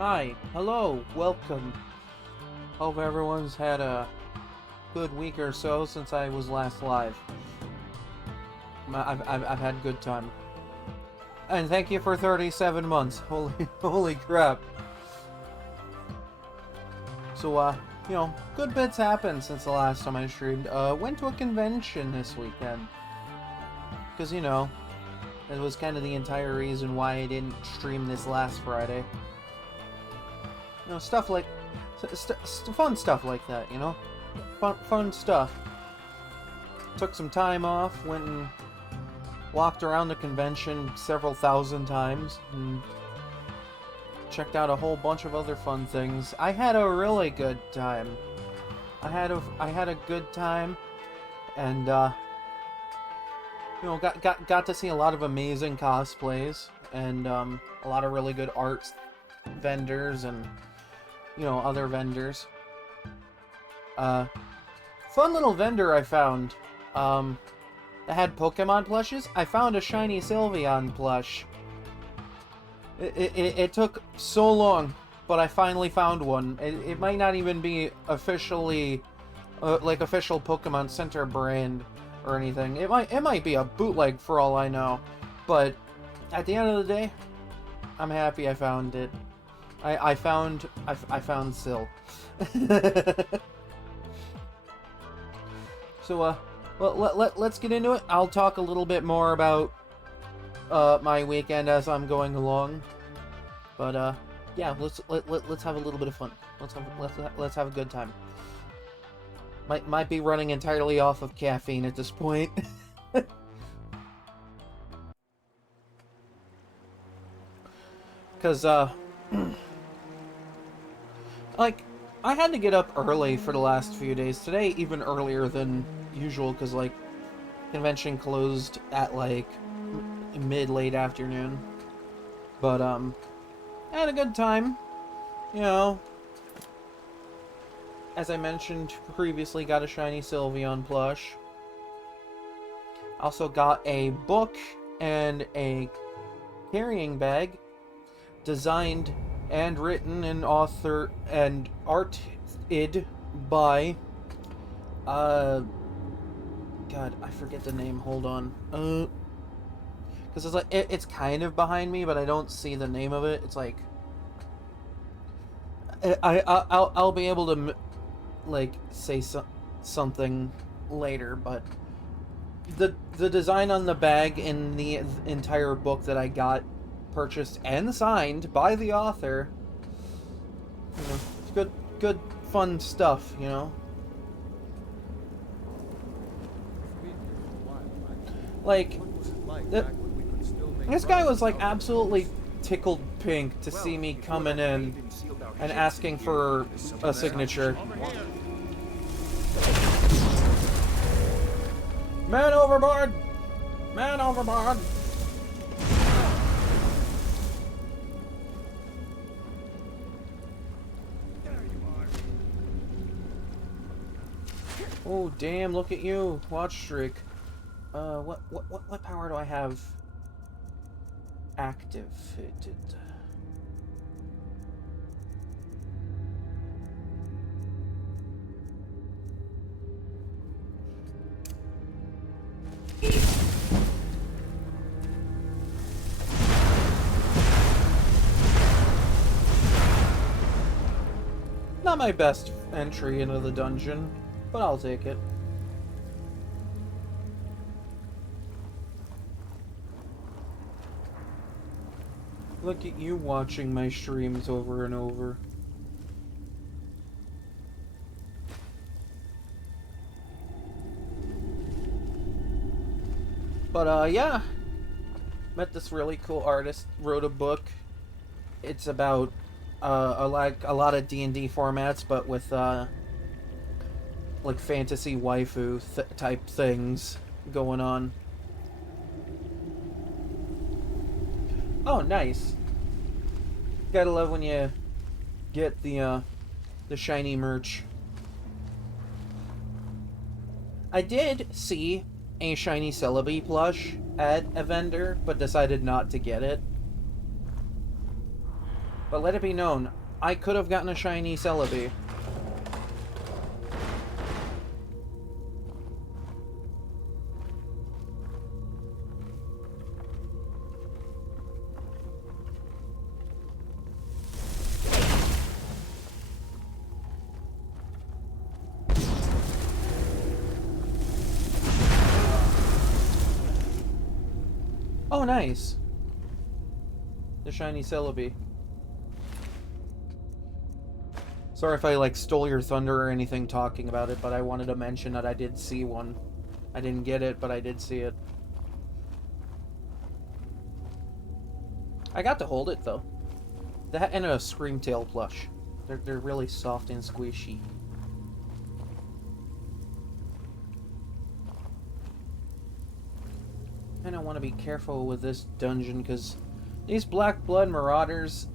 Hi, hello, welcome. Hope everyone's had a good week or so since I was last live. I've had a good time. And thank you for 37 months. Holy crap. So, good bits happened since the last time I streamed. Went to a convention this weekend. Because, it was kind of the entire reason why I didn't stream this last Friday. Stuff like... fun stuff like that, Fun stuff. Took some time off, went and walked around the convention several thousand times, and checked out a whole bunch of other fun things. I had a really good time. I had a good time, and got to see a lot of amazing cosplays, and a lot of really good art vendors, and other vendors. Fun little vendor I found. That had Pokemon plushes. I found a shiny Sylveon plush. It took so long, but I finally found one. It might not even be officially, official Pokemon Center brand or anything. It might be a bootleg for all I know. But at the end of the day, I'm happy I found it. I found Syl. So, let's get into it. I'll talk a little bit more about my weekend as I'm going along. But yeah, let's have a little bit of fun. Let's have a good time. Might be running entirely off of caffeine at this point. Cause like, I had to get up early for the last few days. Today, even earlier than usual, because, convention closed at, mid-late afternoon. But, I had a good time. As I mentioned previously, got a shiny Sylveon plush. Also got a book and a carrying bag designed and written and arted by God, I forget the name. Hold on. Because it's kind of behind me, but I don't see the name of it. It's I'll be able to say something later, but the design on the bag in the entire book that I got purchased and signed by the author. Good fun stuff, This guy was absolutely tickled pink to see me coming in and asking for a signature. Man overboard! Man overboard! Oh damn! Look at you, watch streak. What power do I have activated? Not my best entry into the dungeon, but I'll take it. Look at you watching my streams over and over. But, yeah. Met this really cool artist, wrote a book. It's about, a lot of D&D formats, but with, fantasy waifu type things going on. Oh, nice. Gotta love when you get the shiny merch. I did see a shiny Celebi plush at a vendor, but decided not to get it. But let it be known, I could have gotten a shiny Celebi. Oh, nice. The shiny Celebi. Sorry if I, like, stole your thunder or anything talking about it, but I wanted to mention that I did see one. I didn't get it, but I did see it. I got to hold it, though. That and a Screamtail plush. They're really soft and squishy. And I want to be careful with this dungeon, because these Black Blood Marauders,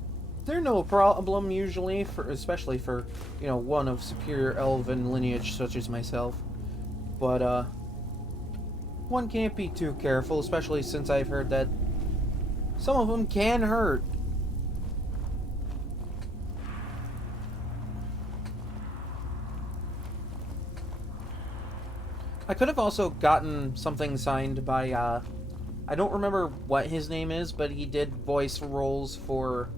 they're no problem usually, especially for, you know, one of superior elven lineage such as myself. But, one can't be too careful, especially since I've heard that some of them can hurt. I could have also gotten something signed by, I don't remember what his name is, but he did voice roles for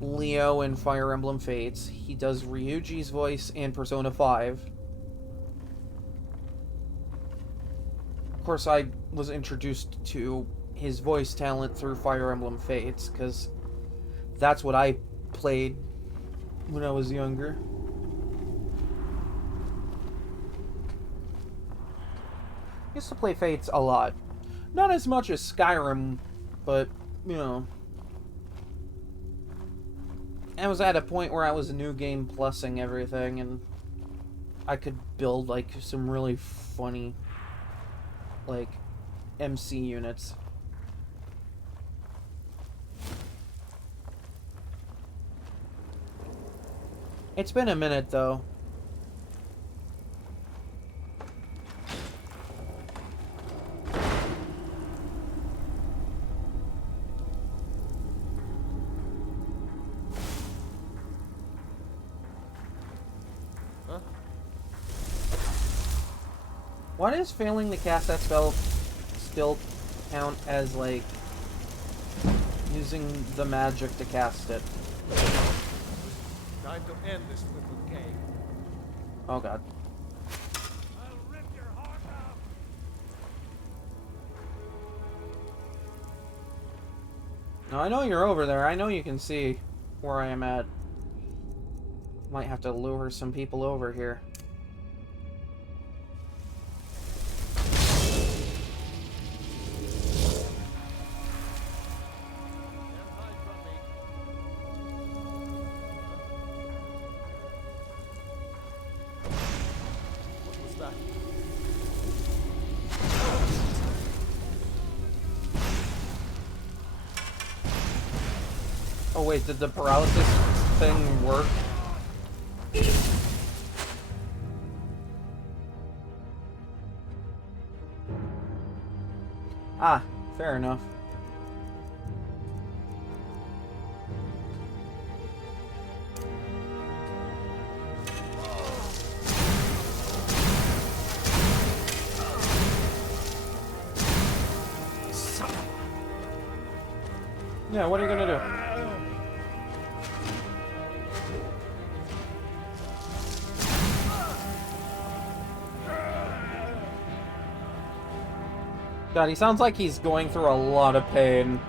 Leo in Fire Emblem Fates. He does Ryuji's voice in Persona 5. Of course, I was introduced to his voice talent through Fire Emblem Fates, because that's what I played when I was younger. Used to play Fates a lot. Not as much as Skyrim, but, you know. I was at a point where I was new game plusing everything, and I could build, like, some really funny, like, MC units. It's been a minute, though. Why does failing to cast that spell still count as, like, using the magic to cast it? Time to end this little game. Oh god. I'll rip your heart out. Now I know you're over there. I know you can see where I am at. Might have to lure some people over here. Oh wait, did the paralysis thing work? Ah, fair enough. Yeah, what are you gonna do? God, he sounds like he's going through a lot of pain.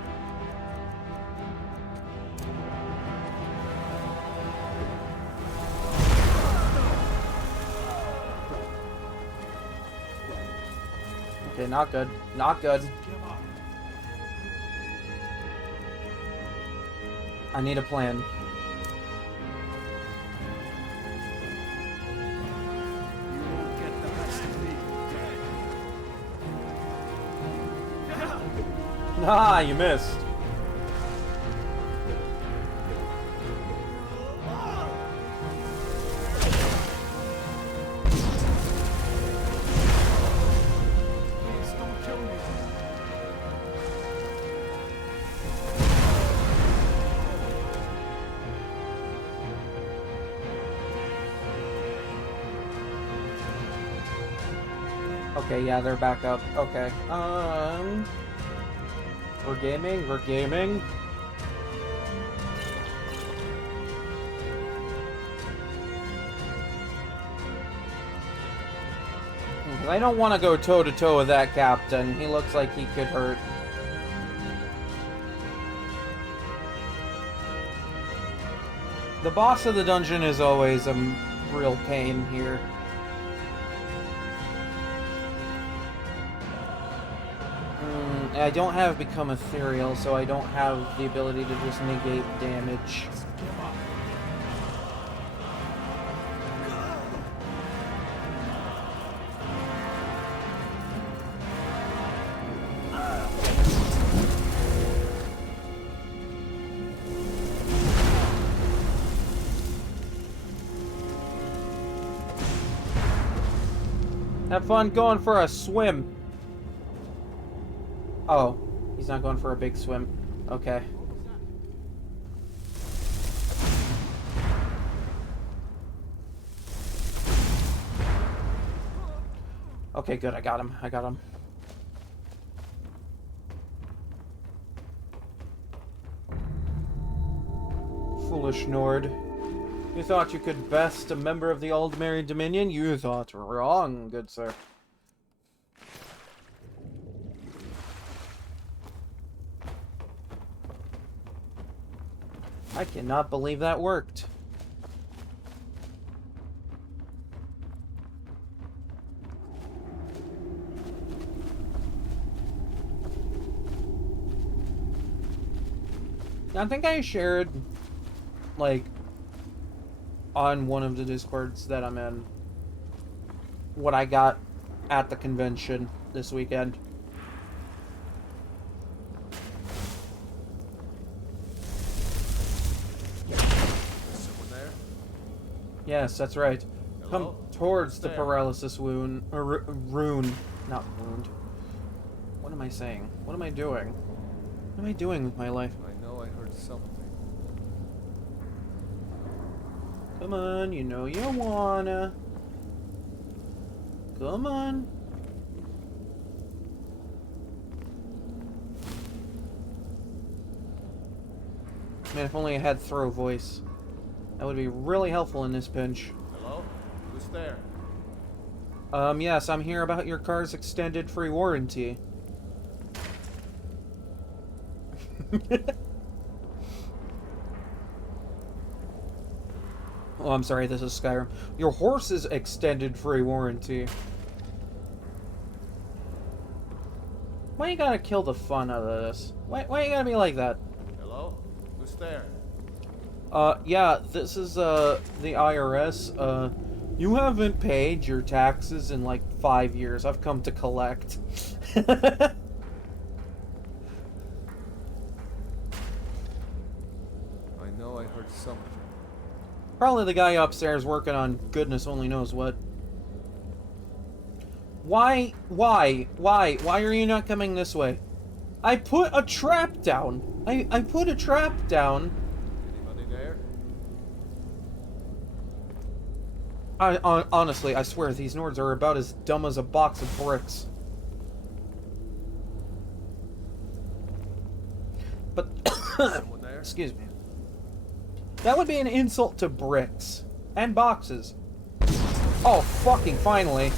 Okay, not good. Not good. I need a plan. Ah, you missed. Okay, yeah, they're back up. Okay. We're gaming. We're gaming. Because I don't want to go toe-to-toe with that captain. He looks like he could hurt. The boss of the dungeon is always a real pain here. I don't have Become Ethereal, so I don't have the ability to just negate damage. Have fun going for a swim. Oh, he's not going for a big swim. Okay. Okay, good. I got him. I got him. Foolish Nord. You thought you could best a member of the Aldmeri Dominion? You thought wrong, good sir. I cannot believe that worked. I think I shared, like, on one of the Discords that I'm in, what I got at the convention this weekend. Someone there? Yes, that's right. Hello? Come towards the There. paralysis wound, or rune, not wound. What am I saying? What am I doing? What am I doing with my life? I know I heard something. Come on, you know you wanna. Come on. Man, if only I had throw voice. That would be really helpful in this pinch. Hello? Who's there? Yes, I'm here about your car's extended free warranty. Oh, I'm sorry, this is Skyrim. Your horse's extended free warranty. Why you gotta kill the fun out of this? Why you gotta be like that? Hello? Who's there? Yeah, this is, the IRS. You haven't paid your taxes in, like, 5 years. I've come to collect. I know I heard something. Probably the guy upstairs working on goodness only knows what. Why are you not coming this way? I put a trap down. I put a trap down. Anybody there? Honestly, I swear these Nords are about as dumb as a box of bricks. But, Someone there? excuse me. That would be an insult to bricks. And boxes. Oh, fucking finally.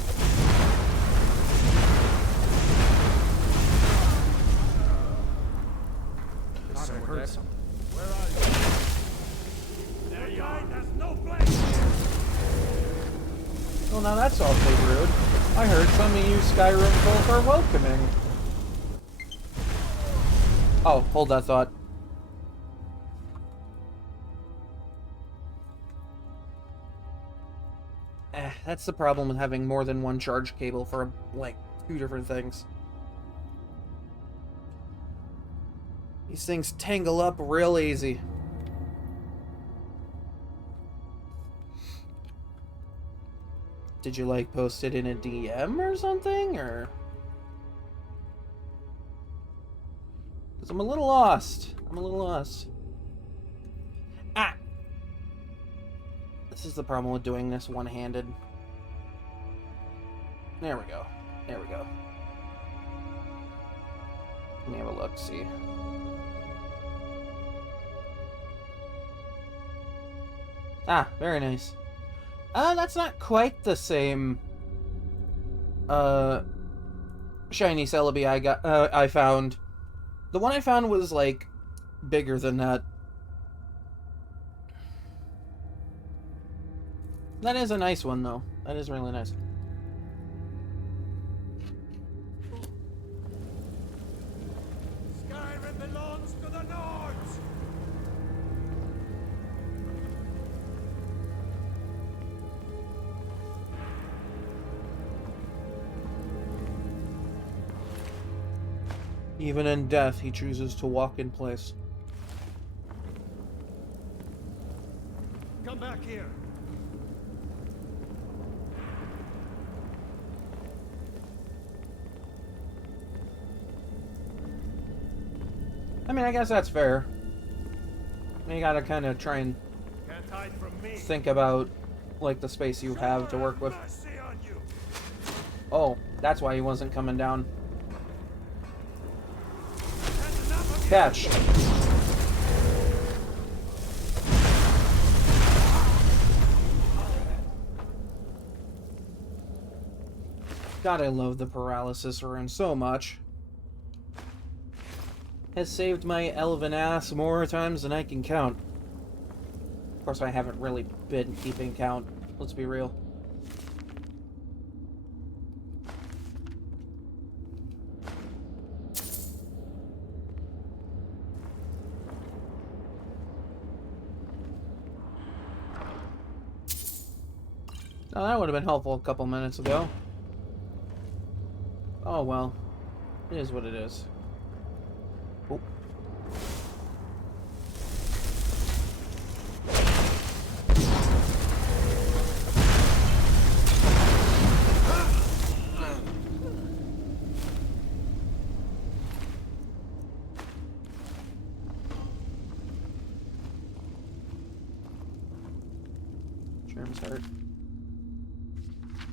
God, I Someone heard there? something. Where are you? Their kind has no place here. Well, now that's awfully rude. I heard some of you Skyrim folk are welcoming. Oh, hold that thought. That's the problem with having more than one charge cable for, like, 2 different things. These things tangle up real easy. Did you, like, post it in a DM or something, or? Because I'm a little lost. I'm a little lost. Ah! This is the problem with doing this one-handed. There we go. There we go. Let me have a look, see. Ah, very nice. That's not quite the same shiny Celebi I found. The one I found was like bigger than that. That is a nice one though. That is really nice. Skyrim belongs to the Lords! Even in death, he chooses to walk in place. Come back here. I mean, I guess that's fair. You gotta kind of try and Can't hide from me. think about, like, the space you have to work with. Mercy on you. Oh, that's why he wasn't coming down. That's enough of you. Catch. God, I love the paralysis rune so much. Has saved my elven ass more times than I can count. Of course, I haven't really been keeping count. Let's be real. Oh, that would have been helpful a couple minutes ago. Oh well. It is what it is. Oh. Germ's hurt.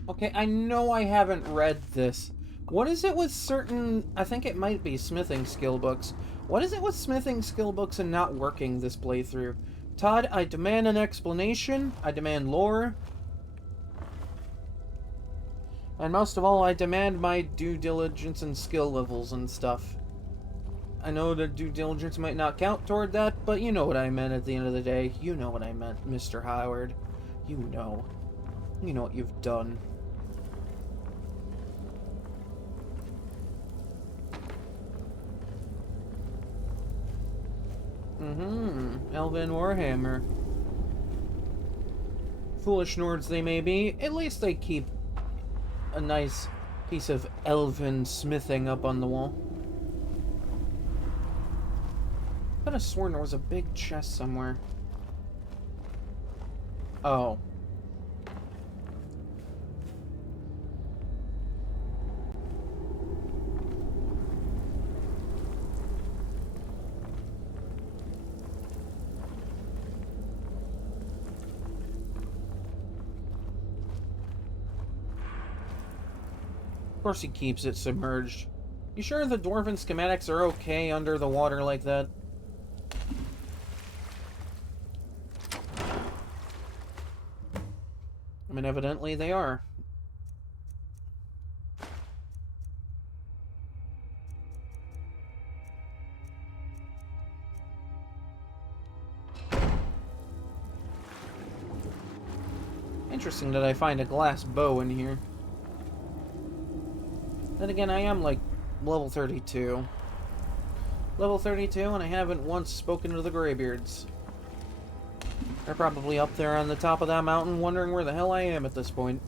Okay, I know I haven't read this. What is it with certain... I think it might be smithing skill books. What is it with smithing skill books and not working this playthrough? Todd, I demand an explanation. I demand lore. And most of all, I demand my due diligence and skill levels and stuff. I know that due diligence might not count toward that, but you know what I meant at the end of the day. You know what I meant, Mr. Howard. You know. You know what you've done. Elven Warhammer. Foolish Nords they may be, at least they keep a nice piece of elven smithing up on the wall. I could have sworn there was a big chest somewhere. Oh. Of course he keeps it submerged. You sure the dwarven schematics are okay under the water like that? I mean, evidently they are. Interesting that I find a glass bow in here. Then again, I am like level 32. Level 32, and I haven't once spoken to the Greybeards. They're probably up there on the top of that mountain wondering where the hell I am at this point.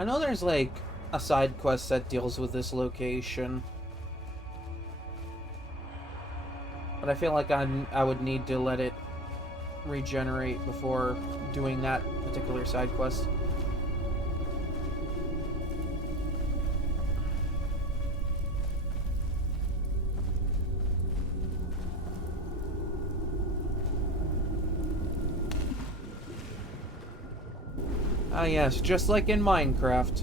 I know there's like a side quest that deals with this location. But I feel like I would need to let it regenerate before doing that particular side quest. Ah yes, just like in Minecraft.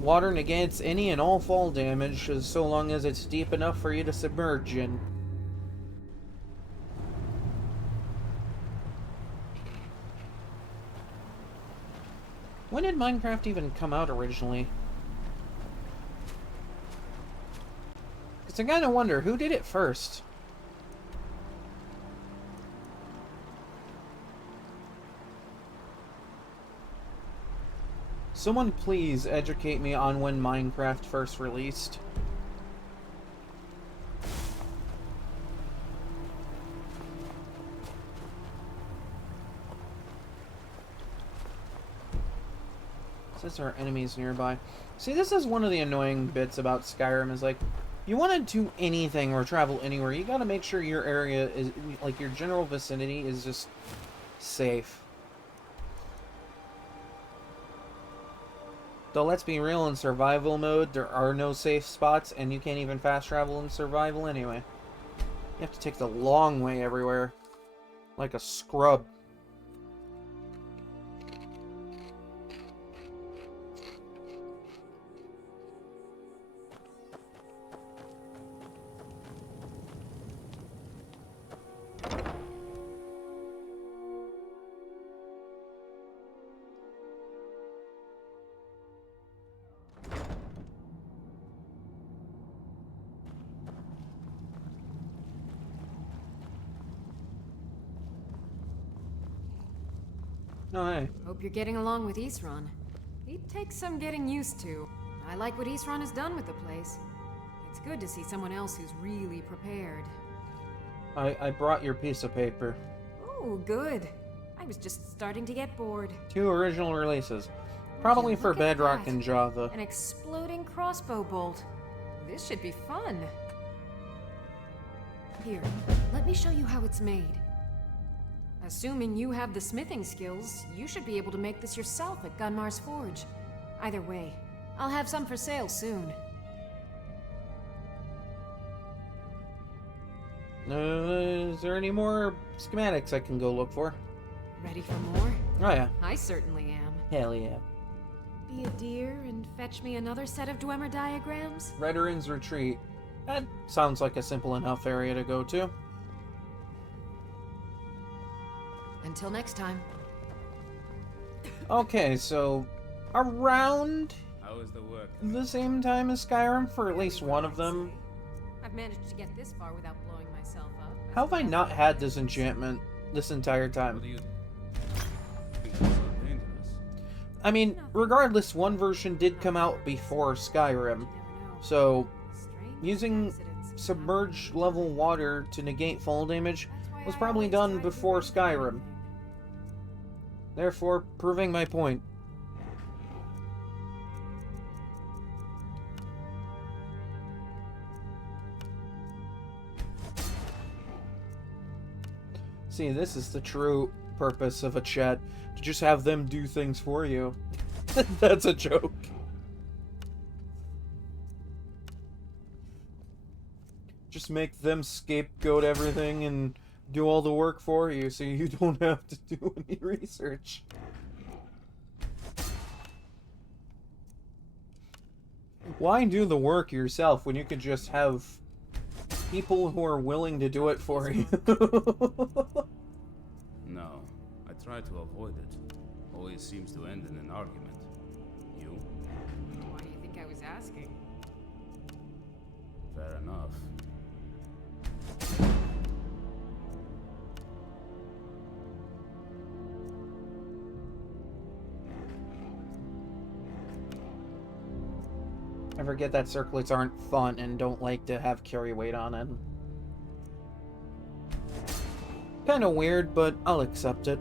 Water negates any and all fall damage so long as it's deep enough for you to submerge in. When did Minecraft even come out originally? Because I kind of wonder, who did it first? Someone please educate me on when Minecraft first released. Says there are enemies nearby. See, this is one of the annoying bits about Skyrim, is like, you want to do anything or travel anywhere, you gotta make sure your area is, like, your general vicinity is just safe. Though let's be real, in survival mode, there are no safe spots, and you can't even fast travel in survival anyway. You have to take the long way everywhere. Like a scrub. Oh, hey. Hope you're getting along with Isran. It takes some getting used to. I like what Isran has done with the place. It's good to see someone else who's really prepared. I brought your piece of paper. Oh, good. I was just starting to get bored. 2 original releases. Probably for Look at Bedrock that. and Java. An exploding crossbow bolt. This should be fun. Here, let me show you how it's made. Assuming you have the smithing skills, you should be able to make this yourself at Gunmar's Forge. Either way, I'll have some for sale soon. Is there any more schematics I can go look for? Ready for more? Oh yeah. I certainly am. Hell yeah. Be a dear and fetch me another set of Dwemer diagrams? Veterans Retreat. That sounds like a simple enough area to go to. Until next time. Okay, so around How is the work? the same time as Skyrim for at least one of them. I've managed to get this far without blowing myself up. How have I not had this enchantment this entire time? What do you think? It's so dangerous. I mean, regardless, one version did come out before Skyrim, so using submerged level water to negate fall damage was probably done before Skyrim. Therefore, proving my point. See, this is the true purpose of a chat. To just have them do things for you. That's a joke. Just make them scapegoat everything and do all the work for you so you don't have to do any research. Why do the work yourself when you could just have people who are willing to do it for you? No, I try to avoid it. Always seems to end in an argument. You? Why do you think I was asking? Fair enough. I forget that circlets aren't fun and don't like to have carry weight on them. Kinda weird, but I'll accept it.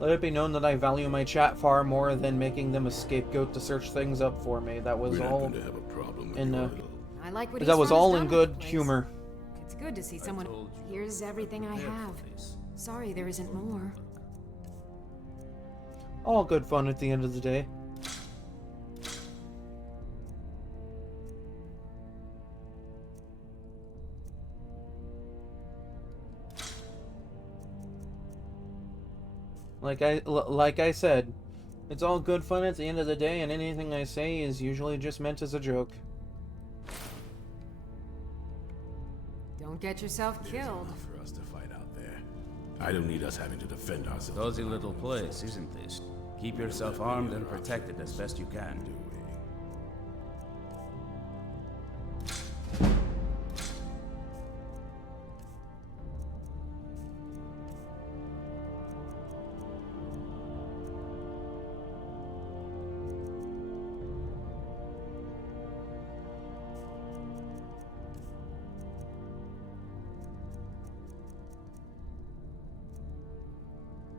Let it be known that I value my chat far more than making them a scapegoat to search things up for me. That was all to have a problem with in I like what that was Isran all has in done with good the place. humor. It's good to see someone. told you. Here's everything I have. Sorry there isn't more. All good fun at the end of the day. Like I said, it's all good fun at the end of the day, and anything I say is usually just meant as a joke. Don't get yourself killed. For us to fight out there. I don't need us having to defend ourselves. Cozy little place, isn't this? Keep yourself armed and protected as best you can.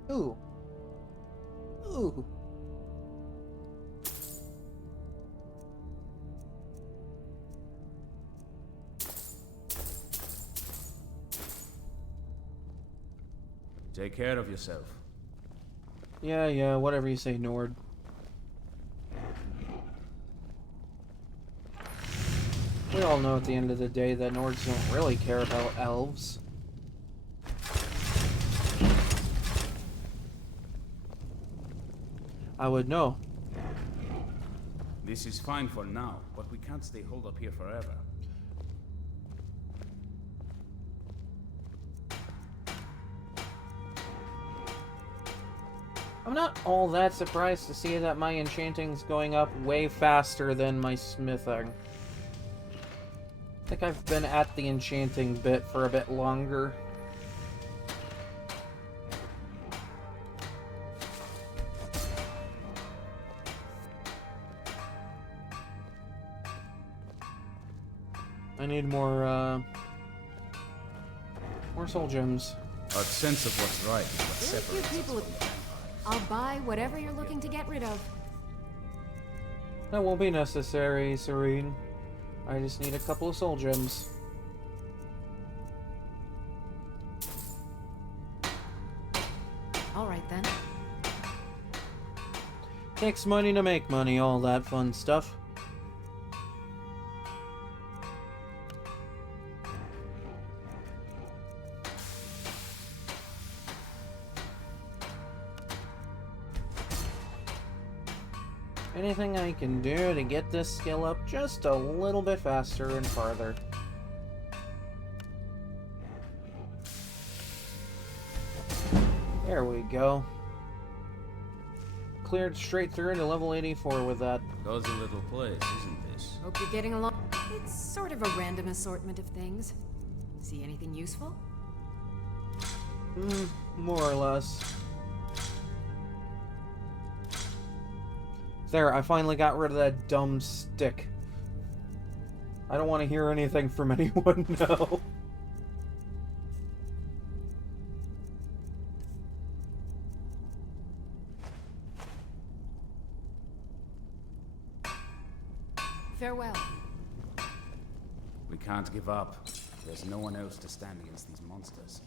Ooh. Ooh. Take care of yourself. Yeah, whatever you say, Nord. We all know at the end of the day that Nords don't really care about elves. I would know. This is fine for now, but we can't stay holed up here forever. I'm not all that surprised to see that my enchanting's going up way faster than my smithing. I think I've been at the enchanting bit for a bit longer. I need more soul gems. Our sense of what's right is what Very few separates us people. from the vampires. I'll buy whatever you're looking to get rid of. That won't be necessary, Serene. I just need a couple of soul gems. Alright then. Takes money to make money, all that fun stuff. Anything I can do to get this skill up just a little bit faster and farther. There we go. Cleared straight through to level 84 with that. Cozy little place, isn't this? Hope you're getting along. It's sort of a random assortment of things. See anything useful? More or less. There, I finally got rid of that dumb stick. I don't want to hear anything from anyone now. Farewell. We can't give up. There's no one else to stand against these monsters.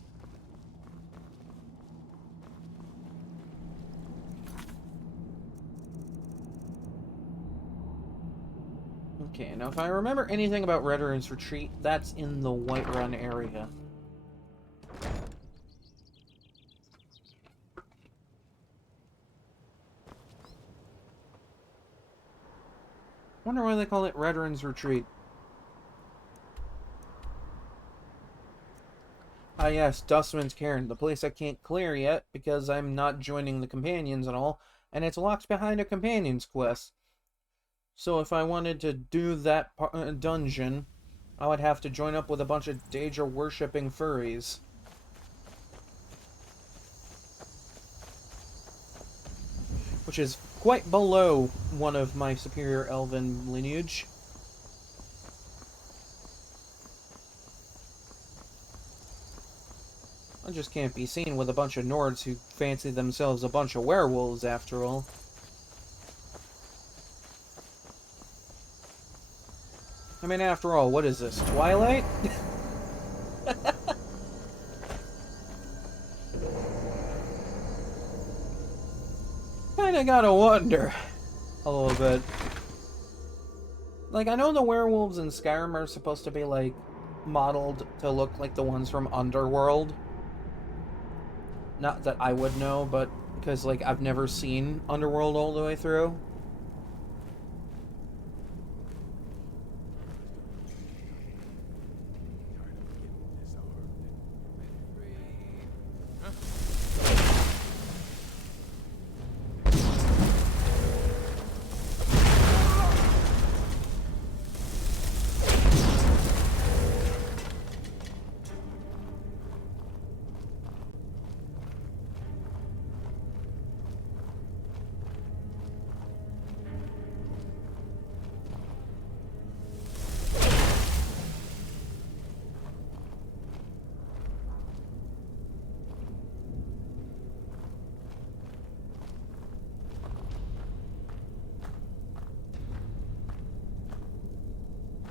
Okay, now if I remember anything about Red Rune's Retreat, that's in the Whiterun area. Wonder why they call it Red Rune's Retreat. Ah yes, Dustman's Cairn, the place I can't clear yet because I'm not joining the companions and all, and it's locked behind a companion's quest. So if I wanted to do that dungeon, I would have to join up with a bunch of Daedra-worshipping furries. Which is quite below one of my superior elven lineage. I just can't be seen with a bunch of Nords who fancy themselves a bunch of werewolves, after all. I mean, after all, what is this, Twilight? Kinda gotta wonder a little bit. Like, I know the werewolves in Skyrim are supposed to be, like, modeled to look like the ones from Underworld. Not that I would know, but Because, like, I've never seen Underworld all the way through.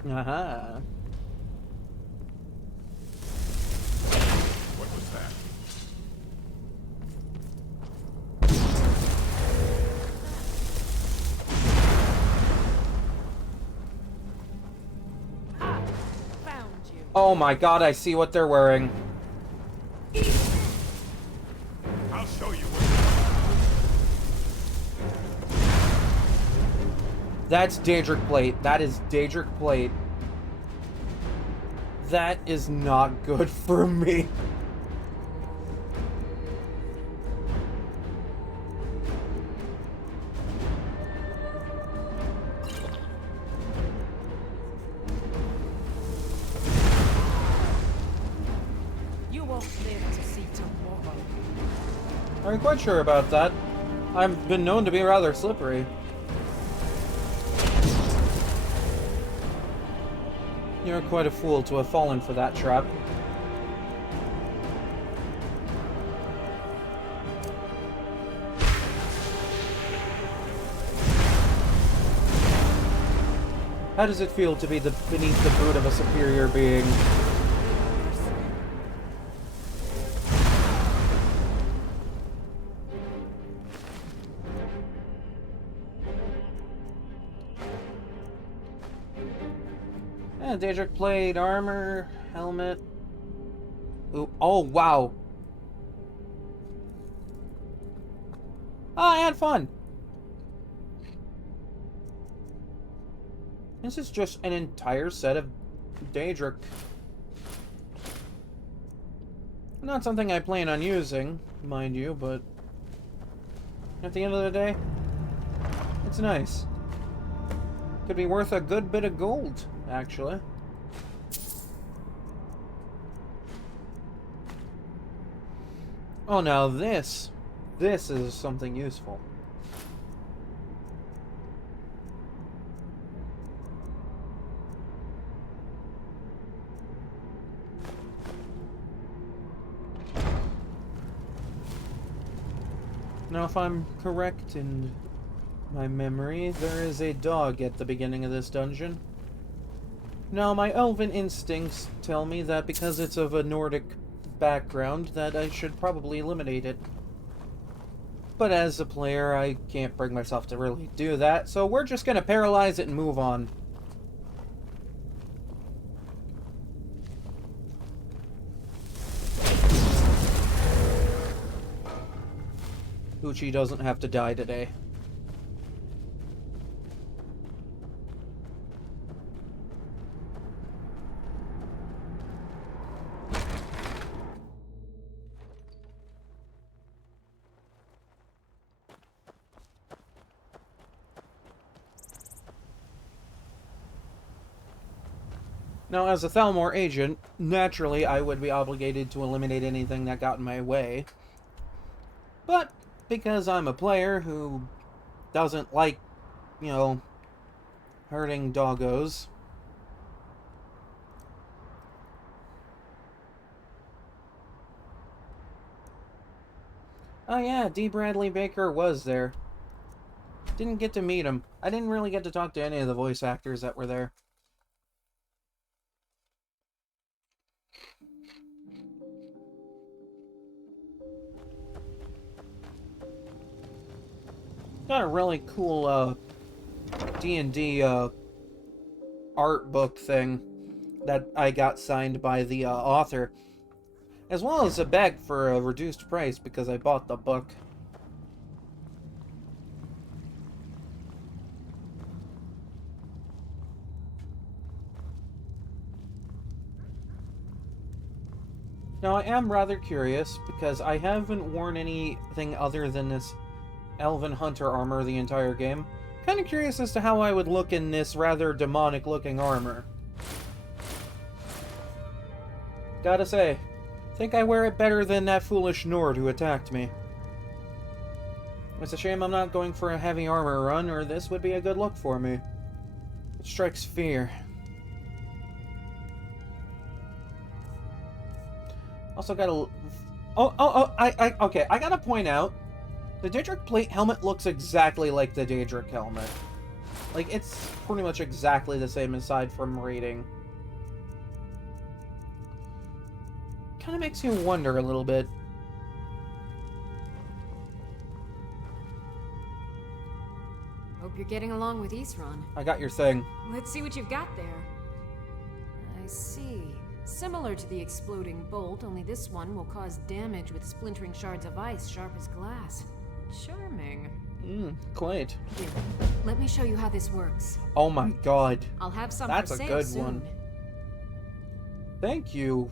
Aha. What was that? Found you. Oh my god, I see what they're wearing. I'll show you That's Daedric Plate. That is Daedric Plate. That is not good for me. You won't live to see tomorrow. I'm quite sure about that. I've been known to be rather slippery. You're quite a fool to have fallen for that trap. How does it feel to be beneath the boot of a superior being? Yeah, Daedric Plate, armor, helmet. Ooh, oh, wow. Oh, I had fun. This is just an entire set of Daedric. Not something I plan on using, mind you, but at the end of the day, it's nice. Could be worth a good bit of gold, actually. Oh, now this is something useful. Now, if I'm correct in my memory, there is a dog at the beginning of this dungeon. Now, my elven instincts tell me that because it's of a Nordic background, that I should probably eliminate it. But as a player, I can't bring myself to really do that, so we're just gonna paralyze it and move on. Uchi doesn't have to die today. Now, as a Thalmor agent, naturally I would be obligated to eliminate anything that got in my way. But because I'm a player who doesn't like, you know, hurting doggos, oh yeah, D. Bradley Baker was there. Didn't get to meet him. I didn't really get to talk to any of the voice actors that were there. Got a really cool D&D art book thing that I got signed by the author, as well as a bag for a reduced price because I bought the book. Now, I am rather curious, because I haven't worn anything other than this Elven Hunter armor the entire game. Kinda curious as to how I would look in this rather demonic-looking armor. Gotta say, think I wear it better than that foolish Nord who attacked me. It's a shame I'm not going for a heavy armor run, or this would be a good look for me. It strikes fear. Also gotta... Okay, I gotta point out, the Daedric plate helmet looks exactly like the Daedric helmet. Like, it's pretty much exactly the same aside from rating. Kinda makes you wonder a little bit. Hope you're getting along with Isran. I got your thing. Let's see what you've got there. I see. Similar to the exploding bolt, only this one will cause damage with splintering shards of ice sharp as glass. Charming. Quite. Here, let me show you how this works. Oh my god. I'll have some That's for a sale good soon. one. Thank you,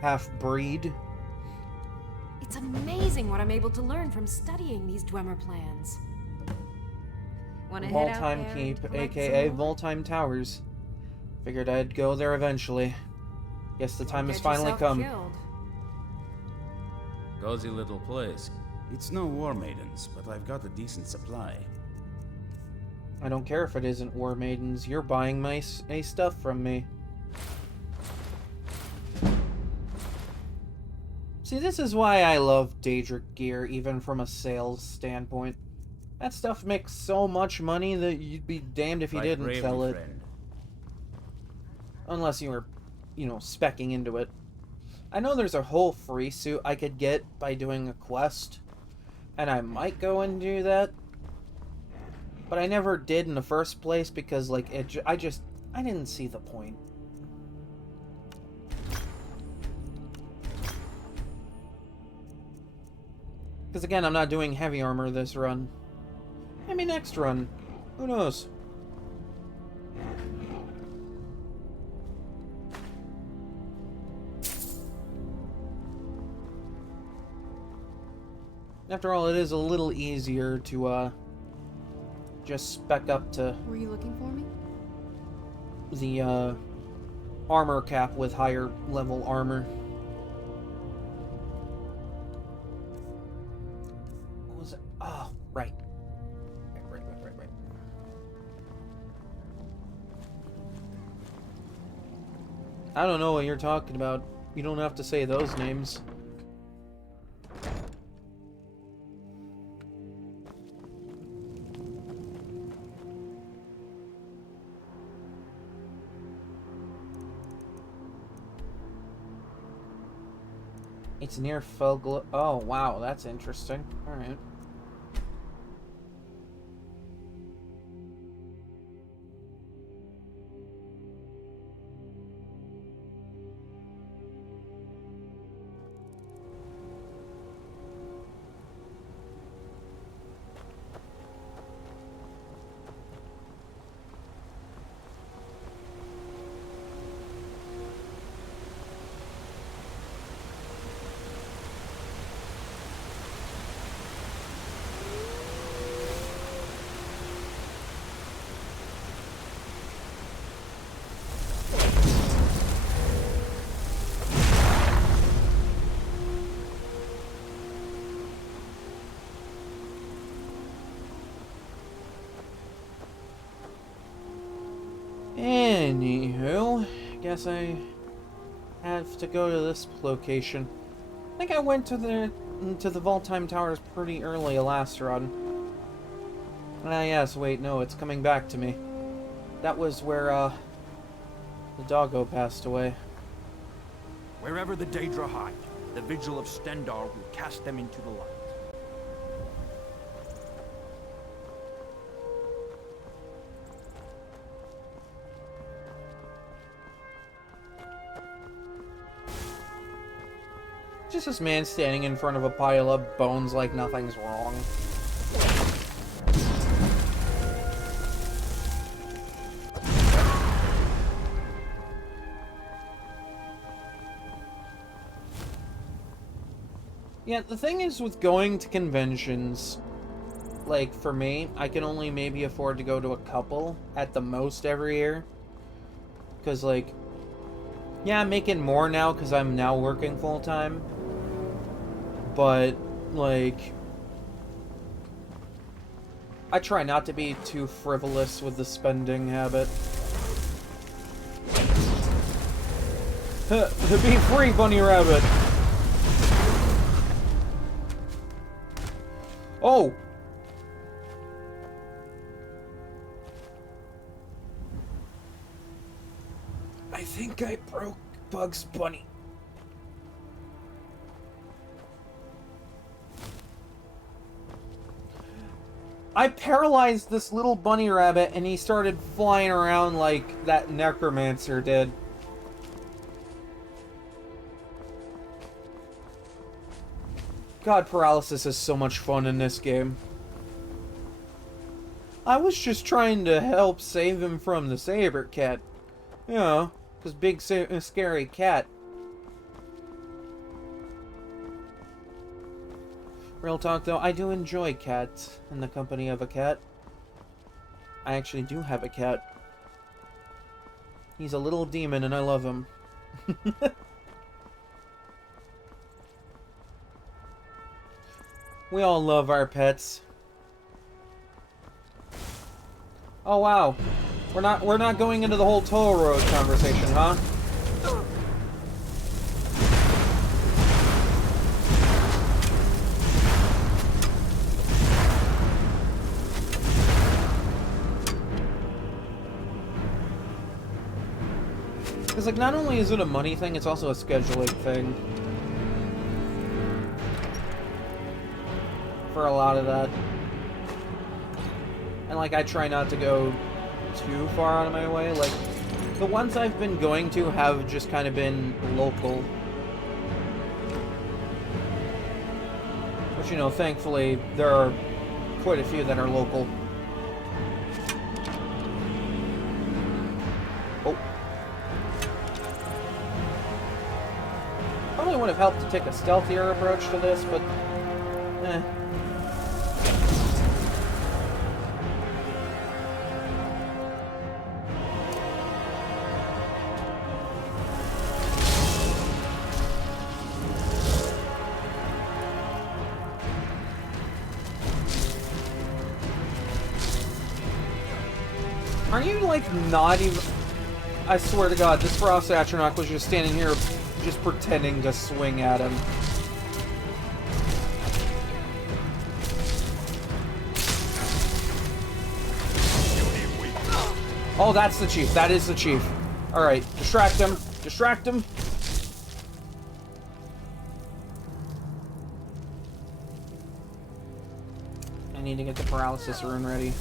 half-breed. It's amazing what I'm able to learn from studying these Dwemer plans. Wanna head out Voltime there Keep, and collect aka some more? Voltime Towers. Figured I'd go there eventually. Guess the time Don't has get finally yourself come. killed. Cozy little place. It's no War Maidens, but I've got a decent supply. I don't care if it isn't War Maidens. You're buying my stuff from me. See, this is why I love Daedric gear, even from a sales standpoint. That stuff makes so much money that you'd be damned if you Fight didn't bravely, sell it. friend. Unless you were, specking into it. I know there's a whole free suit I could get by doing a quest. And I might go and do that. But I never did in the first place because, like, I didn't see the point. Because again, I'm not doing heavy armor this run. Maybe next run. Who knows? After all, it is a little easier to, just spec up to Were you looking for me? the, armor cap with higher level armor. What was it? Oh, right. Right. I don't know what you're talking about. You don't have to say those names. It's near Felglo. Oh, wow, that's interesting. Alright. Anywho, guess I have to go to this location. I think I went to the Voltime Towers pretty early last run. Ah yes, wait, no, it's coming back to me. That was where, the doggo passed away. Wherever the Daedra hide, the Vigil of Stendarr will cast them into the light. Just this man standing in front of a pile of bones like nothing's wrong. Yeah, the thing is with going to conventions, like, for me, I can only maybe afford to go to a couple at the most every year. Because, like, yeah, I'm making more now because I'm now working full-time. But, like, I try not to be too frivolous with the spending habit. Be free, bunny rabbit! Oh! I think I broke Bugs Bunny. I paralyzed this little bunny rabbit and he started flying around like that necromancer did. God, paralysis is so much fun in this game. I was just trying to help save him from the saber cat. You know, this big scary cat. Real talk though, I do enjoy cats in the company of a cat. I actually do have a cat. He's a little demon and I love him. We all love our pets. Oh wow. We're not going into the whole toll road conversation, huh? Because, like, not only is it a money thing, it's also a scheduling thing. For a lot of that. And, like, I try not to go too far out of my way. Like, the ones I've been going to have just kind of been local. Which, you know, thankfully, there are quite a few that are local. Oh. Probably would have helped to take a stealthier approach to this, but... eh. Are you, like, not even... I swear to God, this Frost Atronach was just standing here, just pretending to swing at him. Oh, that's the chief. That is the chief. Alright, distract him. Distract him. I need to get the paralysis rune ready.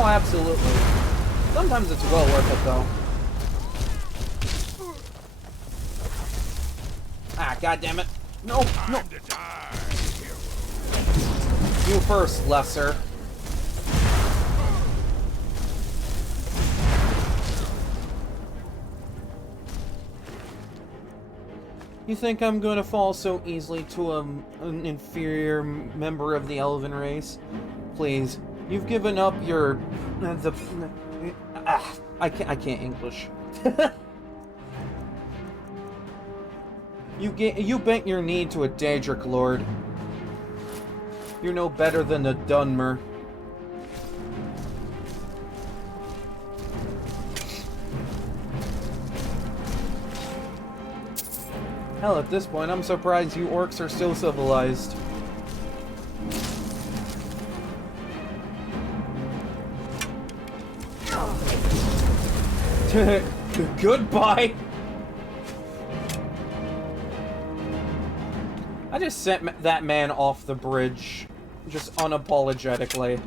Oh, absolutely. Sometimes it's well worth it, though. Ah, goddammit. No, no. You first, lesser. You think I'm gonna fall so easily to an inferior member of the elven race? Please. You've given up your... I can't English. You bent your knee to a Daedric Lord. You're no better than a Dunmer. Hell, at this point, I'm surprised you orcs are still civilized. Goodbye! I just sent that man off the bridge, just unapologetically.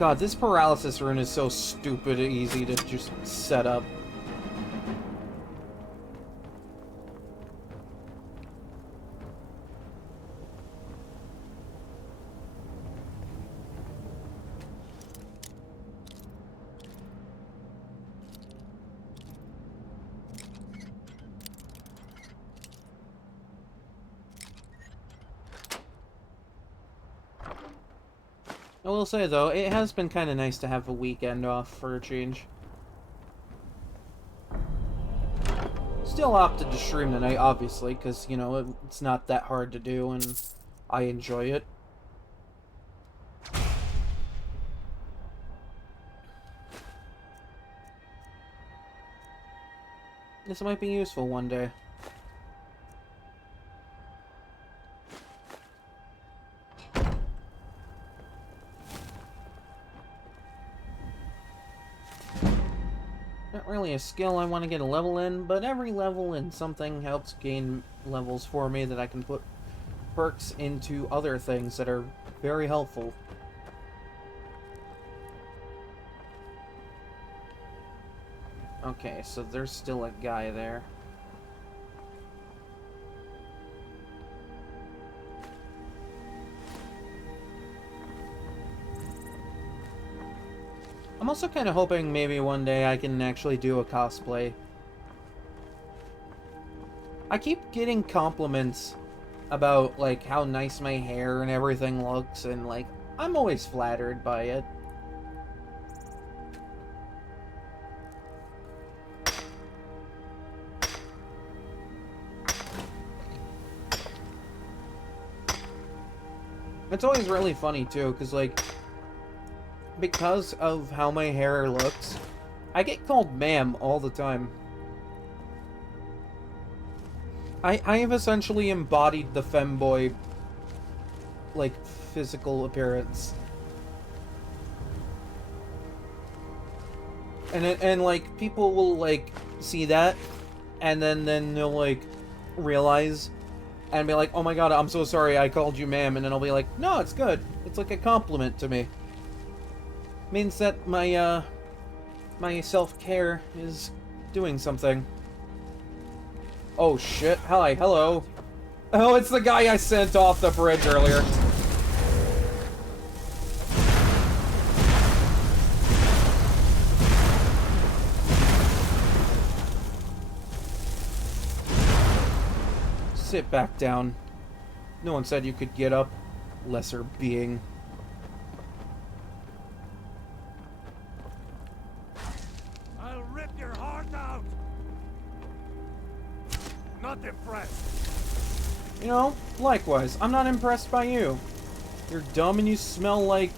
God, this paralysis rune is so stupid easy to just set up. I will say, though, it has been kind of nice to have a weekend off for a change. Still opted to stream tonight, obviously, because, you know, it's not that hard to do, and I enjoy it. This might be useful one day. Not really a skill I want to get a level in, but every level in something helps gain levels for me that I can put perks into other things that are very helpful. Okay, so there's still a guy there. I'm also kind of hoping maybe one day I can actually do a cosplay. I keep getting compliments about, like, how nice my hair and everything looks, and, like, I'm always flattered by it. It's always really funny, too, because, like, because of how my hair looks, I get called ma'am all the time. I have essentially embodied the femboy, like, physical appearance. And like, people will, like, see that, and then they'll, like, realize, and be like, oh my god, I'm so sorry I called you ma'am, and then I'll be like, no, it's good. It's like a compliment to me. Means that my, my self-care is doing something. Oh shit, hi, hello. Oh, it's the guy I sent off the bridge earlier. Sit back down. No one said you could get up, lesser being. I'll rip your heart out! Not impressed. You know, likewise, I'm not impressed by you. You're dumb and you smell like...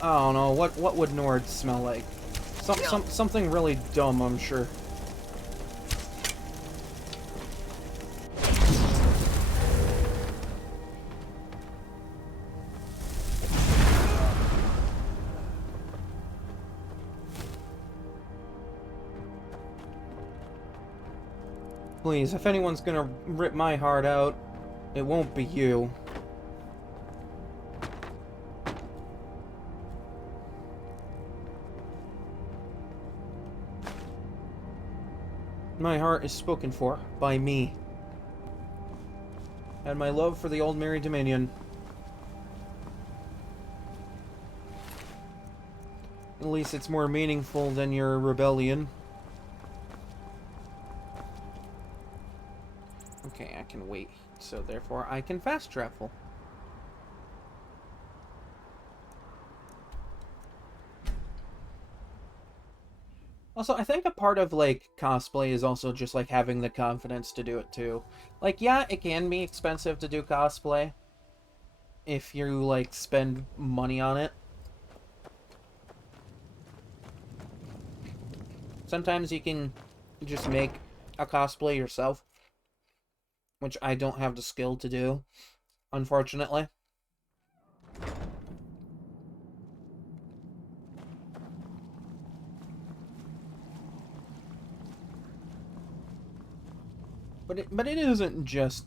I don't know, what would Nord smell like? Something really dumb, I'm sure. Please, if anyone's gonna rip my heart out, it won't be you. My heart is spoken for by me. And my love for the old Merry Dominion. At least it's more meaningful than your rebellion. Okay, I can wait, so therefore I can fast travel. Also, I think a part of, like, cosplay is also just, like, having the confidence to do it, too. Like, yeah, it can be expensive to do cosplay if you, like, spend money on it. Sometimes you can just make a cosplay yourself, which I don't have the skill to do, unfortunately. But it isn't just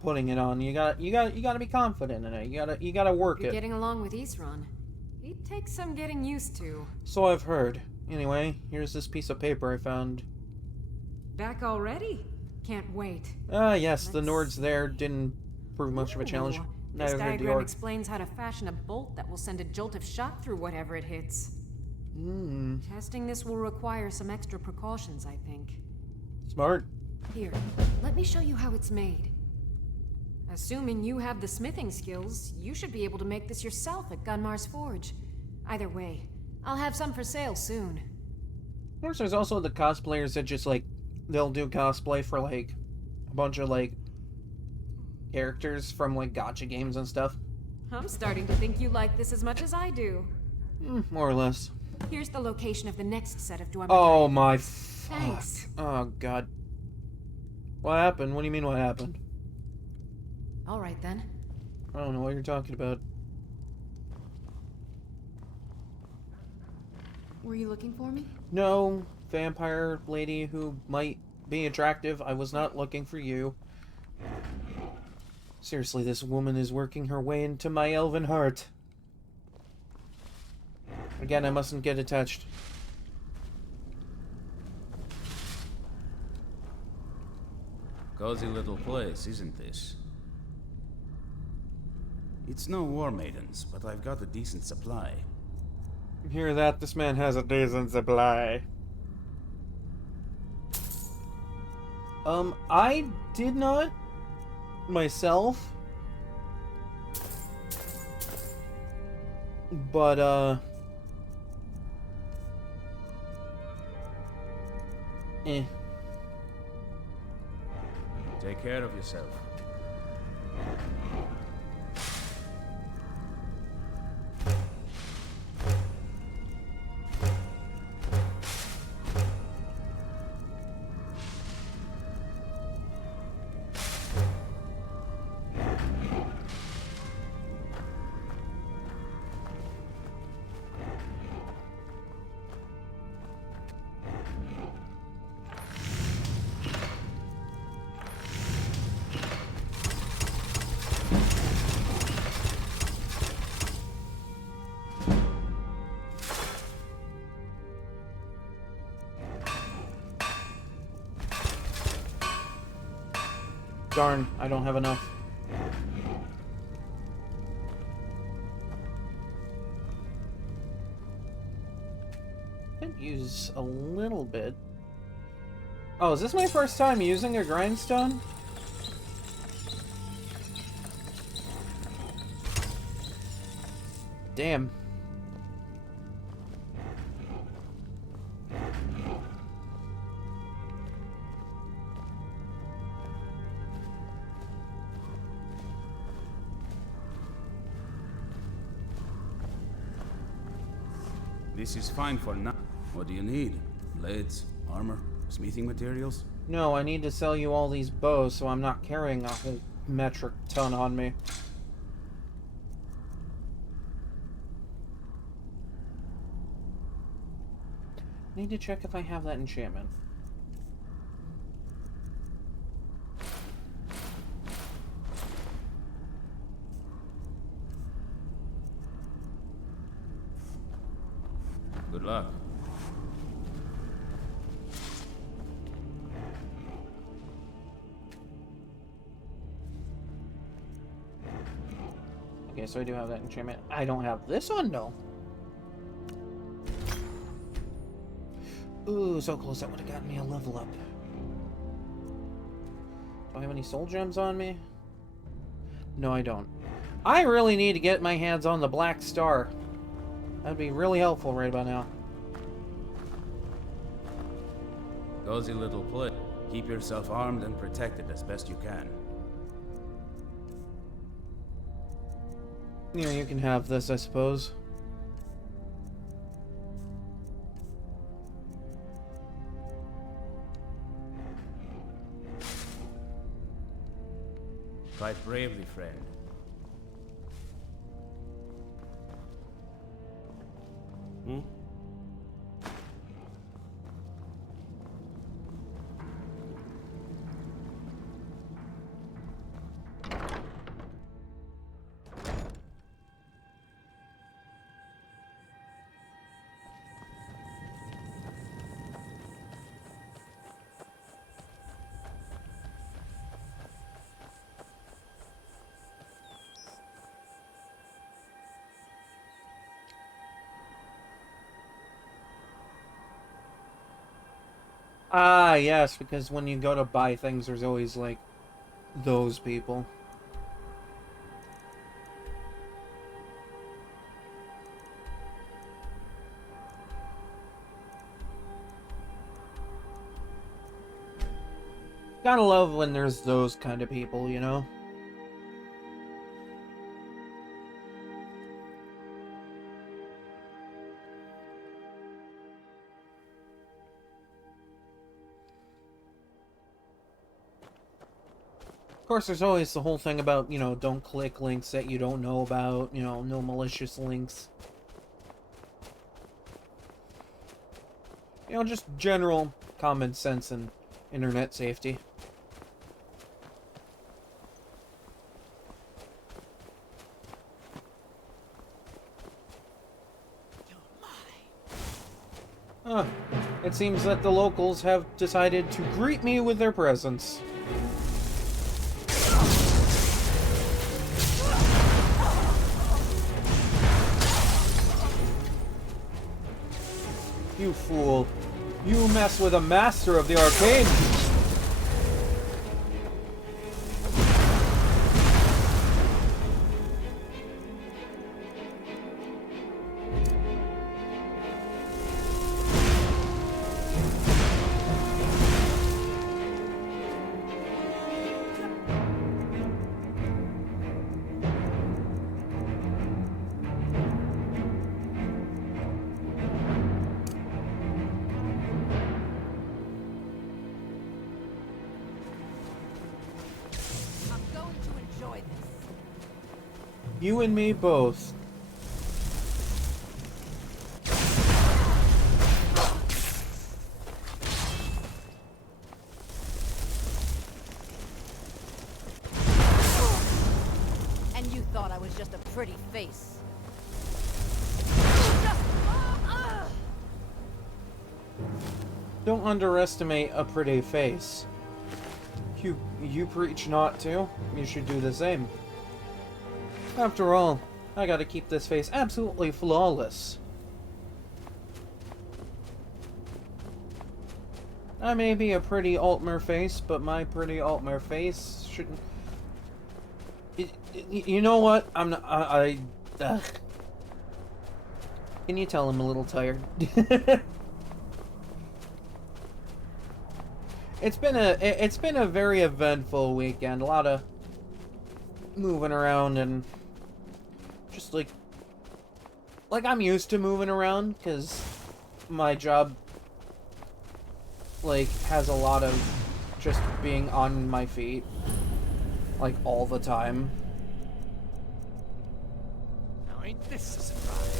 putting it on. You gotta be confident in it. You gotta work You're it. getting along with Isran. He'd take some getting used to. So I've heard. Anyway, here's this piece of paper I found. Back already? Can't wait. Ah, yes, the Let's Nords there didn't prove much of a challenge. Ooh, Neither this did the diagram Orcs. explains how to fashion a bolt that will send a jolt of shock through whatever it hits. Testing this will require some extra precautions, I think. Smart. Here, let me show you how it's made. Assuming you have the smithing skills, you should be able to make this yourself at Gunmar's Forge. Either way, I'll have some for sale soon. Of course, there's also the cosplayers that just, like, they'll do cosplay for, like, a bunch of, like, characters from, like, gacha games and stuff. I'm starting to think you like this as much as I do. More or less. Here's the location of the next set of Dwemer. Oh my fuck. Thanks. Oh god. What happened? What do you mean what happened? All right then. I don't know what you're talking about. Were you looking for me? No, vampire lady who might be attractive. I was not looking for you. Seriously, this woman is working her way into my elven heart. Again, I mustn't get attached. Cozy little place, isn't this? It's no war maidens, but I've got a decent supply. Hear that? This man has a decent supply. I did not myself, but Take care of yourself. darn, I don't have enough. Could use a little bit. Oh, is this my first time using a grindstone? Damn. This is fine for now. What do you need? Blades, armor, smithing materials? No, I need to sell you all these bows so I'm not carrying a whole metric ton on me. Need to check if I have that enchantment. Good luck. Okay, so I do have that enchantment. I don't have this one, no. Ooh, so close. That would have gotten me a level up. Do I have any soul gems on me? No, I don't. I really need to get my hands on the Black Star. That'd be really helpful right about now. Cozy little place. Keep yourself armed and protected as best you can. Yeah, you can have this, I suppose. Fight bravely, friend. Hmm? Ah, yes, because when you go to buy things, there's always, like, those people. Gotta love when there's those kind of people, you know? Of course, there's always the whole thing about, you know, don't click links that you don't know about, you know, no malicious links. You know, just general common sense and internet safety. Huh. It seems that the locals have decided to greet me with their presence. You fool. You mess with a master of the arcane! You and me both. And you thought I was just a pretty face. Don't underestimate a pretty face. You preach not to. You should do the same. After all, I gotta keep this face absolutely flawless. I may be a pretty Altmer face, but my pretty Altmer face shouldn't... You know what? I'm not... Ugh. Can you tell I'm a little tired? It's been a very eventful weekend. A lot of moving around and just like I'm used to moving around because my job like has a lot of just being on my feet like all the time. Now ain't this a surprise?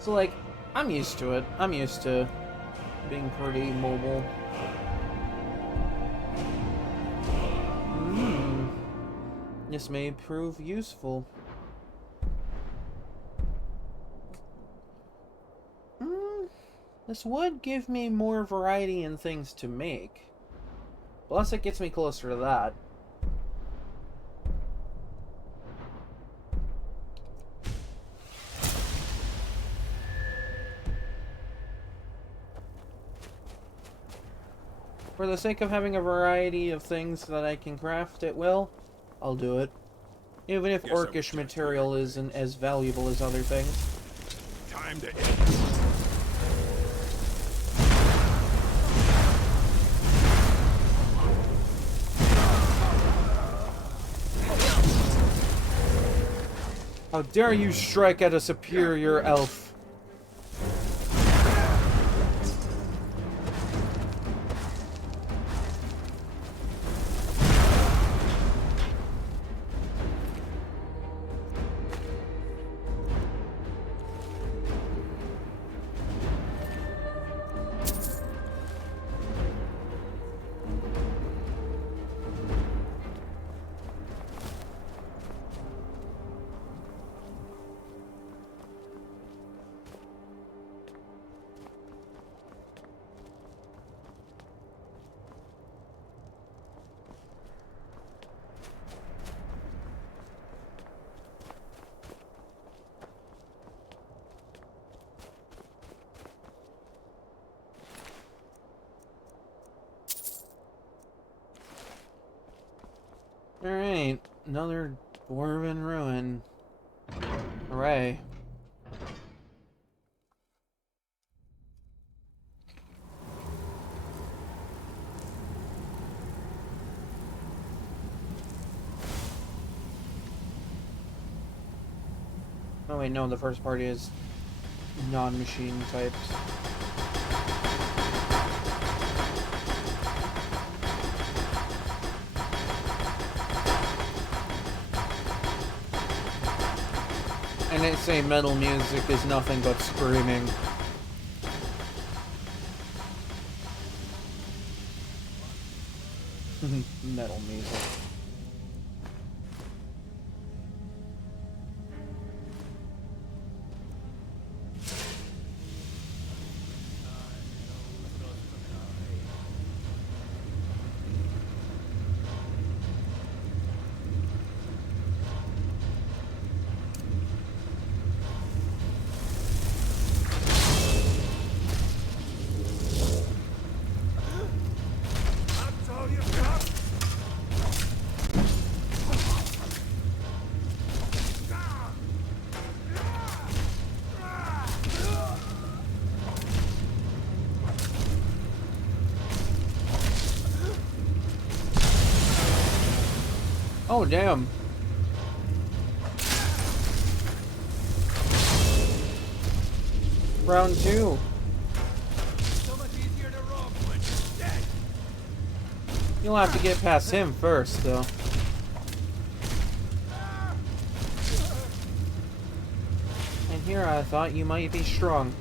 So like I'm used to it. I'm used to being pretty mobile. This may prove useful. This would give me more variety in things to make. Plus it gets me closer to that. For the sake of having a variety of things that I can craft at will, I'll do it. Even if orcish material isn't as valuable as other things. Time to end. How dare you strike at a superior elf? Alright, another dwarven ruin. Hooray. Oh wait, no, the first part is non-machine types. And they say metal music is nothing but screaming. Metal music. Oh, damn. Round 2. So much easier to rob when you're dead. You'll have to get past him first, though. And here I thought you might be strong.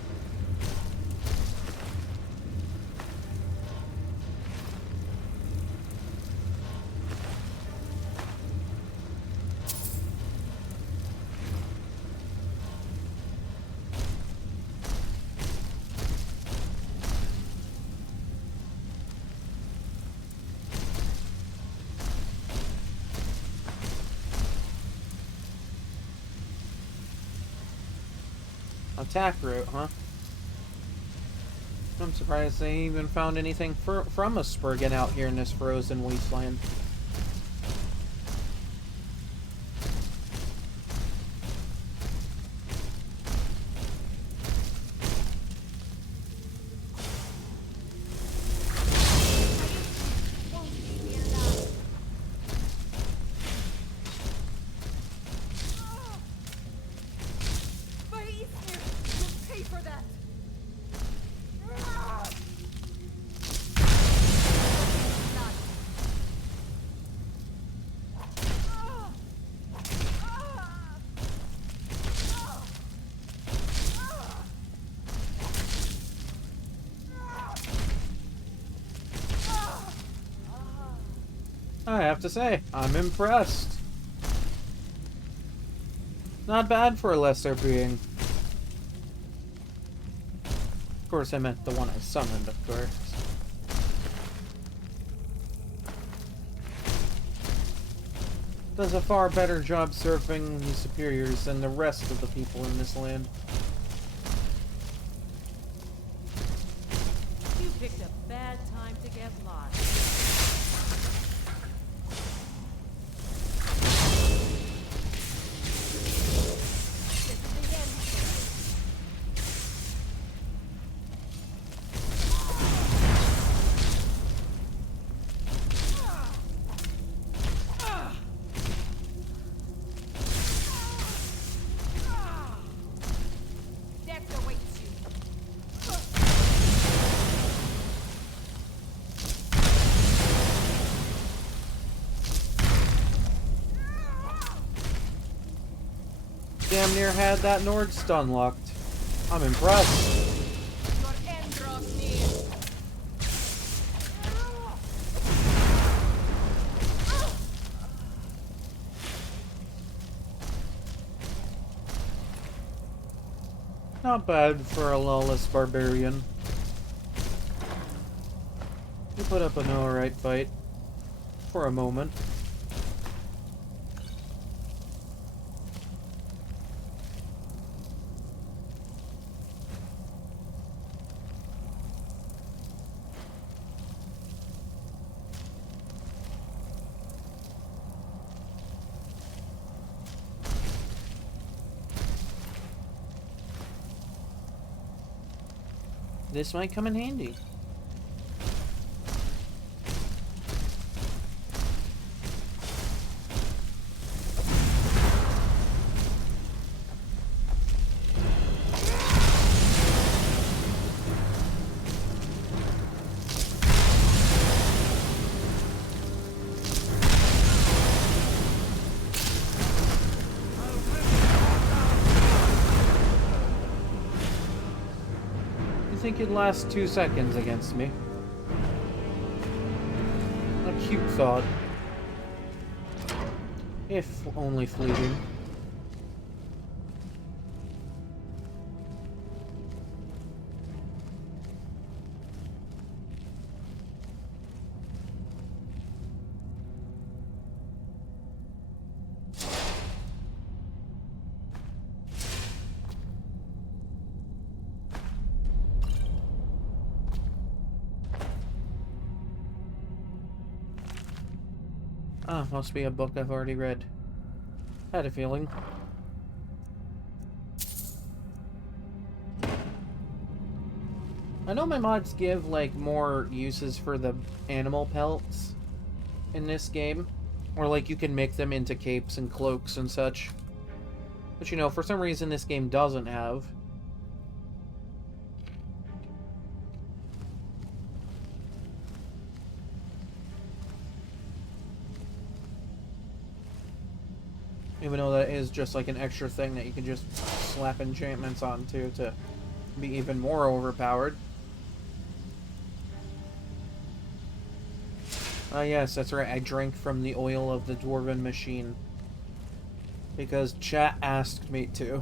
Attack route, huh? I'm surprised they even found anything from a Spriggan out here in this frozen wasteland. I have to say, I'm impressed. Not bad for a lesser being. Of course, I meant the one I summoned, of course. Does a far better job serving his superiors than the rest of the people in this land. You picked a bad time to get lost. Damn near had that Nord stun locked. I'm impressed. Your end draws near. Not bad for a lawless barbarian. You put up an alright fight. For a moment. This might come in handy. I think it'd last 2 seconds against me. A cute thought. If only fleeting. Ah, must be a book I've already read. Had a feeling. I know my mods give, like, more uses for the animal pelts in this game. Or, like, you can make them into capes and cloaks and such. But, you know, for some reason this game doesn't have. Even though that is just like an extra thing that you can just slap enchantments onto to be even more overpowered. Ah yes, that's right, I drank from the oil of the dwarven machine. Because chat asked me to.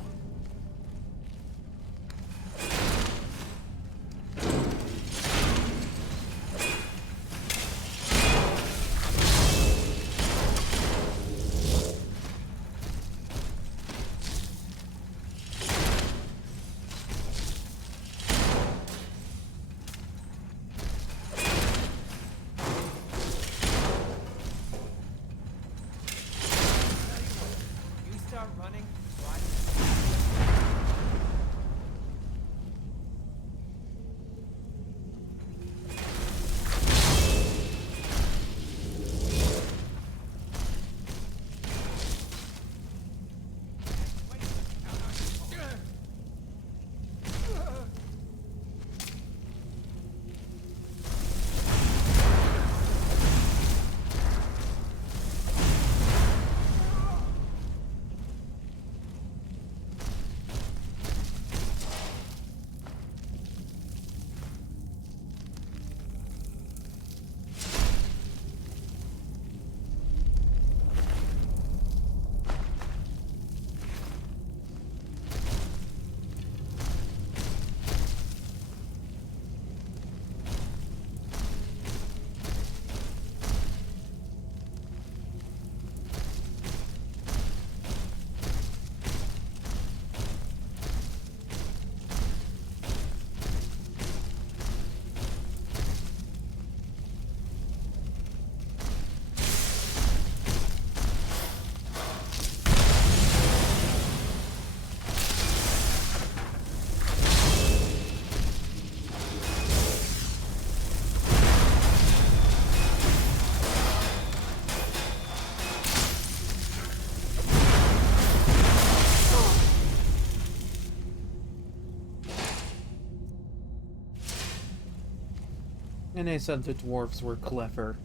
And they said the dwarves were clever.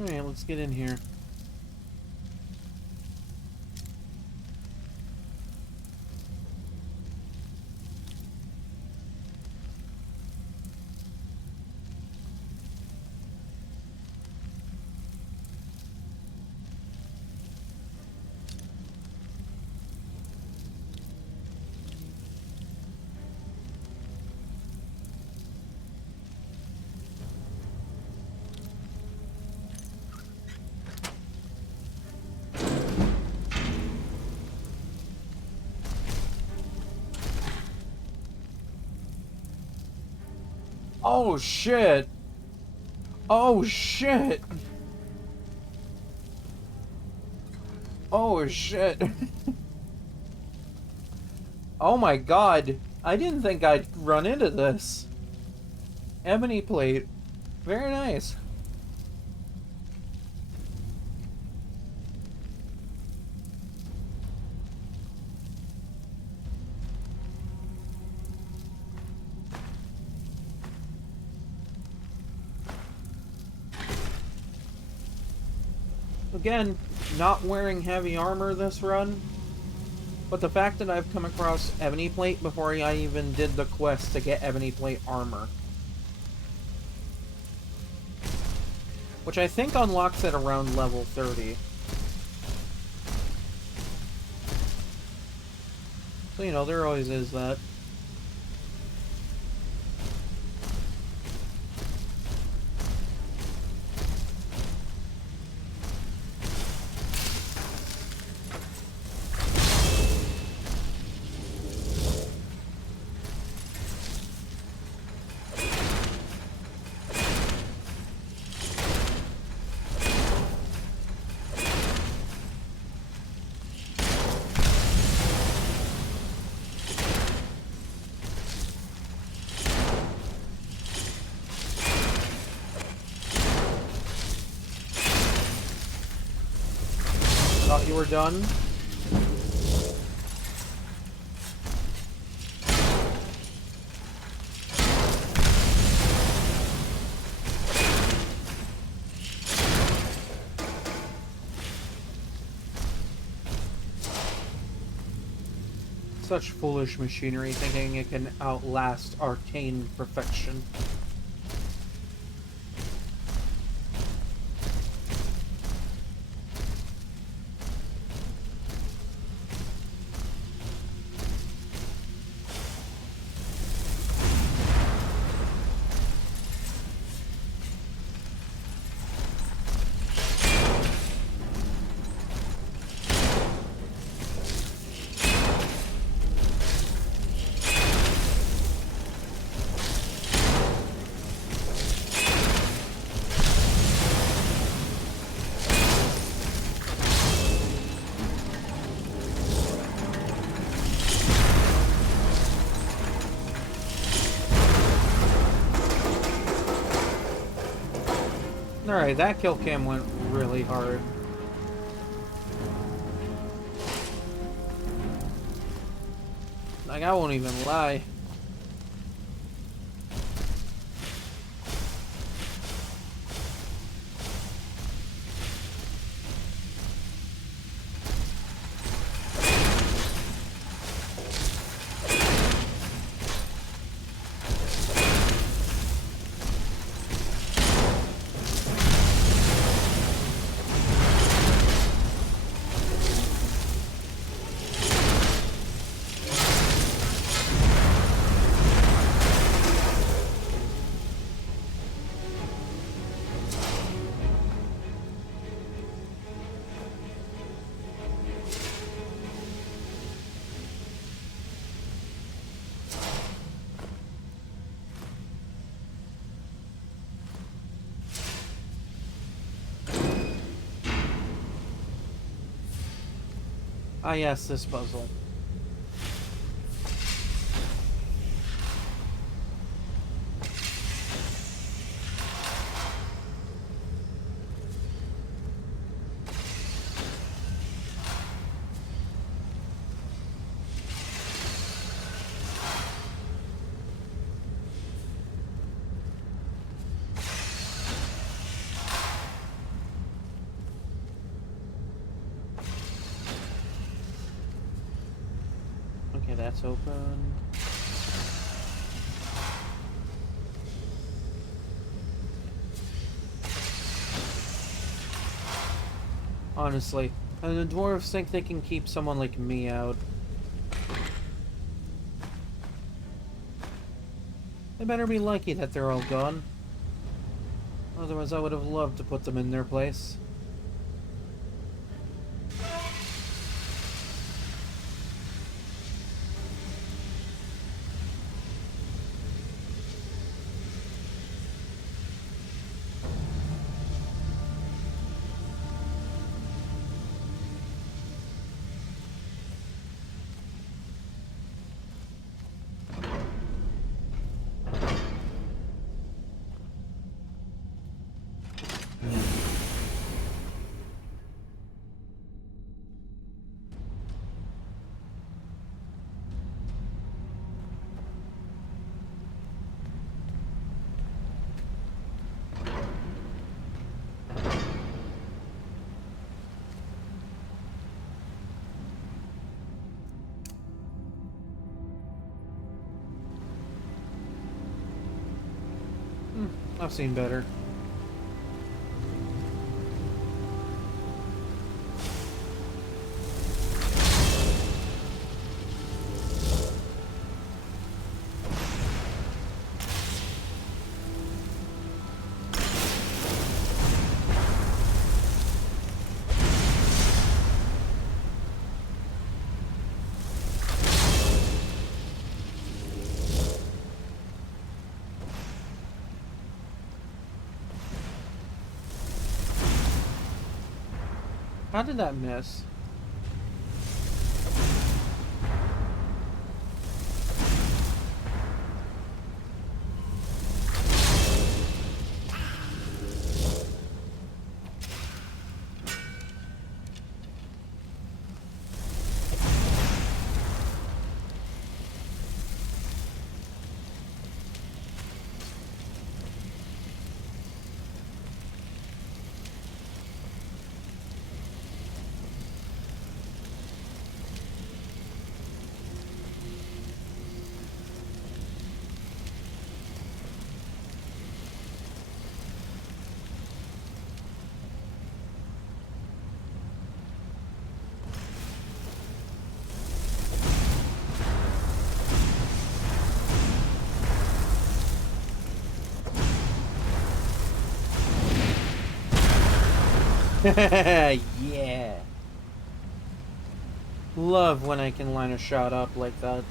Alright, let's get in here. Oh shit! Oh shit! Oh shit! Oh my god! I didn't think I'd run into this. Ebony plate. Very nice. Again, not wearing heavy armor this run, but the fact that I've come across Ebony Plate before I even did the quest to get Ebony Plate armor. Which I think unlocks at around level 30. So, you know, there always is that. Thought you were done. Such foolish machinery, thinking it can outlast arcane perfection. Alright, that kill cam went really hard. Like, I won't even lie. Ah yes, this puzzle. Okay, that's open. Honestly, and the dwarves think they can keep someone like me out. They better be lucky that they're all gone. Otherwise, I would have loved to put them in their place. I've seen better. How did that miss? Yeah. Love when I can line a shot up like that.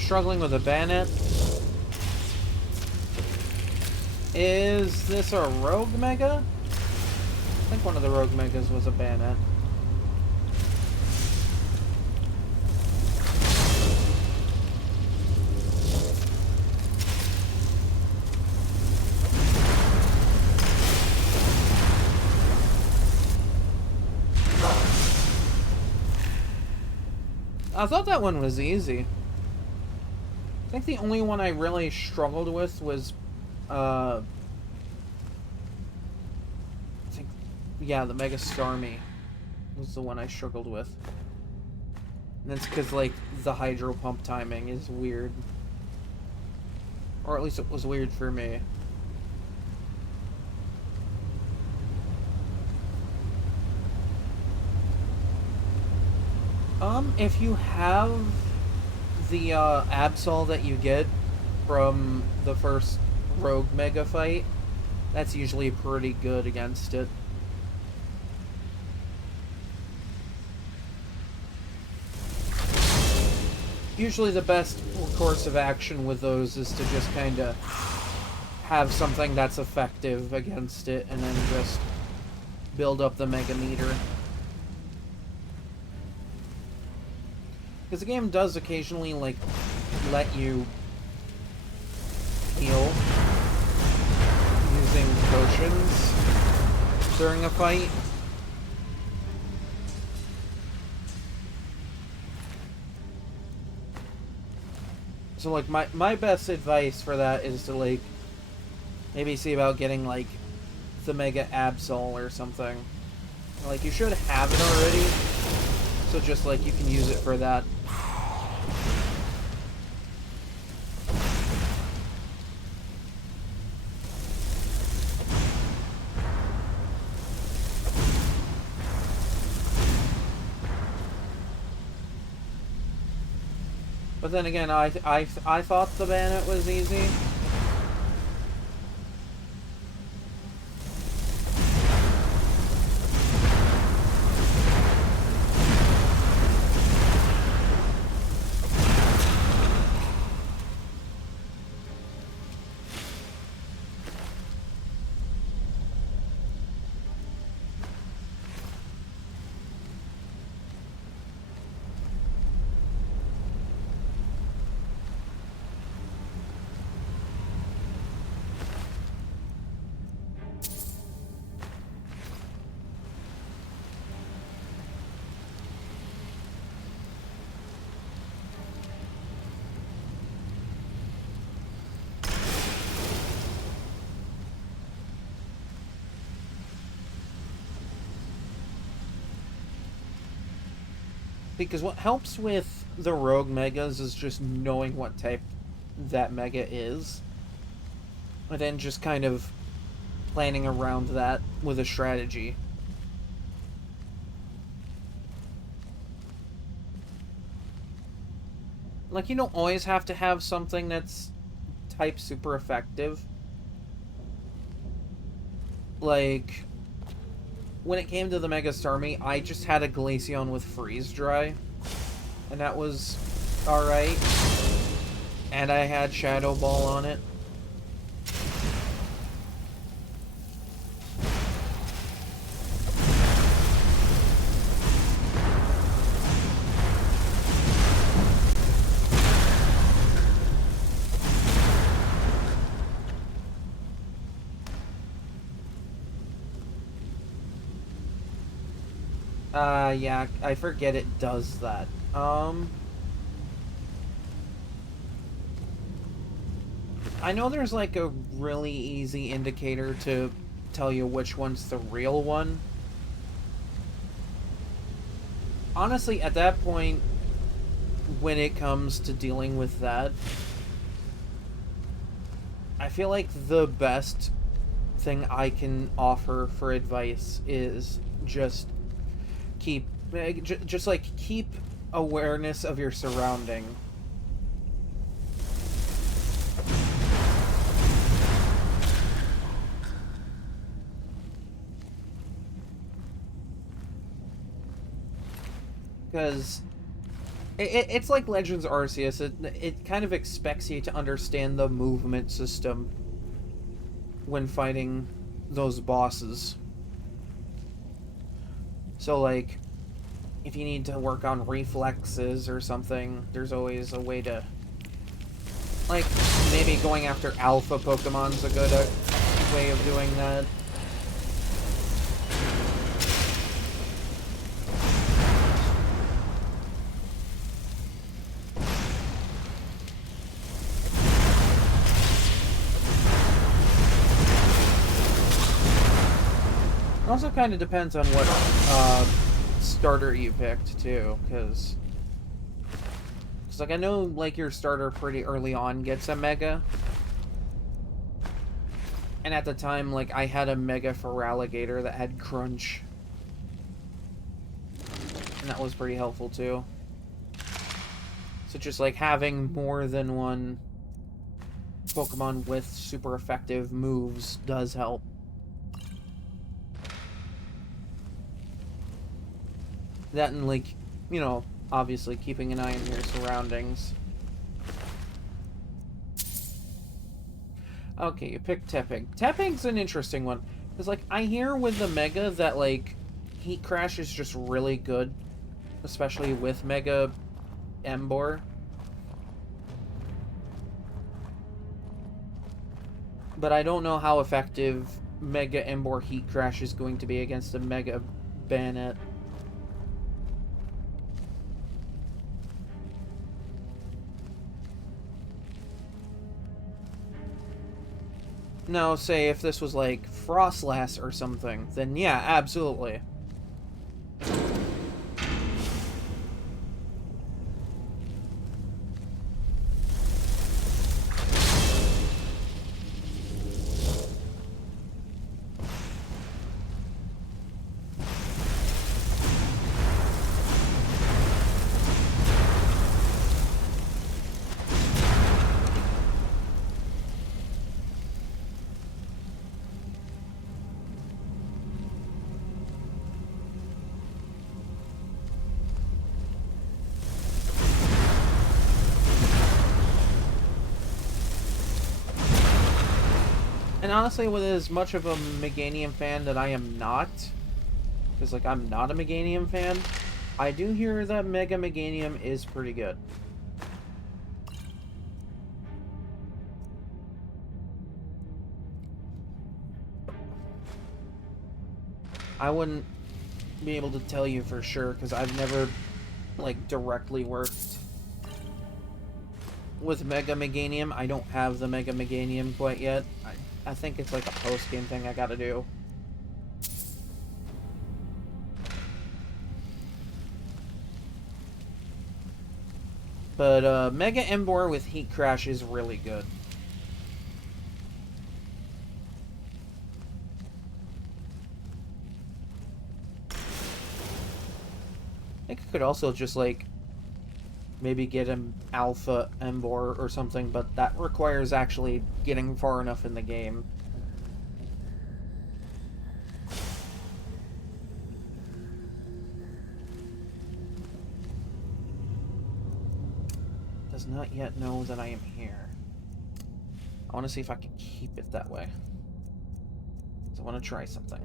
Struggling with a bayonet? Is this a rogue mega? I think one of the rogue megas was a bayonet. I thought that one was easy. I think the only one I really struggled with was, I think, yeah, the Mega Starmie was the one I struggled with. And that's because, like, the hydro pump timing is weird. Or at least it was weird for me. If you have the Absol that you get from the first Rogue Mega fight, that's usually pretty good against it. Usually the best course of action with those is to just kind of have something that's effective against it and then just build up the Mega Meter. Because the game does occasionally, like, let you heal using potions during a fight. So, like, my best advice for that is to, like, maybe see about getting, like, the Mega Absol or something. Like, you should have it already, so just, like, you can use it for that. But then again, I thought the bayonet was easy. Because what helps with the rogue megas is just knowing what type that mega is. And then just kind of planning around that with a strategy. Like, you don't always have to have something that's type super effective. Like, when it came to the Mega Starmie, I just had a Glaceon with Freeze Dry. And that was alright. And I had Shadow Ball on it. Yeah, I forget it does that. I know there's like a really easy indicator to tell you which one's the real one. Honestly, at that point, when it comes to dealing with that, I feel like the best thing I can offer for advice is just keep awareness of your surrounding. Because it's like Legends Arceus. It kind of expects you to understand the movement system when fighting those bosses. So, like, if you need to work on reflexes or something, there's always a way to... Like, maybe going after alpha Pokemon's a good way of doing that. It also kind of depends on what starter you picked too, because like I know like your starter pretty early on gets a mega, and at the time like I had a mega for Alligator that had Crunch, and that was pretty helpful too. So just like having more than one Pokemon with super effective moves does help. That and, like, you know, obviously keeping an eye on your surroundings. Okay, you picked Tepig. Tepig's an interesting one. Because, like, I hear with the Mega that, like, Heat Crash is just really good. Especially with Mega Emboar. But I don't know how effective Mega Emboar Heat Crash is going to be against a Mega Bayonet. No, say if this was like Frostlass or something, then yeah, absolutely. And honestly, with as much of a Meganium fan that I am not, because, like, I'm not a Meganium fan, I do hear that Mega Meganium is pretty good. I wouldn't be able to tell you for sure, because I've never, like, directly worked with Mega Meganium. I don't have the Mega Meganium quite yet. I think it's like a post-game thing I gotta do. But Mega Embor with Heat Crash is really good. I think I could also just, like, maybe get an Alpha Embor or something, but that requires actually getting far enough in the game. Does not yet know that I am here. I want to see if I can keep it that way. So I want to try something.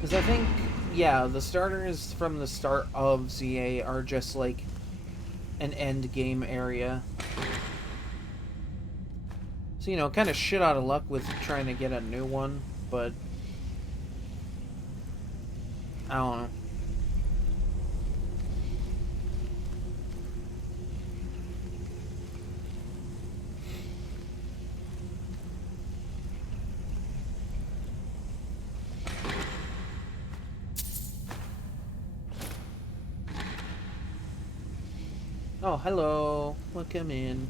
Because I think, yeah, the starters from the start of ZA are just like an end game area. So, you know, kind of shit out of luck with trying to get a new one, but I don't know. Oh, hello. Welcome in.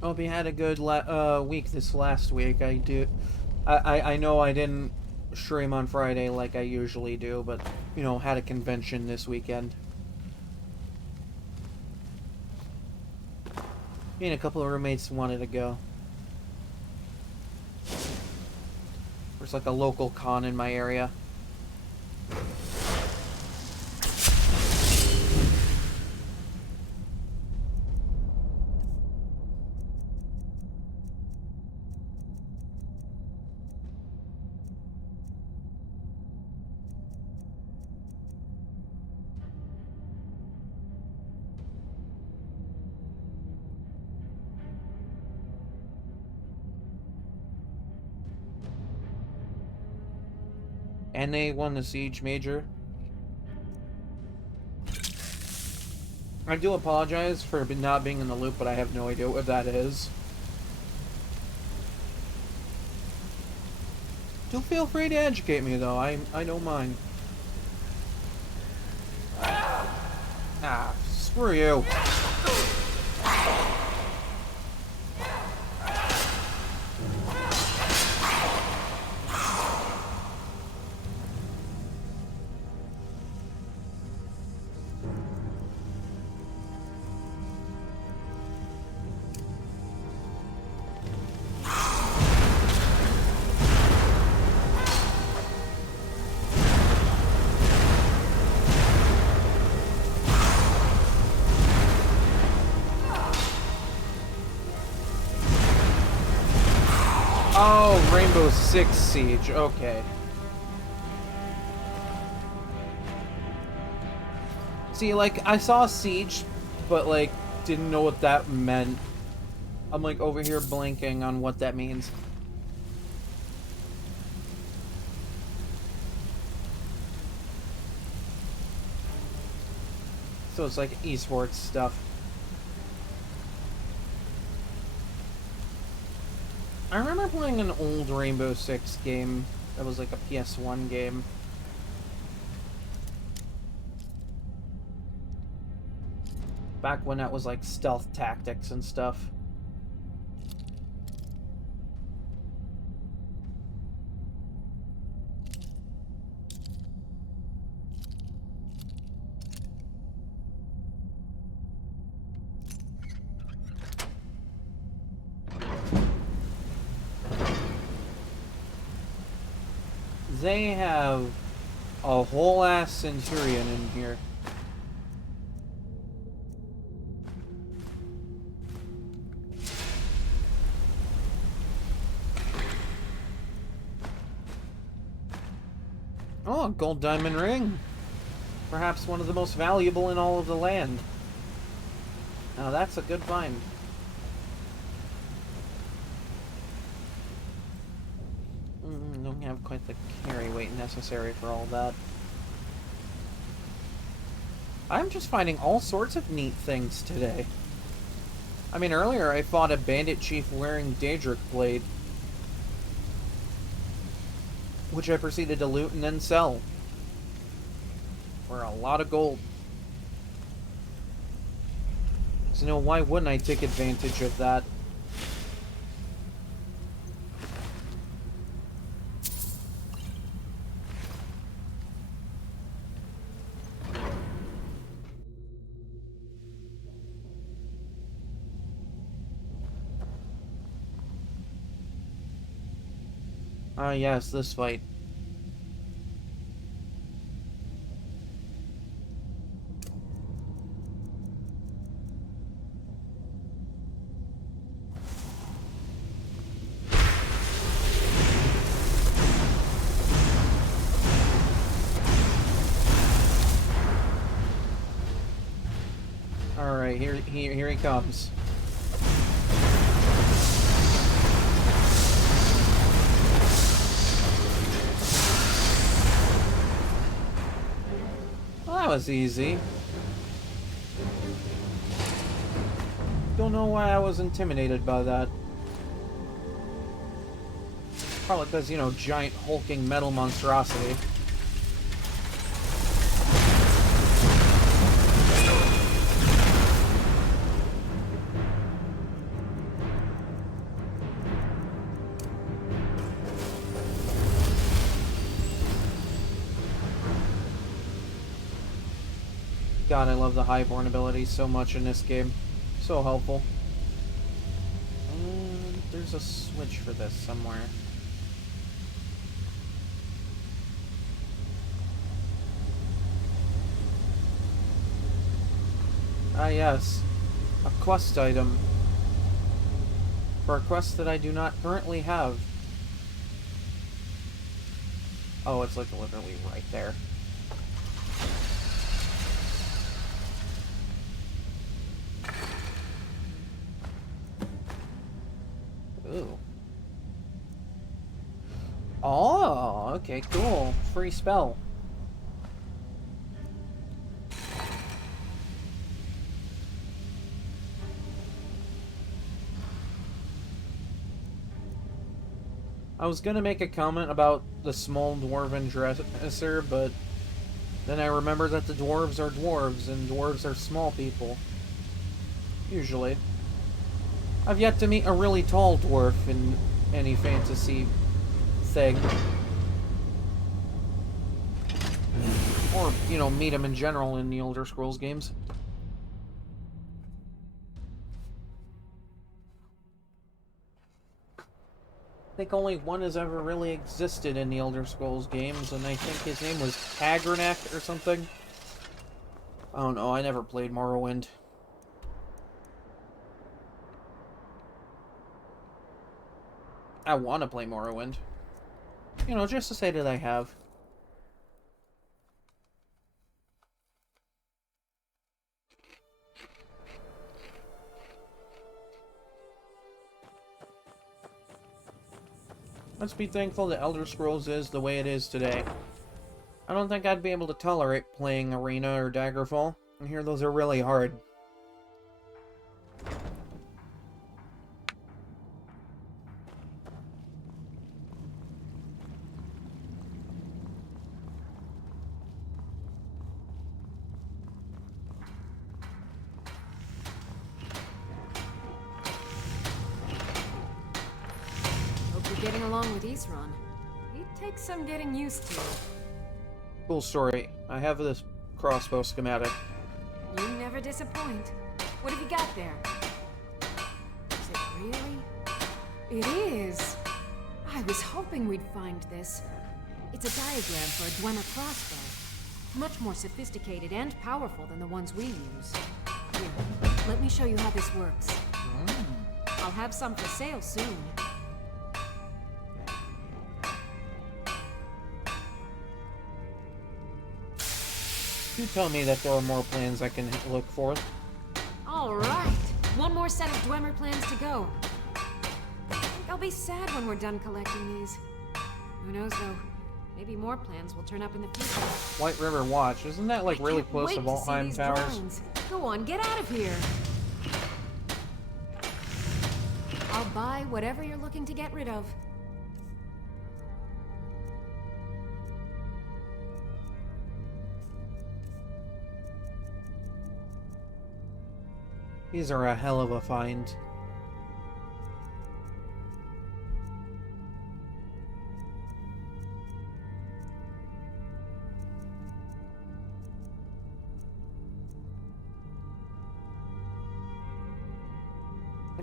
Hope you had a good week this last week. I know I didn't stream on Friday like I usually do, but, you know, had a convention this weekend. Me and a couple of roommates wanted to go. There's like a local con in my area. And they won the Siege Major. I do apologize for not being in the loop, but I have no idea what that is. Do feel free to educate me, though. I don't mind. Ah, screw you. Oh, Rainbow Six Siege, okay. See, like, I saw Siege, but, like, didn't know what that meant. I'm, like, over here blanking on what that means. So it's, like, esports stuff. I remember playing an old Rainbow Six game that was like a PS1 game. Back when that was like stealth tactics and stuff. they have a whole ass centurion in here. Oh, a gold diamond ring. Perhaps one of the most valuable in all of the land. Now that's a good find. Don't have quite the carry weight necessary for all that. I'm just finding all sorts of neat things today. I mean, earlier I fought a bandit chief wearing Daedric blade, which I proceeded to loot and then sell for a lot of gold. So, you know, why wouldn't I take advantage of that? Ah, yes, this fight. Alright, here he comes. Well, that was easy. Don't know why I was intimidated by that. Probably because, you know, giant hulking metal monstrosity. God, I love the Highborn abilities so much in this game. So helpful. And there's a switch for this somewhere. Ah, yes. A quest item. For a quest that I do not currently have. Oh, it's like literally right there. Ooh. Oh, okay, cool. Free spell. I was gonna make a comment about the small dwarven dresser, but then I remembered that the dwarves are dwarves, and dwarves are small people. Usually. I've yet to meet a really tall dwarf in any fantasy thing. Or, you know, meet him in general in the Elder Scrolls games. I think only one has ever really existed in the Elder Scrolls games, and I think his name was Hagernack or something. I don't know, I never played Morrowind. I want to play Morrowind. You know, just to say that I have. Let's be thankful that Elder Scrolls is the way it is today. I don't think I'd be able to tolerate playing Arena or Daggerfall. I hear those are really hard. Getting along with Isran. He'd take some getting used to. Cool story. I have this crossbow schematic. You never disappoint. What have you got there? Is it really? It is! I was hoping we'd find this. It's a diagram for a Dwemer crossbow. Much more sophisticated and powerful than the ones we use. Here, let me show you how this works. I'll have some for sale soon. You tell me that there are more plans I can look for. Alright, one more set of Dwemer plans to go. I think I'll be sad when we're done collecting these. Who knows though, maybe more plans will turn up in the future. White River Watch, isn't that like really close to Wait see Valheim these Towers? drawings. Go on, get out of here! I'll buy whatever you're looking to get rid of. These are a hell of a find.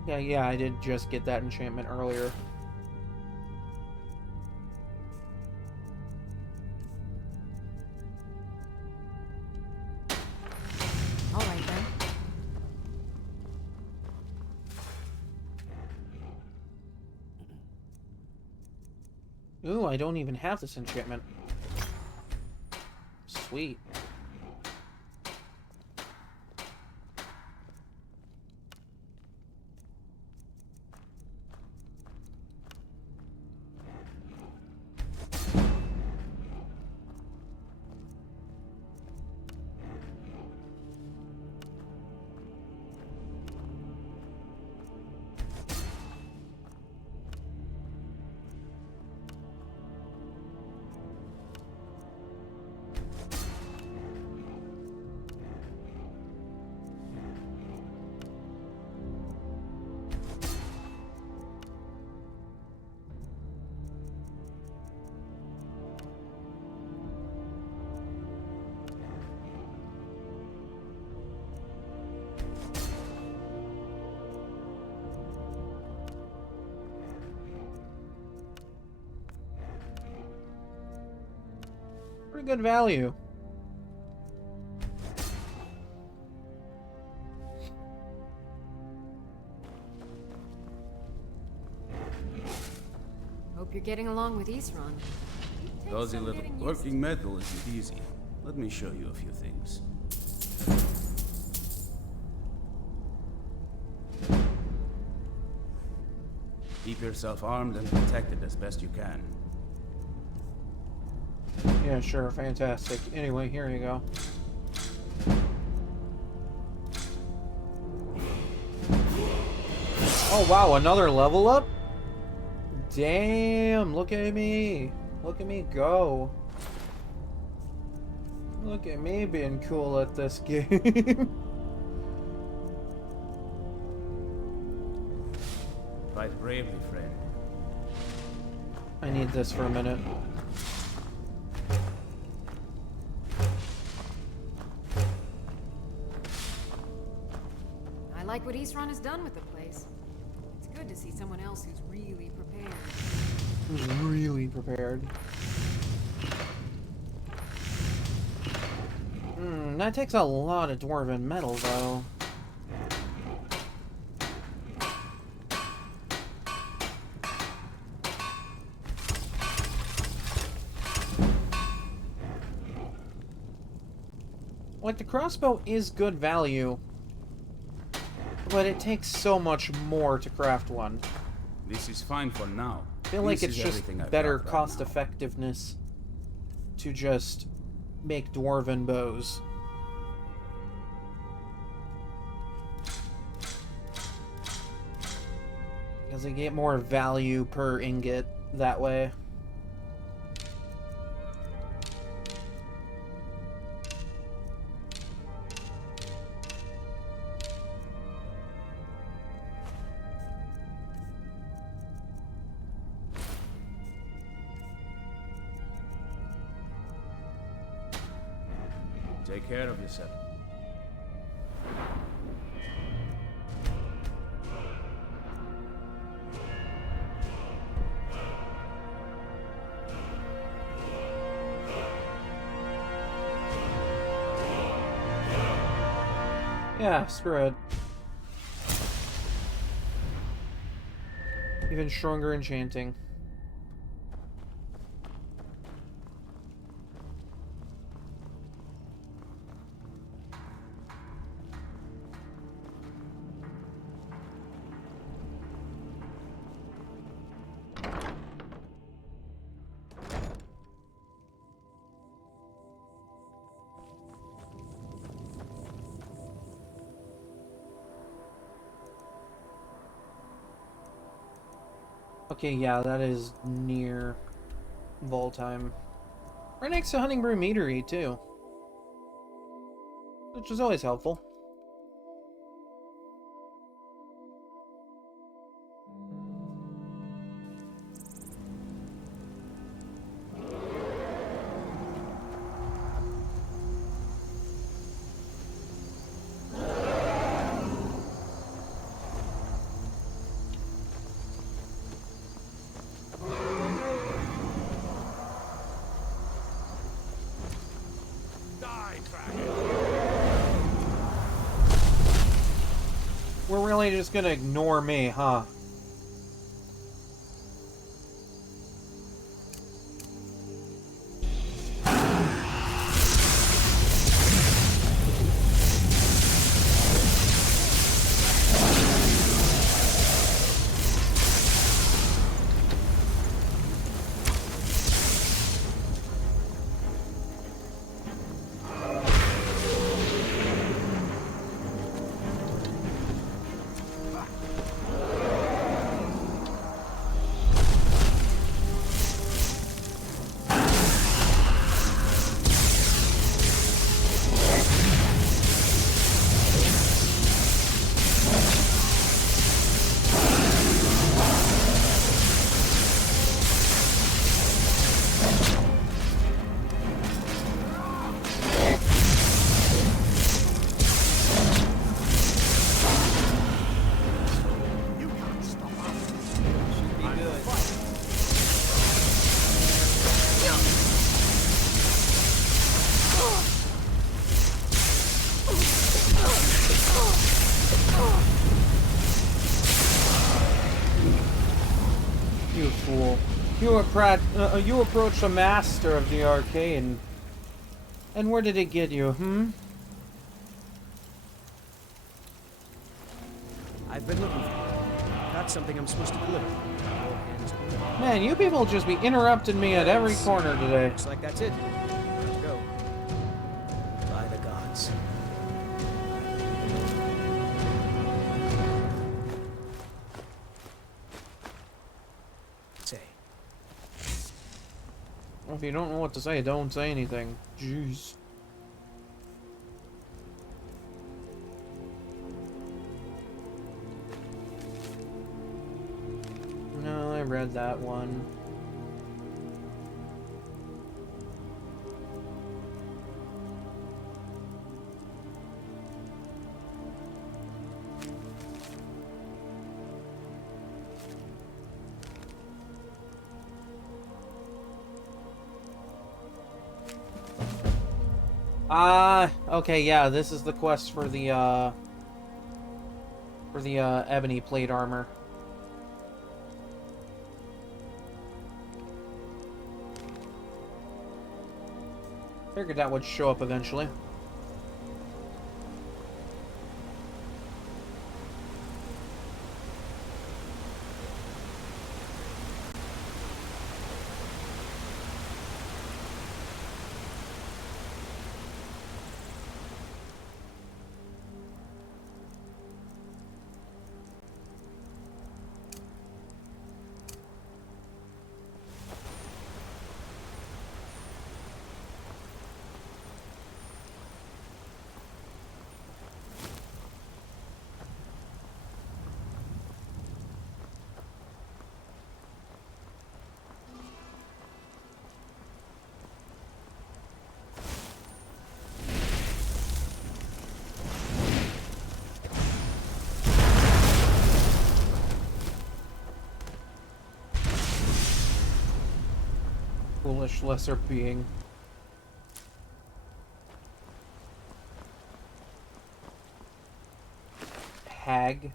Yeah, I did just get that enchantment earlier. Alright then. Ooh, I don't even have this enchantment. Sweet. Pretty good value. Hope you're getting along with Isran. Cozy little working metal isn't easy. Let me show you a few things. Keep yourself armed and protected as best you can. Yeah, sure, fantastic. Anyway, here you go. Oh wow, another level up? Damn, look at me. Look at me go. Look at me being cool at this game. Fight bravely, friend. I need this for a minute. I like what Isran has done with the place. It's good to see someone else who's really prepared. Who's really prepared. That takes a lot of dwarven metal, though. Like, the crossbow is good value, but it takes so much more to craft one. This is fine for now. I feel like This it's is just everything I've better got right cost now. effectiveness to just make dwarven bows. Because they get more value per ingot that way. Take care of yourself. Yeah, screw it. Even stronger enchanting. Okay, yeah, that is near Voltime. Right next to Huntingbrew Meadery, too. Which is always helpful. We're really just gonna ignore me, huh? You fool. You approached the master of the arcane. And where did it get you, hmm? I've been looking for you. Got something I'm supposed to deliver. Man, you people just be interrupting me at every corner today. Looks like that's it. Let's go. By the gods. Say. Well, if you don't know what to say, don't say anything. Jeez. No, I read that one. Okay, yeah, this is the quest for the ebony plate armor. Figured that would show up eventually. Foolish lesser being. hag.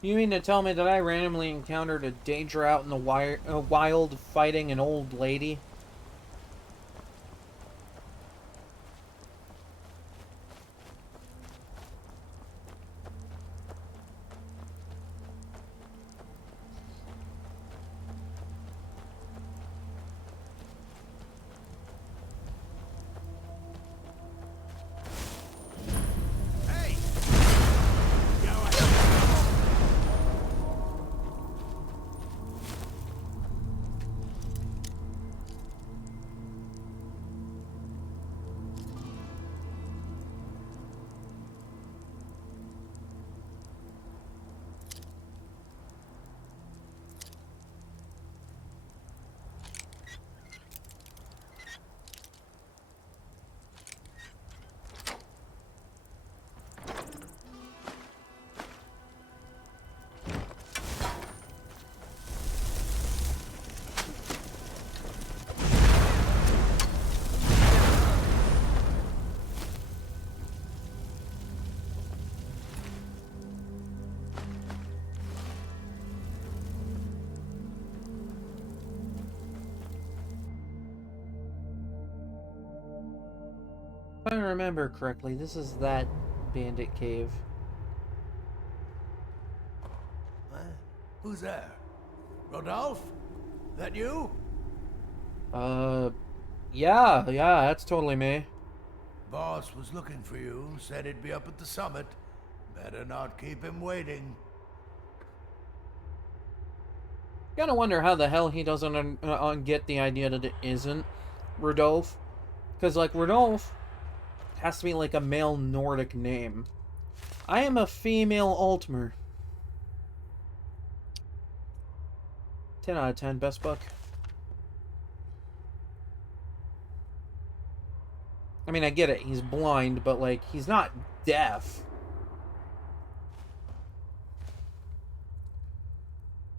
You mean to tell me that I randomly encountered a Daedra out in the wild fighting an old lady? If I remember correctly, this is that bandit cave. Huh? Who's there? Rodolphe? That you? Yeah, that's totally me. Boss was looking for you, said he'd be up at the summit. Better not keep him waiting. Gotta wonder how the hell he doesn't get the idea that it isn't Rodolphe. Because, like, Rodolphe has to be, like, a male Nordic name. I am a female Altmer. 10 out of 10, best book. I mean, I get it, he's blind, but, like, he's not deaf.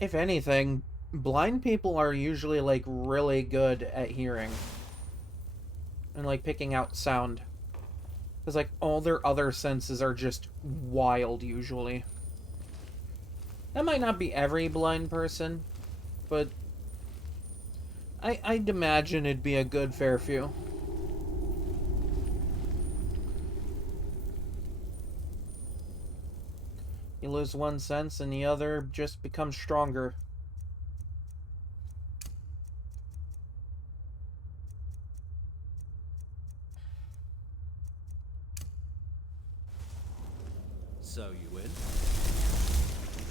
If anything, blind people are usually, like, really good at hearing. And, like, picking out sound. Because, like, all their other senses are just wild, usually. That might not be every blind person, but I'd imagine it'd be a good fair few. You lose one sense and the other just becomes stronger. So you win?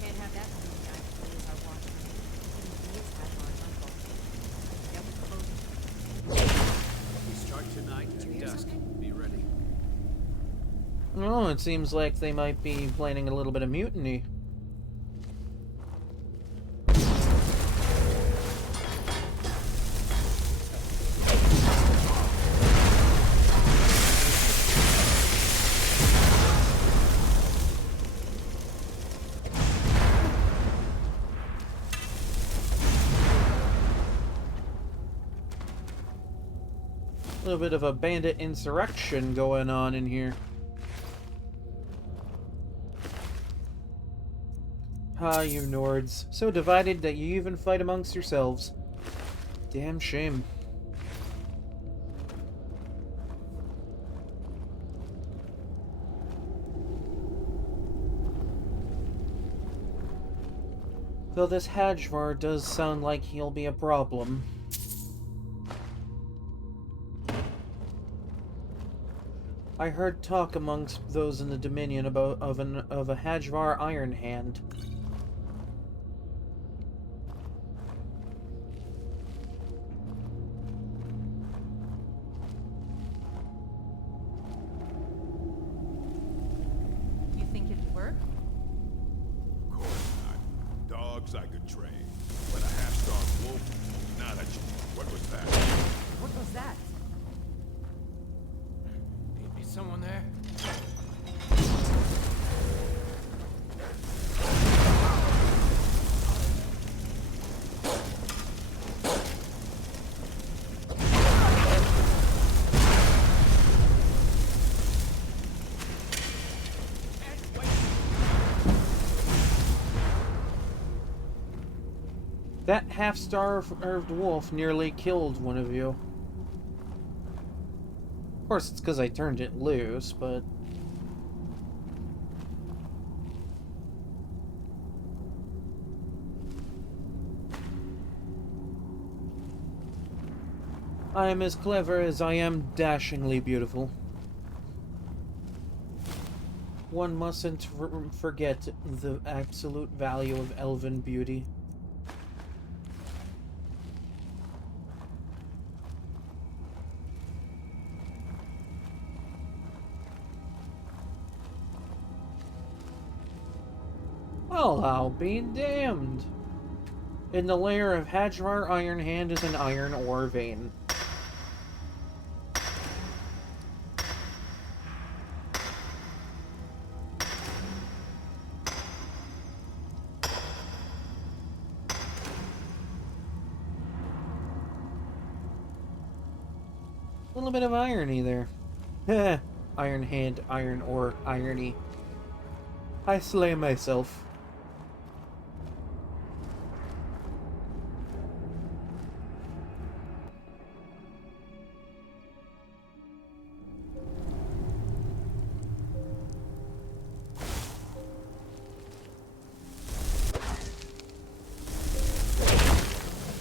Can't have that many guys as our watchman. He is my uncle. We start tonight at dusk. Be ready. Oh, it seems like they might be planning a little bit of mutiny. A little bit of a bandit insurrection going on in here. Ah, you Nords. So divided that you even fight amongst yourselves. Damn shame. Though this Hajvar does sound like he'll be a problem. I heard talk amongst those in the Dominion about of a Hajvar Iron Hand. You think it'd work? Of course not. Dogs I could train. But a half-starved wolf? Not a chance. What was that? What was that? Is someone there? That half-starved wolf nearly killed one of you. Of course, it's because I turned it loose, but... I am as clever as I am dashingly beautiful. One mustn't forget the absolute value of elven beauty. Well, I'll be damned. In the lair of Hadjar Iron Hand is an iron ore vein. A little bit of irony there. Iron Hand, Iron Ore, irony. I slay myself.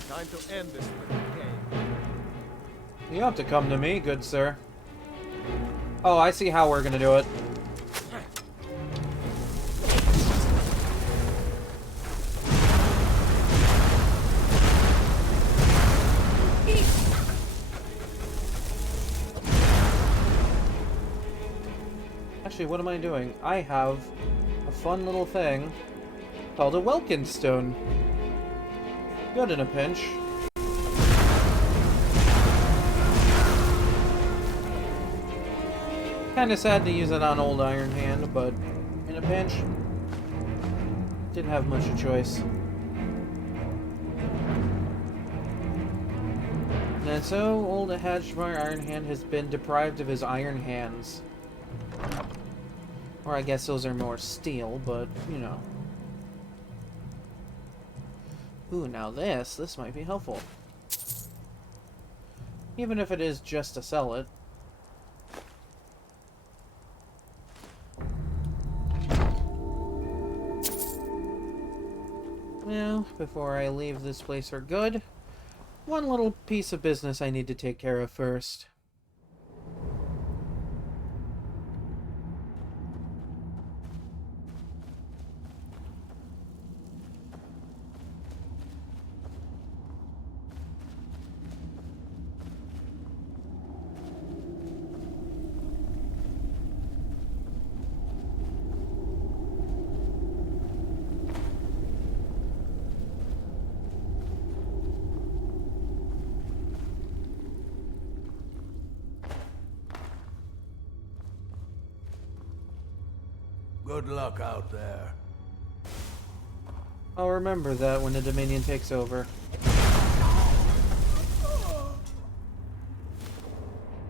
Time to end this little game. You have to come to me, good sir. Oh, I see how we're gonna do it. Actually, what am I doing? I have a fun little thing called a Welkin Stone. Good in a pinch. Kinda sad to use it on old Iron Hand, but in a pinch, didn't have much of a choice. And so, old Hadjar Iron Hand has been deprived of his iron hands. Or I guess those are more steel, but, you know. Ooh, now this might be helpful. Even if it is just to sell it. Now, before I leave this place for good, one little piece of business I need to take care of first. Good luck out there. I'll remember that when the Dominion takes over.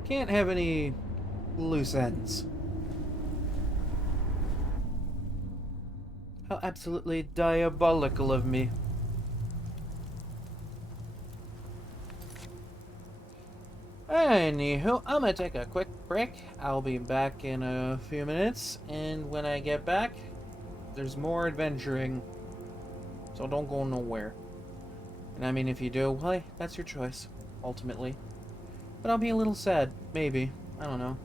Can't have any loose ends. How absolutely diabolical of me. Anywho, I'm gonna take a quick break. I'll be back in a few minutes, and when I get back, there's more adventuring. So don't go nowhere. And I mean, if you do, well, that's your choice, ultimately. But I'll be a little sad, maybe. I don't know.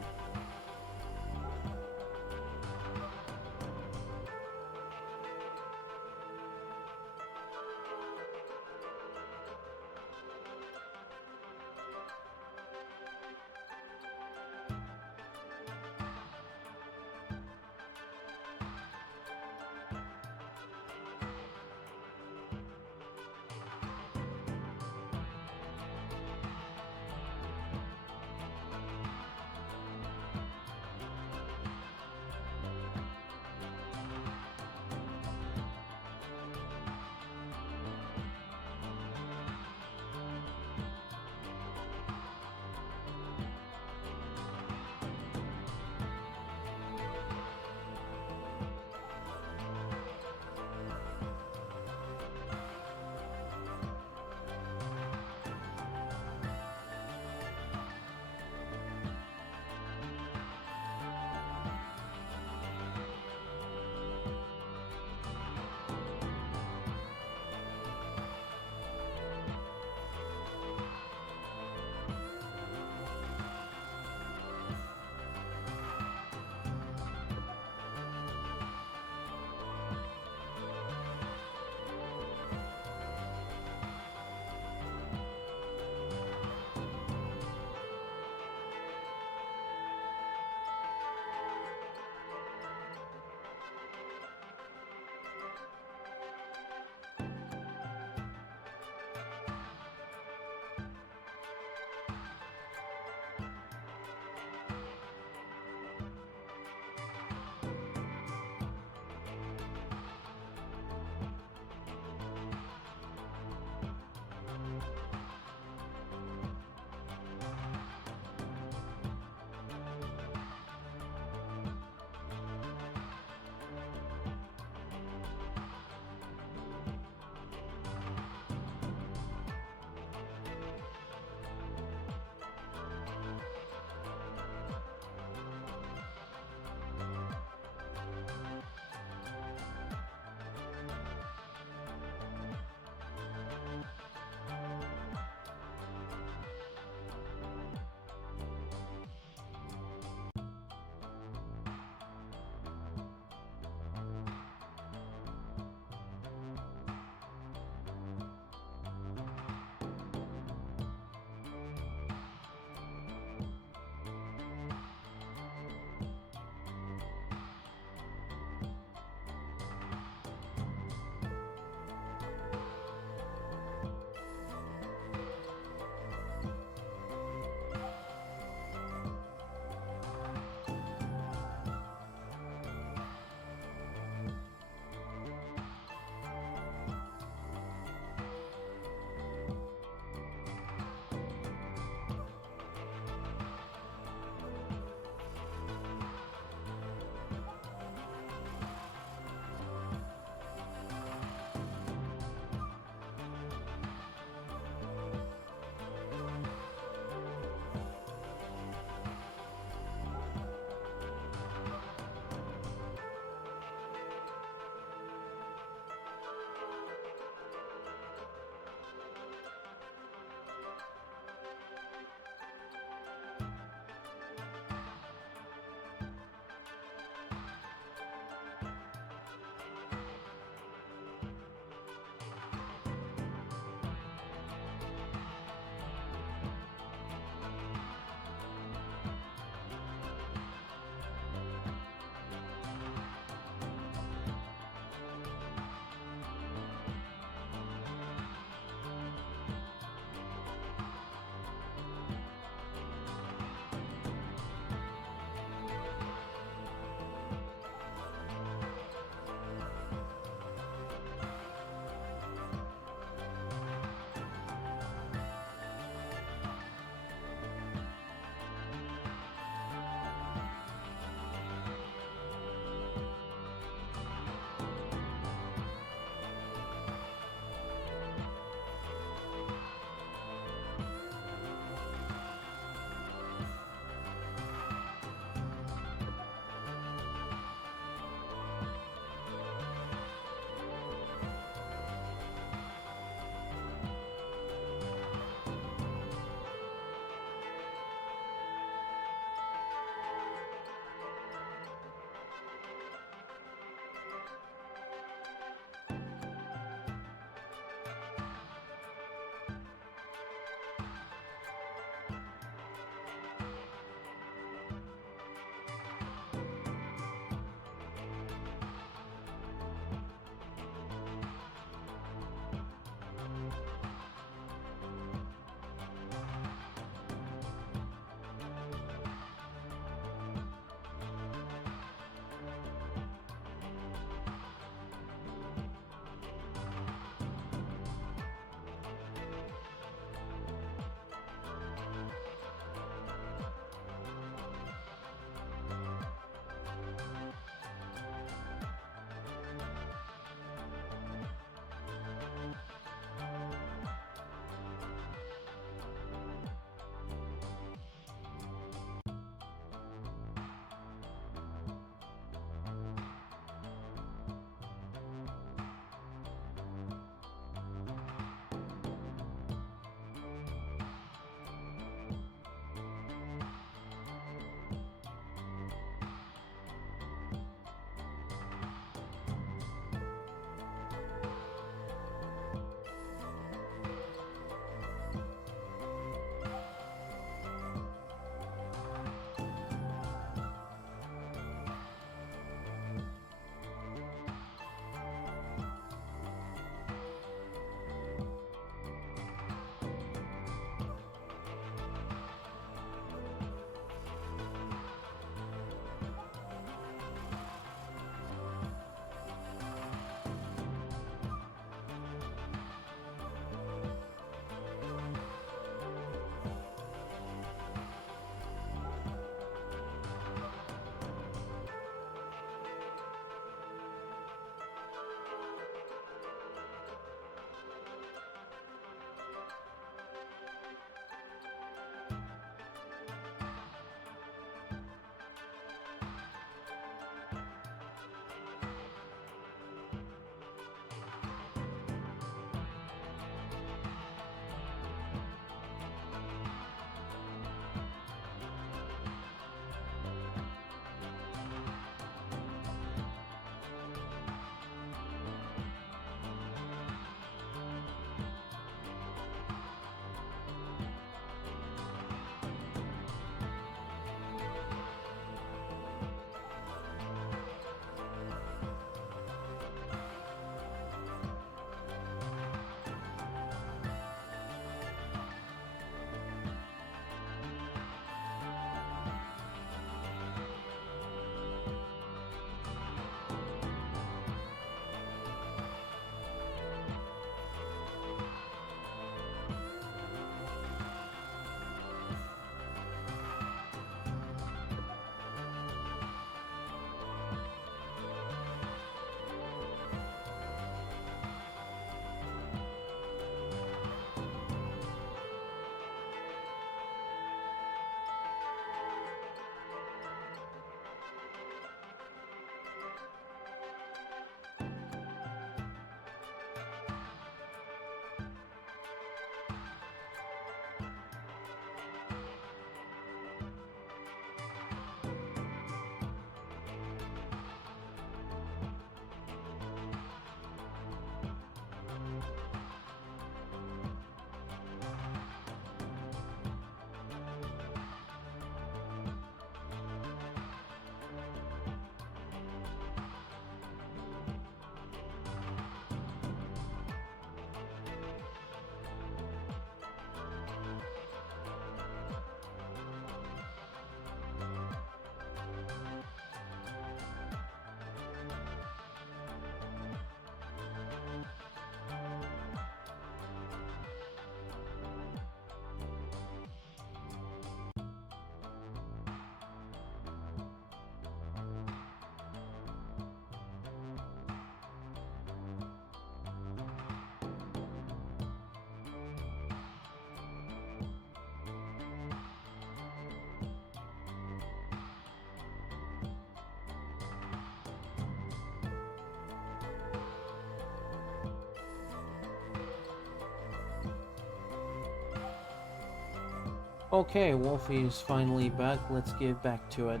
Okay, Wolfie is finally back. Let's get back to it.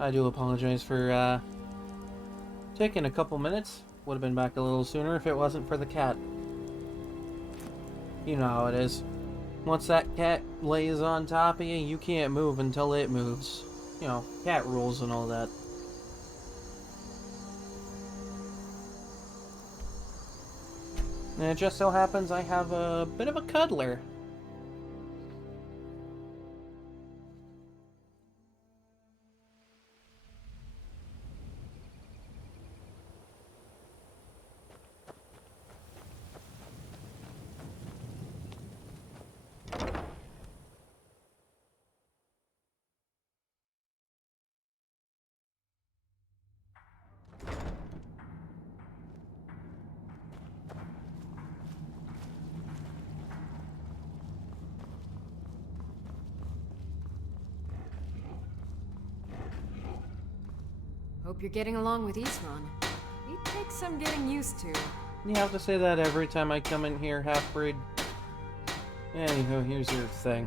I do apologize for taking a couple minutes. Would have been back a little sooner if it wasn't for the cat. You know how it is. Once that cat lays on top of you, you can't move until it moves. You know, cat rules and all that. And it just so happens I have a bit of a cuddler. Hope you're getting along with Isran. He takes some getting used to. You have to say that every time I come in here, half-breed. Anywho, here's your thing.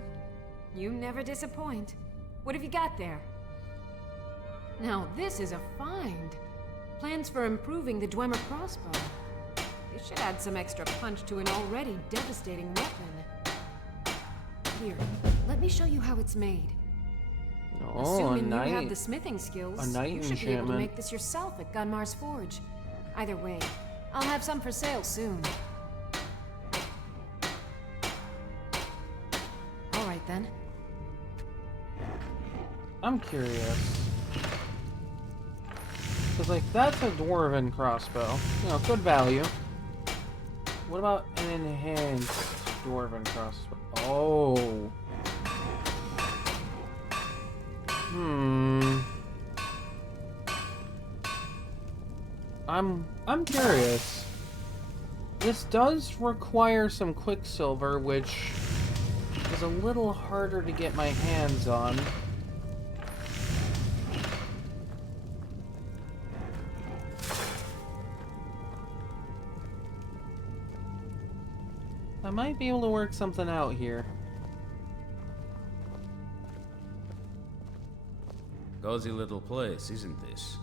You never disappoint. What have you got there? Now, this is a find. Plans for improving the Dwemer crossbow. They should add some extra punch to an already devastating weapon. Here, let me show you how it's made. Oh, Assuming you have the smithing skills, a knight you should be able to enchantment. make this yourself at Gunmar's Forge. Either way, I'll have some for sale soon. Alright then. I'm curious. Cause like, that's a dwarven crossbow. You know, good value. What about an enhanced dwarven crossbow? Oh. I'm curious. This does require some quicksilver, which is a little harder to get my hands on. I might be able to work something out here. Cozy little place, isn't this?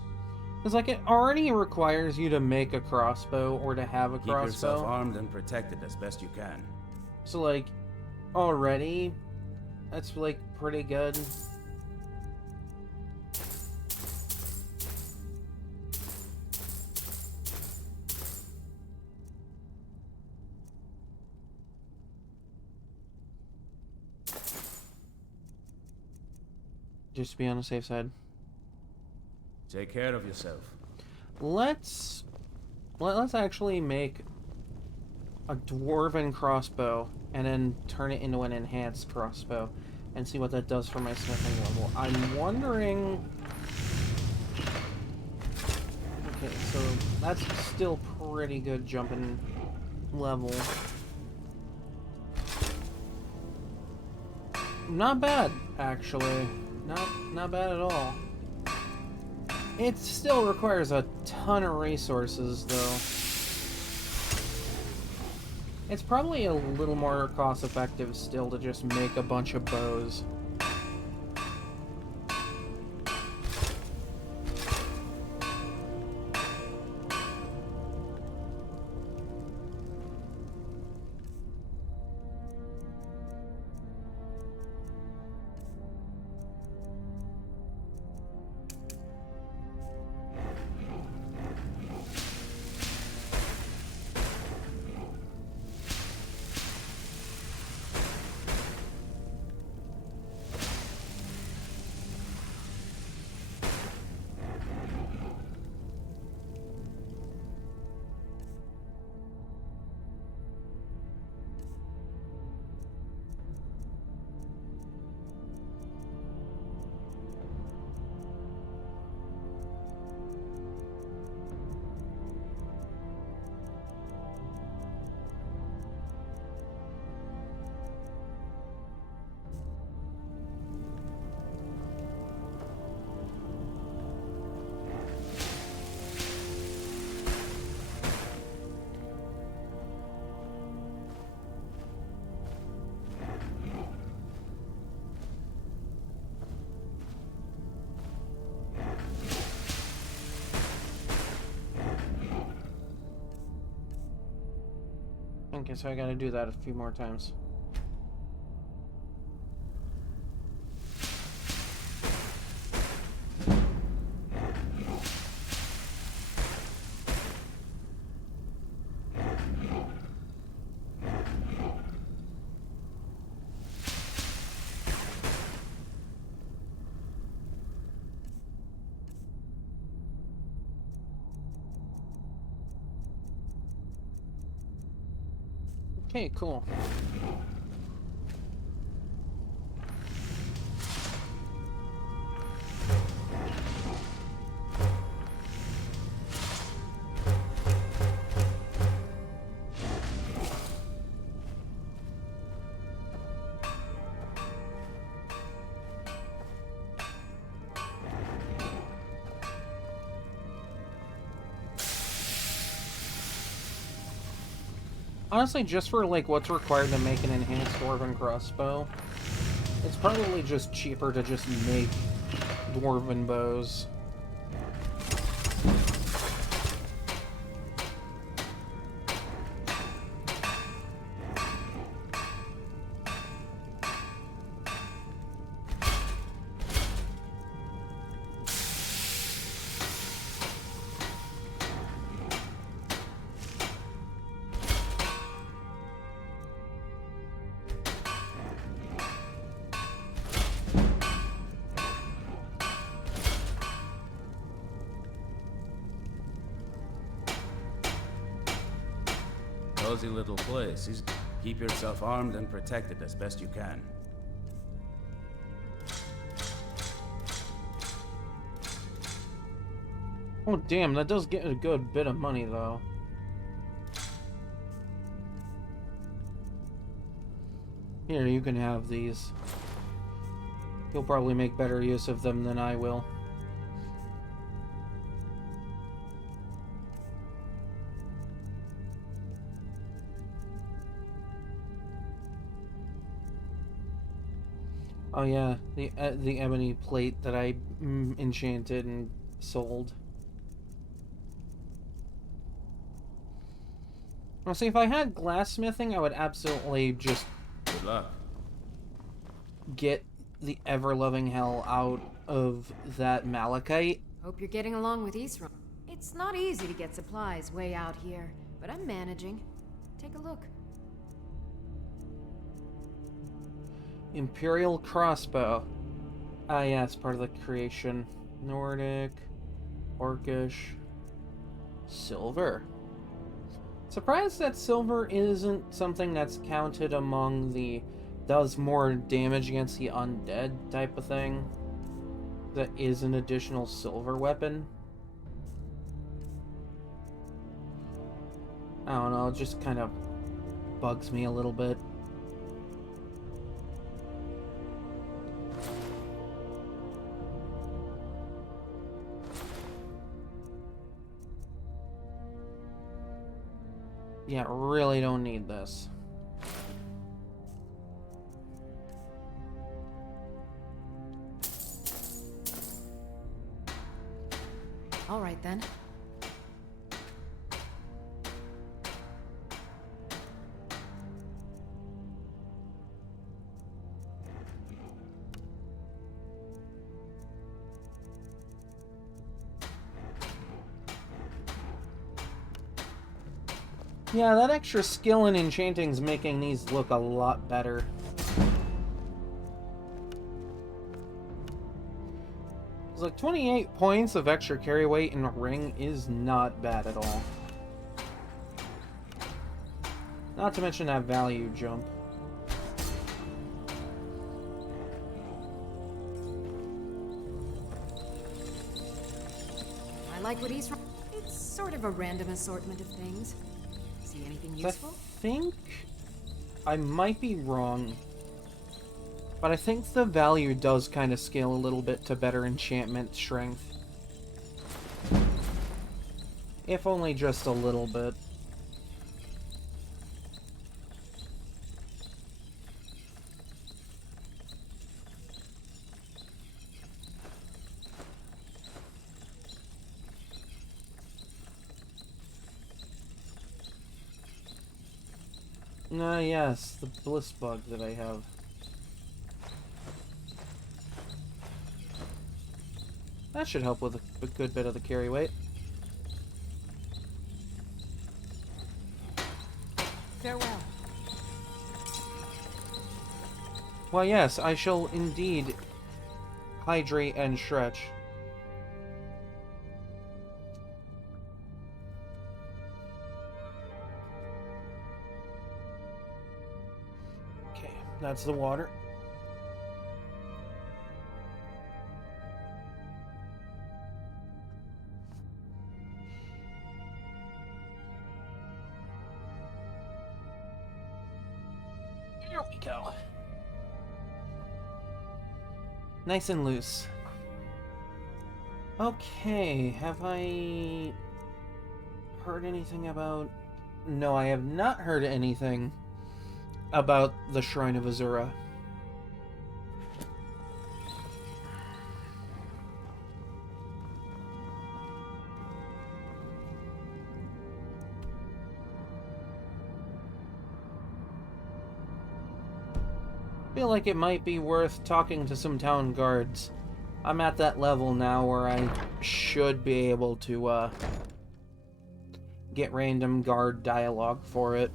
Because, like, it already requires you to make a crossbow or to have a Keep yourself crossbow. armed and protected as best you can. So, like, already, that's, like, pretty good. Just to be on the safe side. Take care of yourself. Let's actually make a dwarven crossbow and then turn it into an enhanced crossbow and see what that does for my smithing level. I'm wondering... Okay, so that's still pretty good jumping level. Not bad, actually. Not bad at all. It still requires a ton of resources, though. It's probably a little more cost-effective still to just make a bunch of bows. Okay, so I gotta do that a few more times. Okay, cool. Honestly, just for like what's required to make an enhanced dwarven crossbow, it's probably just cheaper to just make dwarven bows. Cozy little place. Keep yourself armed and protected as best you can. Oh damn, that does get a good bit of money though. Here, you can have these. You'll probably make better use of them than I will. Oh yeah, the ebony plate that I enchanted and sold. Well, see, if I had glassmithing, I would absolutely just Good luck. get the ever-loving hell out of that malachite. Hope you're getting along with Eastrom. It's not easy to get supplies way out here, but I'm managing. Take a look. Imperial crossbow. Ah, yeah, it's part of the creation. Nordic, Orcish, silver. Surprised that silver isn't something that's counted among the does more damage against the undead type of thing. That is an additional silver weapon. I don't know, it just kind of bugs me a little bit. Yeah, really don't need this. All right then. Yeah, that extra skill in enchanting's making these look a lot better. It's like 28 points of extra carry weight in a ring is not bad at all. Not to mention that value jump. I like what Eastrom. It's sort of a random assortment of things. See anything useful? I think I might be wrong, but I think the value does kind of scale a little bit to better enchantment strength. If only just a little bit. Ah, yes, the bliss bug that I have. That should help with a good bit of the carry weight. Farewell. Well, yes, I shall indeed hydrate and stretch. Okay, that's the water. Here we go. Nice and loose. Okay, have I heard anything about... No, I have not heard anything about the Shrine of Azura. Feel like it might be worth talking to some town guards. I'm at that level now where I should be able to get random guard dialogue for it.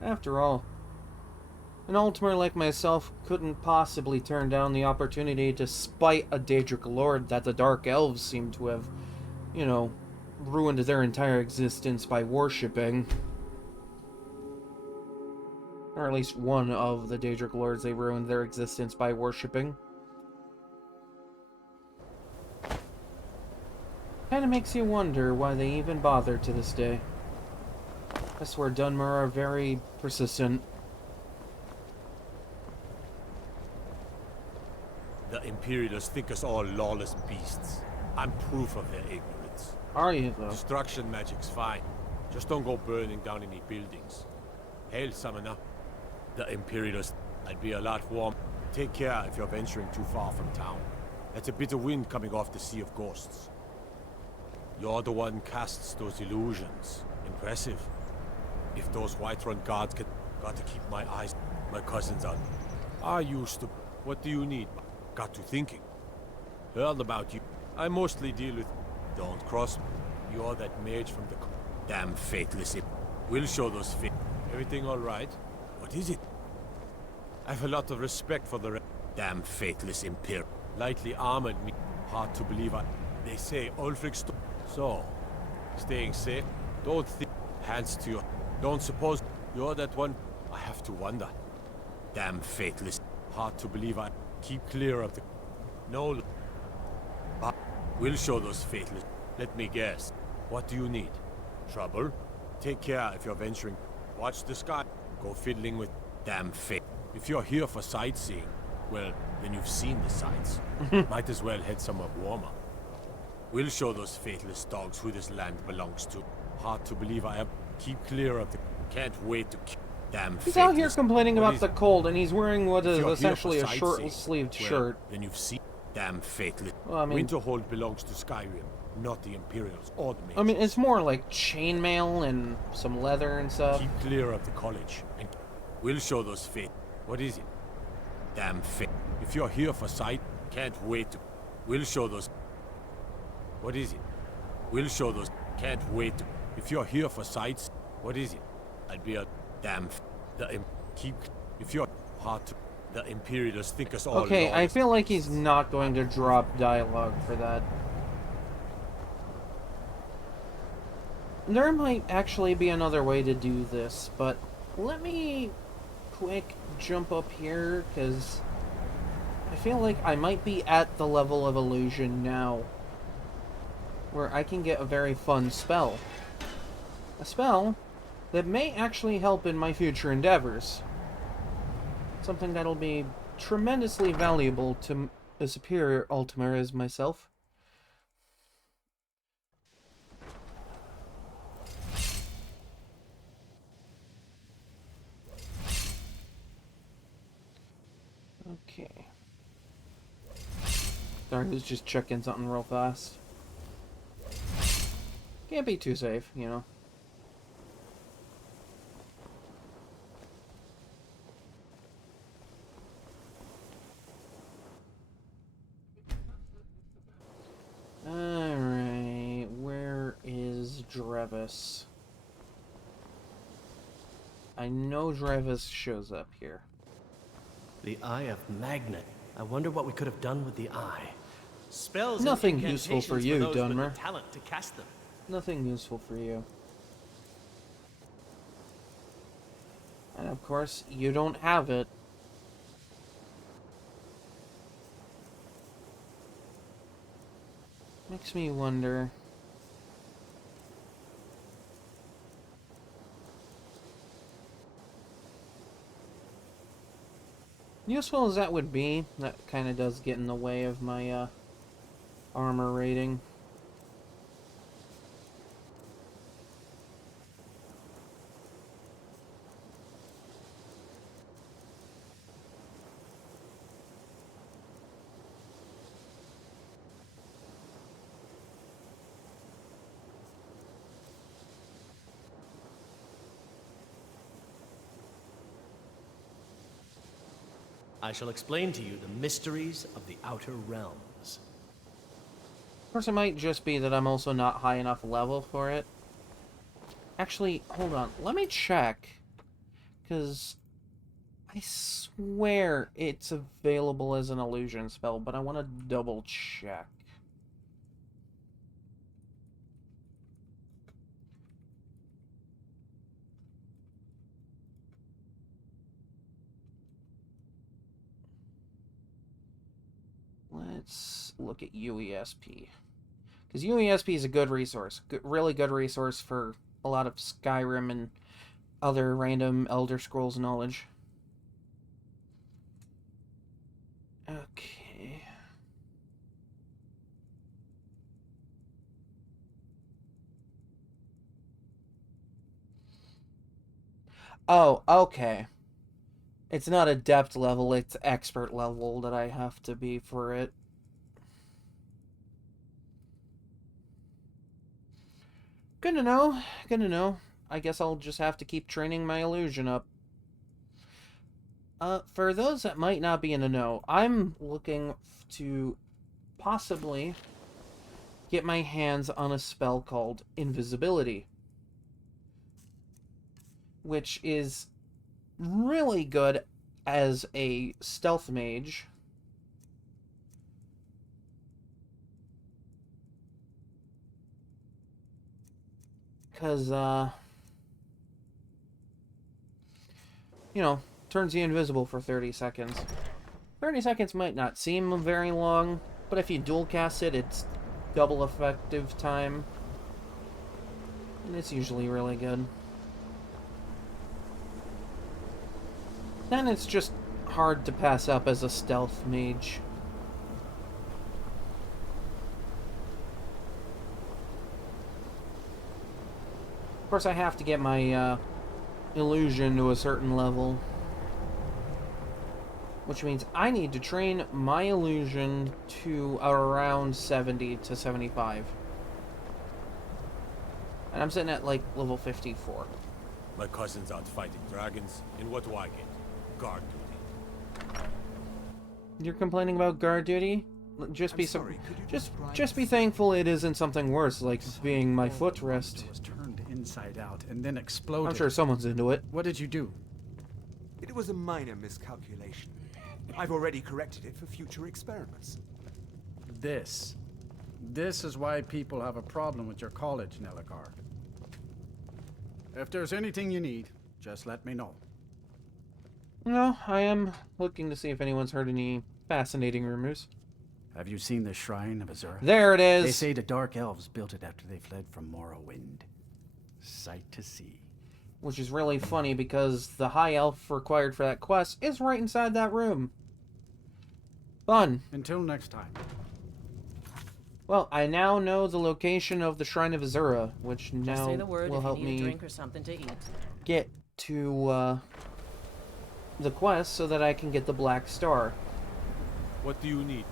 After all, an Ultimer like myself couldn't possibly turn down the opportunity to spite a Daedric Lord that the Dark Elves seem to have, you know, ruined their entire existence by worshipping. Or at least one of the Daedric Lords they ruined their existence by worshipping. Kinda makes you wonder why they even bother to this day. I swear Dunmer are very persistent. The Imperials think us all lawless beasts. I'm proof of their ignorance. Are you, though? Destruction magic's fine. Just don't go burning down any buildings. Hail, Summoner. The Imperials, I'd be a lot warm. Take care if you're venturing too far from town. That's a bit of wind coming off the Sea of Ghosts. You're the one casts those illusions. Impressive. If those Whiterun guards get... Got to keep my eyes... My cousins on. I used to... What do you need? Got to thinking. Heard about you. I mostly deal with... Don't cross me. You're that mage from the... Damn faithless... We'll show those fa... Everything alright? What is it? I've a lot of respect for the... Damn faithless Imperial. Lightly armored me. Hard to believe I... They say Ulfric's... So... Staying safe? Don't think... Hands to your... Don't suppose... You're that one... I have to wonder. Damn faithless. Hard to believe I... Keep clear of the... No... But... We'll show those faithless... Let me guess. What do you need? Trouble? Take care if you're venturing. Watch the sky. Go fiddling with... Damn fate. If you're here for sightseeing, well, then you've seen the sights. Might as well head somewhere warmer. We'll show those faithless dogs who this land belongs to. Hard to believe I have... Keep clear of the... Can't wait to... Damn He's out here complaining about the cold, and he's wearing what is essentially a short-sleeved shirt. Then you've seen... Damn faithless. Well, I mean... Winterhold belongs to Skyrim, not the Imperials or the Mages. I mean, it's more like chainmail and some leather and stuff. Keep clear of the college, and we'll show those fate. What is it? Damn fate. If you're here for sight, can't wait to... We'll show those... What is it? We'll show those... Can't wait to... If you're here for sights, what is it? I'd be a... Damn... Keep... If you're... Hard to... The Imperials think us all... Okay, I feel like he's not going to drop dialogue for that. There might actually be another way to do this, but let me quick jump up here, because I feel like I might be at the level of illusion now where I can get a very fun spell. A spell that may actually help in my future endeavors. Something that'll be tremendously valuable to a superior Ultimer as myself. Okay. Sorry, I was just checking something real fast. Can't be too safe, you know. Drevis. I know Drevis shows up here. The Eye of Magnet. I wonder what we could have done with the eye. Spells and Nothing useful for incantations you, those with Dunmer. the talent to cast them. Nothing useful for you. And of course, you don't have it. Makes me wonder. Useful as that would be, that kind of does get in the way of my armor rating. I shall explain to you the mysteries of the Outer Realms. Of course, it might just be that I'm also not high enough level for it. Actually, hold on. Let me check. Because I swear it's available as an illusion spell, but I want to double check. Let's look at UESP. Because UESP is a good resource. Really good resource for a lot of Skyrim and other random Elder Scrolls knowledge. Okay. Oh, okay. It's not adept level, it's expert level that I have to be for it. Good to know. Good to know. I guess I'll just have to keep training my illusion up. For those that might not be in the know, I'm looking to possibly get my hands on a spell called Invisibility, which is really good as a stealth mage. Because, you know, turns you invisible for 30 seconds. 30 seconds might not seem very long, but if you dual cast it, it's double effective time. And it's usually really good. Then it's just hard to pass up as a stealth mage. Of course, I have to get my illusion to a certain level, which means I need to train my illusion to around 70 to 75. And I'm sitting at like level 54. My cousin's out fighting dragons, and what do I get? Guard duty. You're complaining about guard duty? Just be just be thankful it isn't something worse, like being my footrest. Was turned inside out and then exploded. I'm sure someone's into it. What did you do? It was a minor miscalculation. I've already corrected it for future experiments. This is why people have a problem with your college, Nelagar. If there's anything you need, just let me know. No, I am looking to see if anyone's heard any fascinating rumors. Have you seen the Shrine of Azura? There it is! They say the Dark Elves built it after they fled from Morrowind. Sight to see. Which is really funny because the High Elf required for that quest is right inside that room. Fun. Until next time. Well, I now know the location of the Shrine of Azura, which now say the word will if help you need me a drink or something to eat. get to the quest so that I can get the Black Star. What do you need?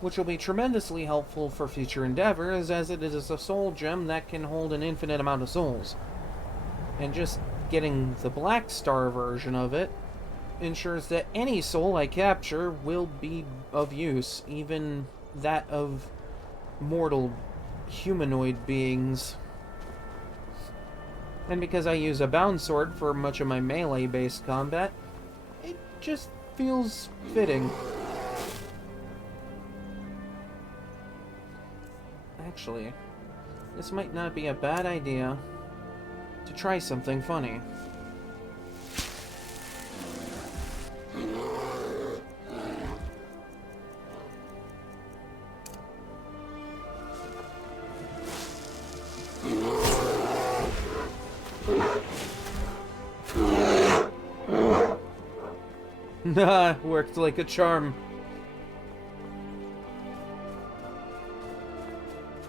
Which will be tremendously helpful for future endeavors, as it is a soul gem that can hold an infinite amount of souls. And just getting the Black Star version of it ensures that any soul I capture will be of use, even that of mortal humanoid beings. And because I use a bound sword for much of my melee-based combat, it just feels fitting. Actually, this might not be a bad idea to try something funny. Nah, worked like a charm.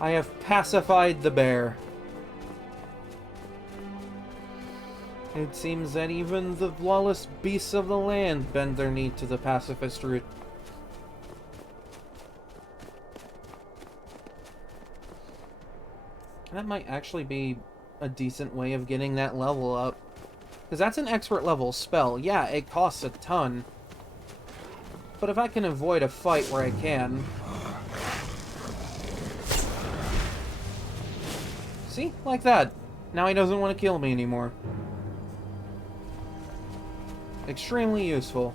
I have pacified the bear. It seems that even the lawless beasts of the land bend their knee to the pacifist route. That might actually be a decent way of getting that level up. Because that's an expert level spell. Yeah, it costs a ton. But if I can avoid a fight where I can... See? Like that. Now he doesn't want to kill me anymore. Extremely useful.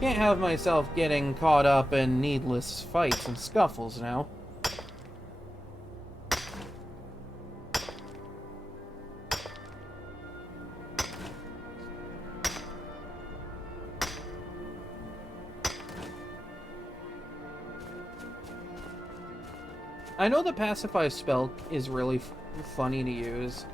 Can't have myself getting caught up in needless fights and scuffles now. I know the pacify spell is really funny to use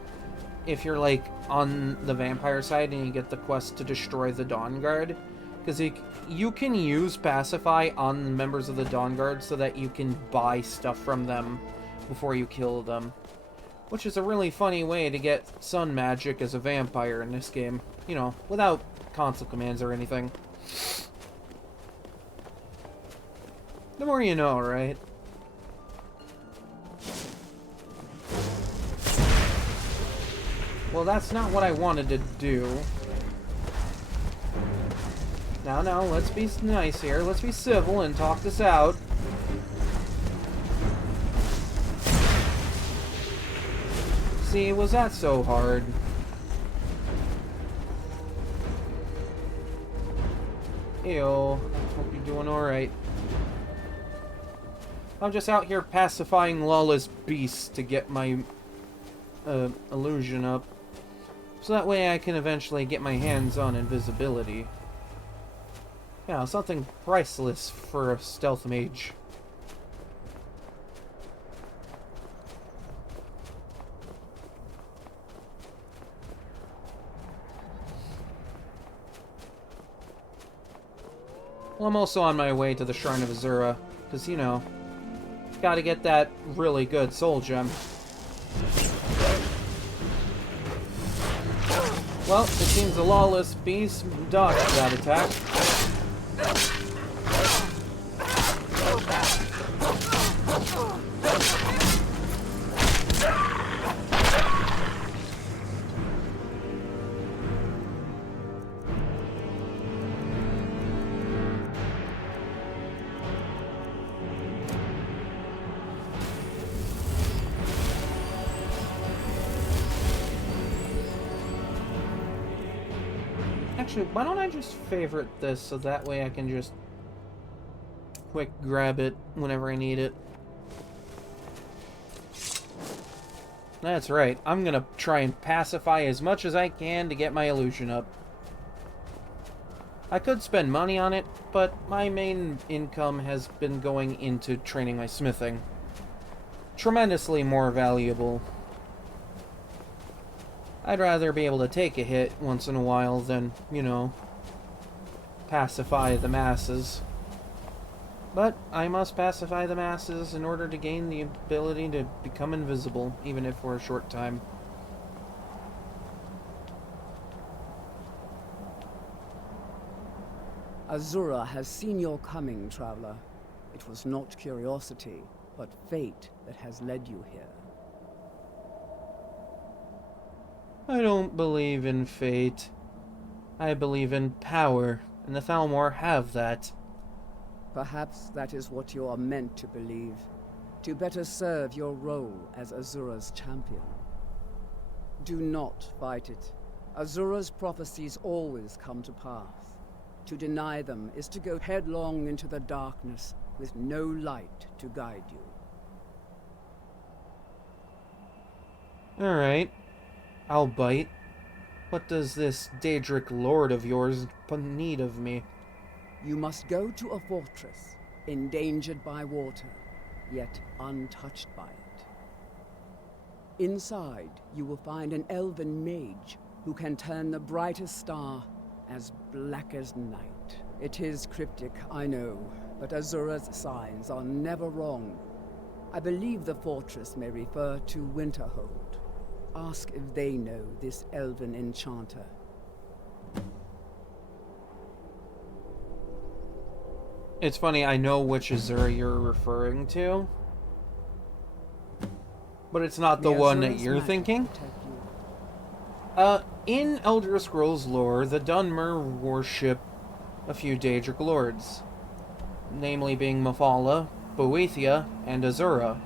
if you're like on the vampire side and you get the quest to destroy the Dawn Guard, because you can use pacify on members of the Dawn Guard so that you can buy stuff from them before you kill them, which is a really funny way to get sun magic as a vampire in this game, you know, without console commands or anything. The more you know, right? Well, that's not what I wanted to do. Now, let's be nice here. Let's be civil and talk this out. See, was that so hard? Ew. Hope you're doing alright. I'm just out here pacifying lawless beasts to get my illusion up. So that way I can eventually get my hands on invisibility. Yeah, something priceless for a stealth mage. Well, I'm also on my way to the Shrine of Azura, because, you know, gotta get that really good soul gem. Well, it seems the lawless beast dodged that attack. Actually, why don't I just favorite this so that way I can just quick grab it whenever I need it. That's right. I'm gonna try and pacify as much as I can to get my illusion up. I could spend money on it, but my main income has been going into training my smithing. Tremendously more valuable. I'd rather be able to take a hit once in a while than, you know, pacify the masses. But I must pacify the masses in order to gain the ability to become invisible, even if for a short time. Azura has seen your coming, traveler. It was not curiosity, but fate that has led you here. I don't believe in fate. I believe in power, and the Thalmor have that. Perhaps that is what you are meant to believe, to better serve your role as Azura's champion. Do not fight it. Azura's prophecies always come to pass. To deny them is to go headlong into the darkness with no light to guide you. Alright. I'll bite. What does this Daedric lord of yours need of me? You must go to a fortress, endangered by water, yet untouched by it. Inside, you will find an elven mage who can turn the brightest star as black as night. It is cryptic, I know, but Azura's signs are never wrong. I believe the fortress may refer to Winterhold. Ask if they know this elven enchanter. It's funny, I know which Azura you're referring to, but it's not the one that you're thinking. In Elder Scrolls lore, the Dunmer worship a few Daedric lords, namely being Mephala, Boethia, and Azura.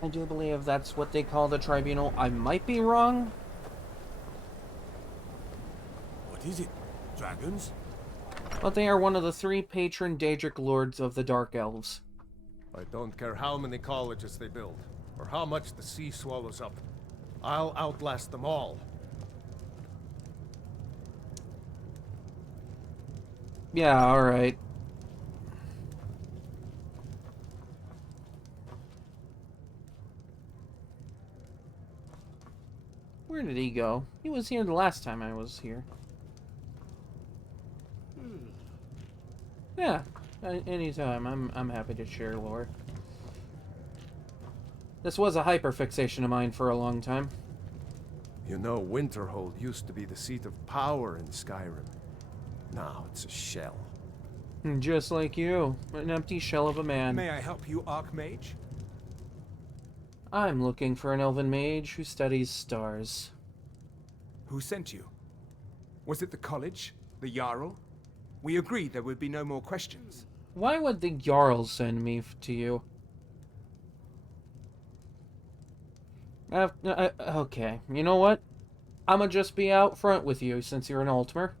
I do believe that's what they call the tribunal. I might be wrong. What is it? Dragons? But they are one of the 3 patron Daedric lords of the Dark Elves. I don't care how many colleges they build, or how much the sea swallows up. I'll outlast them all. Yeah, alright. Where did he go? He was here the last time I was here. Yeah, anytime. I'm happy to share lore. This was a hyperfixation of mine for a long time. You know, Winterhold used to be the seat of power in Skyrim. Now it's a shell. Just like you. An empty shell of a man. May I help you, Archmage? I'm looking for an elven mage who studies stars. Who sent you? Was it the college? The Jarl? We agreed there would be no more questions. Why would the Jarl send me to you? Okay, you know what? I'ma just be out front with you since you're an Altmer.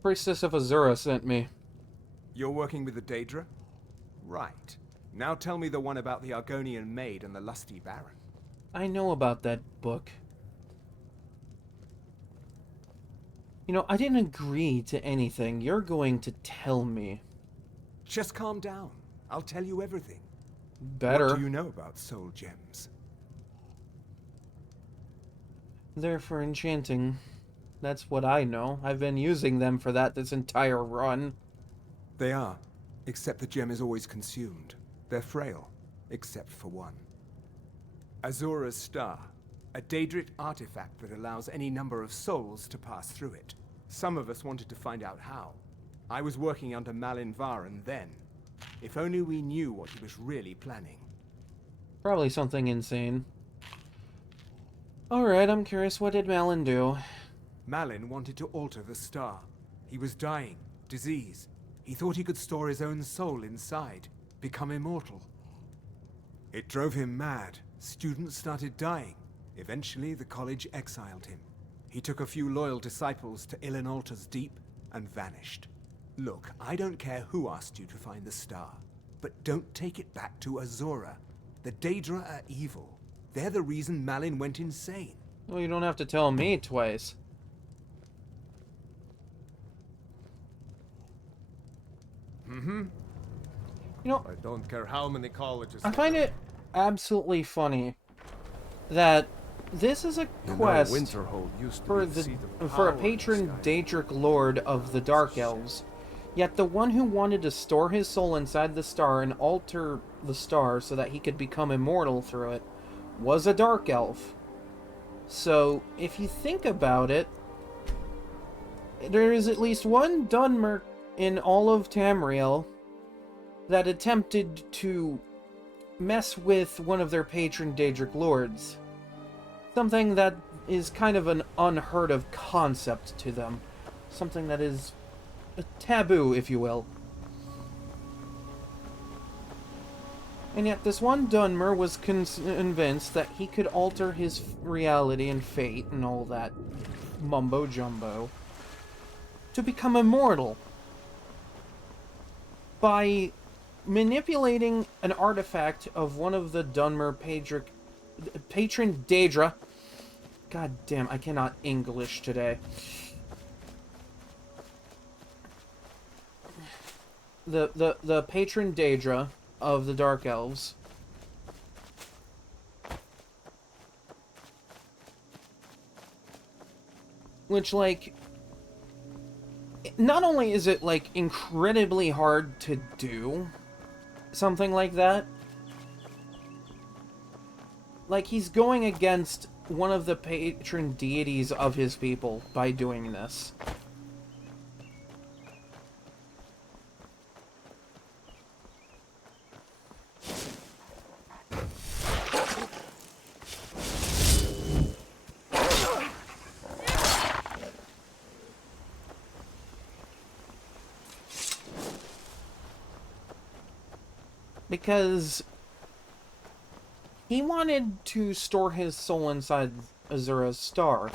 Priestess of Azura sent me. You're working with the Daedra? Right. Now tell me the one about the Argonian maid and the lusty baron. I know about that book. You know, I didn't agree to anything. You're going to tell me. Just calm down. I'll tell you everything. Better. What do you know about soul gems? They're for enchanting. That's what I know. I've been using them for that this entire run. They are, except the gem is always consumed. They're frail, except for one. Azura's Star, a Daedric artifact that allows any number of souls to pass through it. Some of us wanted to find out how. I was working under Malin Varen then. If only we knew what he was really planning. Probably something insane. Alright, I'm curious, what did Malin do? Malin wanted to alter the star. He was dying, disease. He thought he could store his own soul inside, become immortal. It drove him mad. Students started dying. Eventually, the college exiled him. He took a few loyal disciples to Ilinalta's Deep and vanished. Look, I don't care who asked you to find the star, but don't take it back to Azura. The Daedra are evil. They're the reason Malin went insane. Well, you don't have to tell me twice. Mm-hmm. You know, I don't care how many colleges... I find it absolutely funny that this is a quest for a patron Daedric lord of the Dark Elves, yet the one who wanted to store his soul inside the star and alter the star so that he could become immortal through it was a Dark Elf. So, if you think about it, there is at least one Dunmer in all of Tamriel that attempted to mess with one of their patron Daedric lords. Something that is kind of an unheard of concept to them. Something that is a taboo, if you will. And yet this one Dunmer was convinced that he could alter his reality and fate and all that mumbo-jumbo to become immortal by manipulating an artifact of one of the Dunmer patron Daedra. God damn, I cannot English today. The patron Daedra of the Dark Elves. Which, like, not only is it, like, incredibly hard to do something like that, like, he's going against one of the patron deities of his people by doing this. Because he wanted to store his soul inside Azura's star,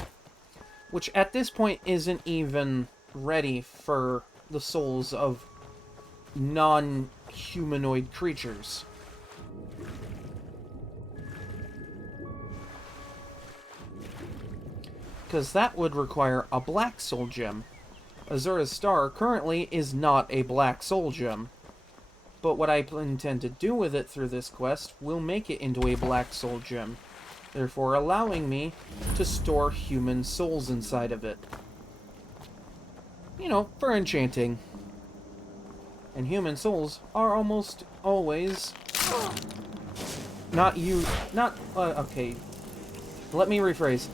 which at this point isn't even ready for the souls of non-humanoid creatures. Because that would require a black soul gem. Azura's star currently is not a black soul gem. But what I intend to do with it through this quest will make it into a black soul gem, therefore allowing me to store human souls inside of it. You know, for enchanting. And human souls are almost always... okay. Let me rephrase.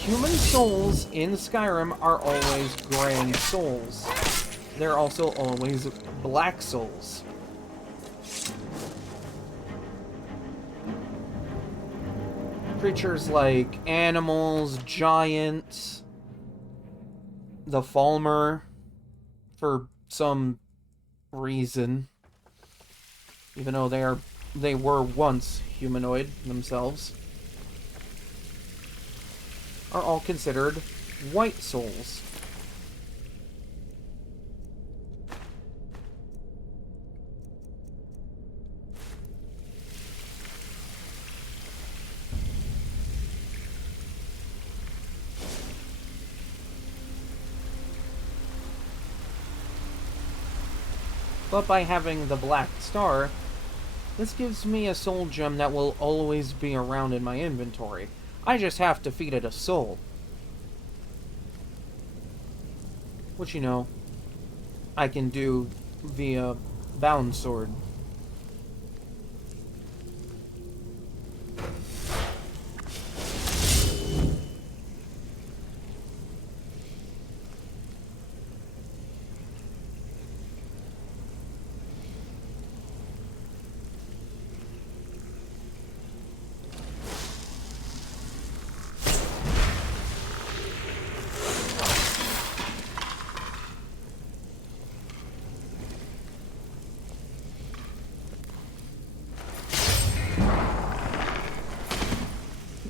Human souls in Skyrim are always gray souls. They're also always black souls. Creatures like animals, giants, the Falmer, for some reason, even though they were once humanoid themselves, are all considered white souls. But by having the black star, this gives me a soul gem that will always be around in my inventory. I just have to feed it a soul. Which, you know, I can do via Bound Sword.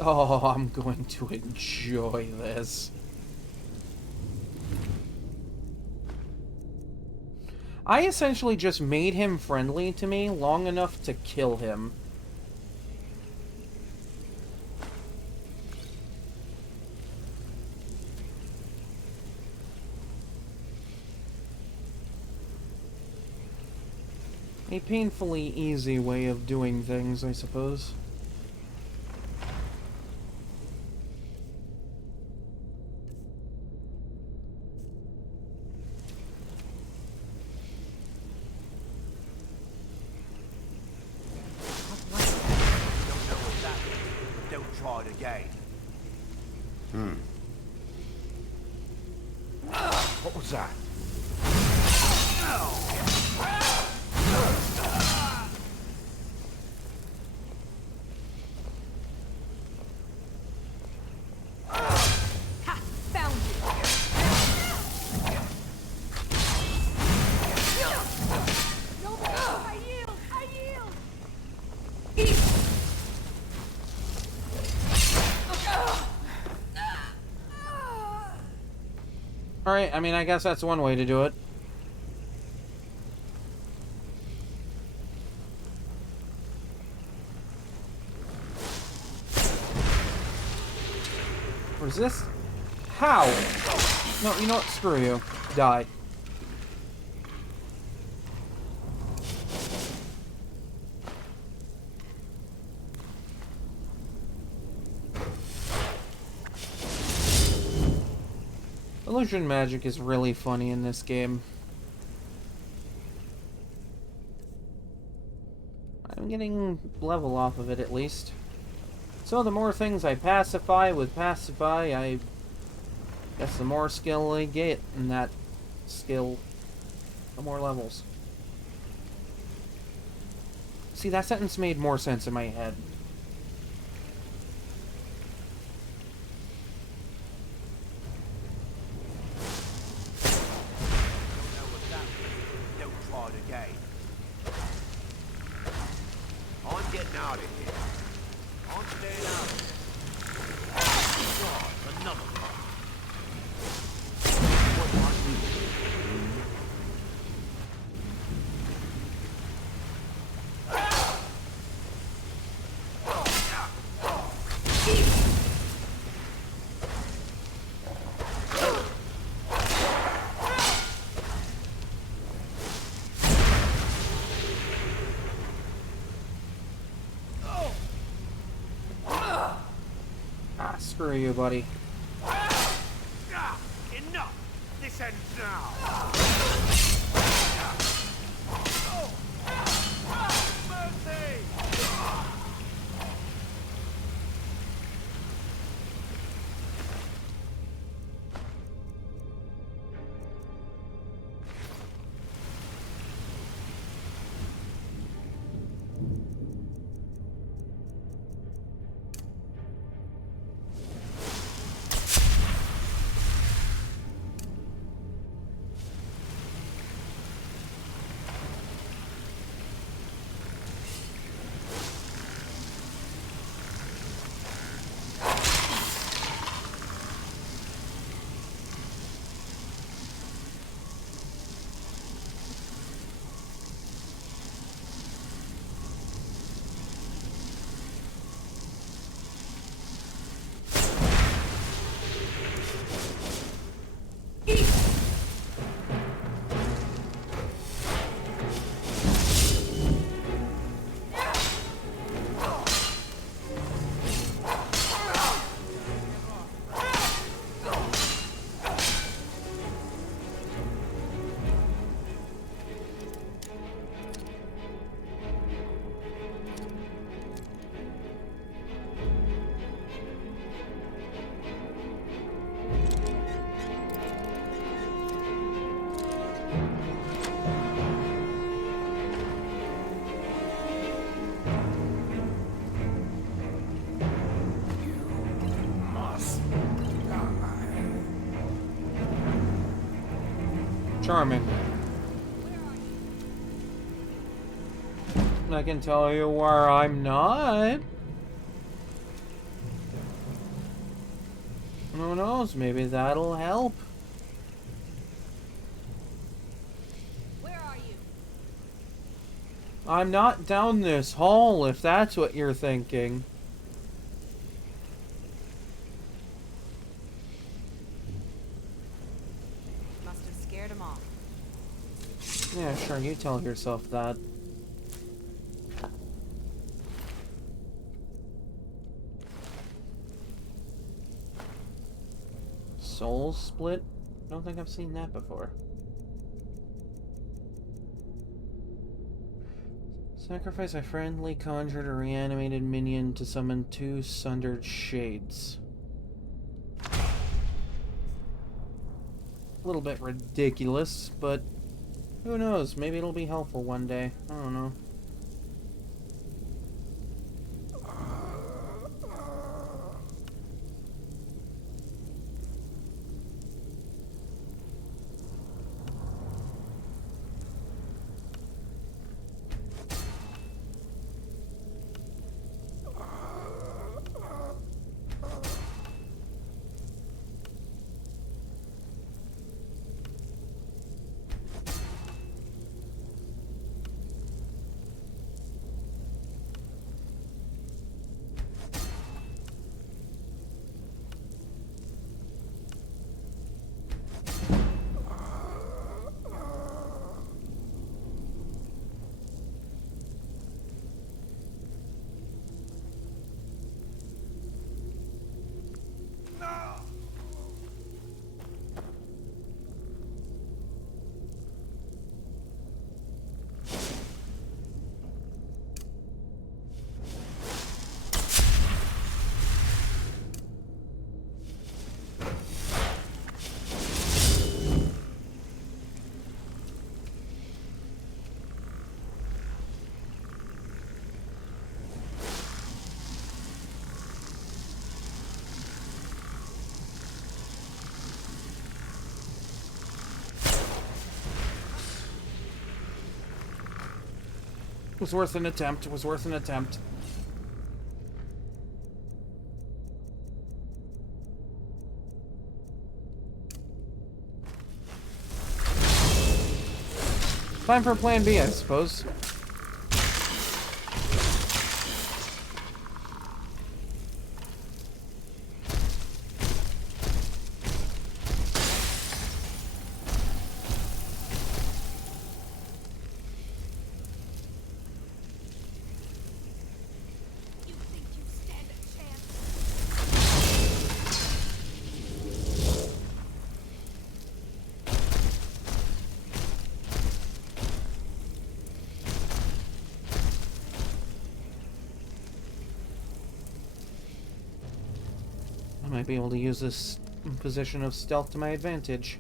Oh, I'm going to enjoy this. I essentially just made him friendly to me long enough to kill him. A painfully easy way of doing things, I suppose. What was that? Alright, I mean, I guess that's one way to do it. Resist? How? No, you know what? Screw you. Die. Illusion magic is really funny in this game. I'm getting level off of it at least. So the more things I pacify with pacify, I guess the more skill I get in that skill, the more levels. See, that sentence made more sense in my head. Screw you, buddy. Enough! This ends now! Mercy! Charming. I can tell you where I'm not. Who knows? Maybe that'll help. Where are you? I'm not down this hall, if that's what you're thinking. Must have scared him off. Yeah, sure, you tell yourself that. Soul split? Don't think I've seen that before. Sacrifice a friendly conjured or reanimated minion to summon 2 sundered shades. A little bit ridiculous, but who knows? Maybe it'll be helpful one day. I don't know. was worth an attempt. It was worth an attempt. Time for plan B, I suppose. I might be able to use this position of stealth to my advantage.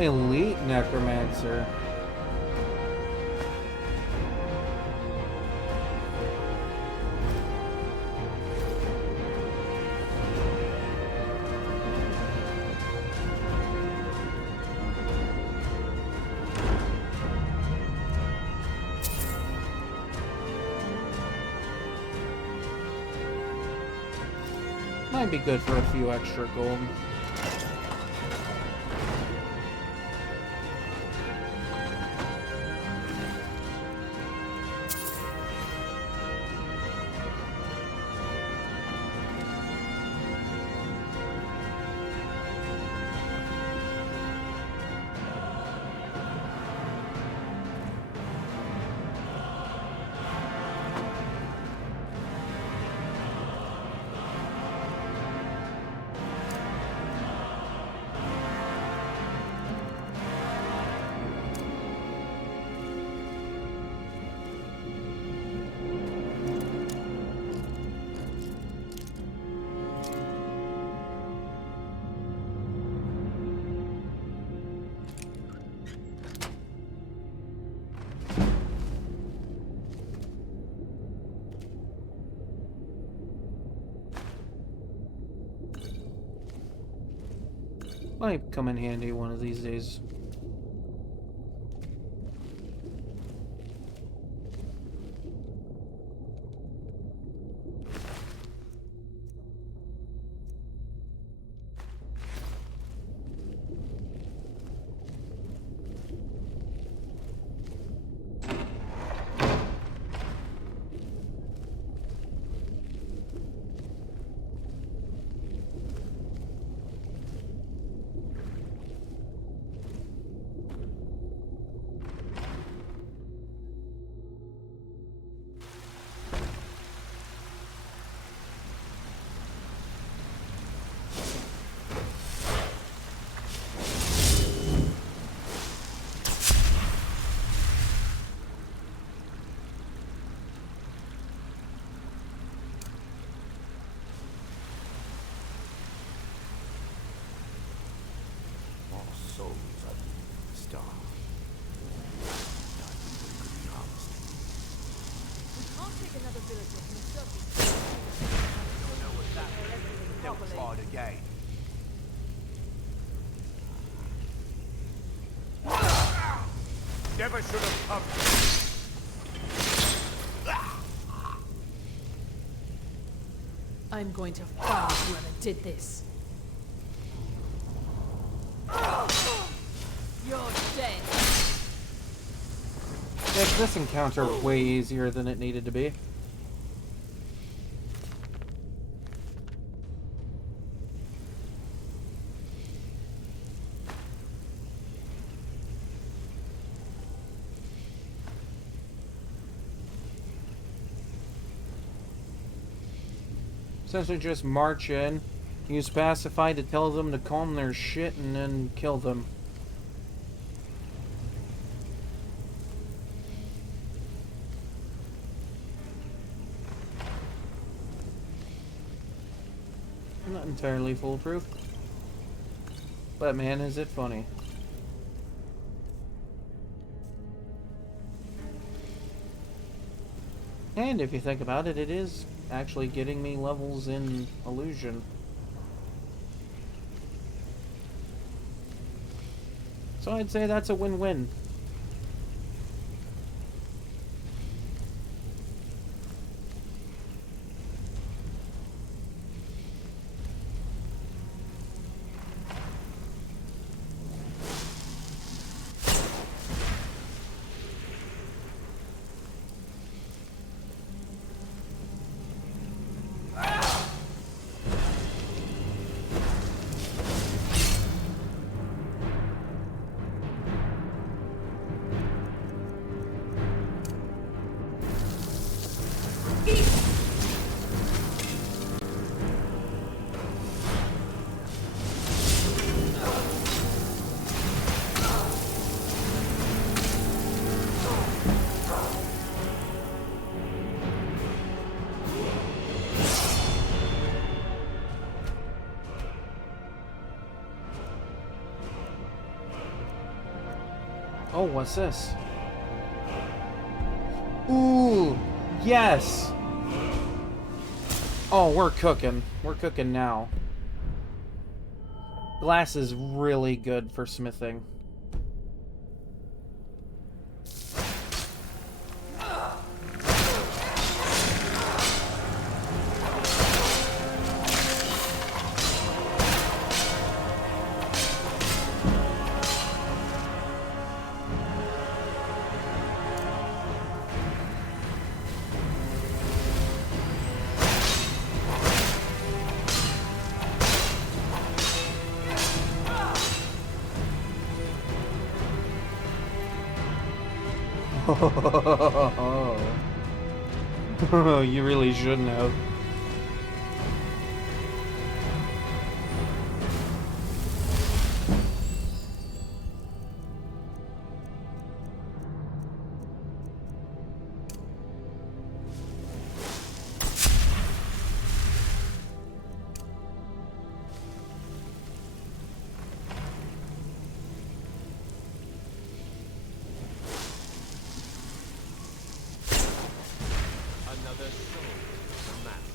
Elite Necromancer. Might be good for a few extra gold. Might come in handy one of these days. souls underneath the star. We can't take another villager from the surface. Don't know what's happening. They'll try it again. Never should have come. I'm going to find whoever did this. You're dead. Makes this encounter way easier than it needed to be. Essentially just march in, use pacify to tell them to calm their shit, and then kill them. Not entirely foolproof, but man, is it funny. And if you think about it, it is actually getting me levels in illusion. So I'd say that's a win-win. Oh, what's this? Ooh, yes! Oh, we're cooking. We're cooking now. Glass is really good for smithing. Oh, you really shouldn't have. Another soul to the map.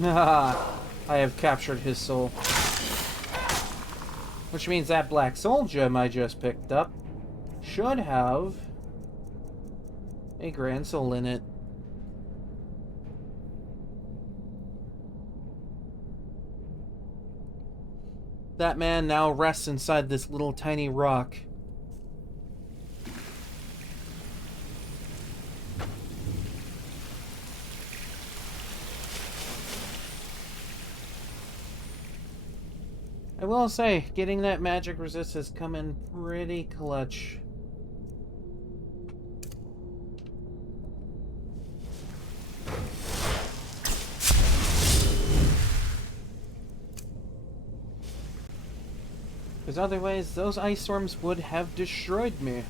Haha, I have captured his soul. Which means that black soul gem I just picked up should have a grand soul in it. That man now rests inside this little tiny rock. I will say, getting that magic resist has come in pretty clutch. Because otherwise, those ice storms would have destroyed me.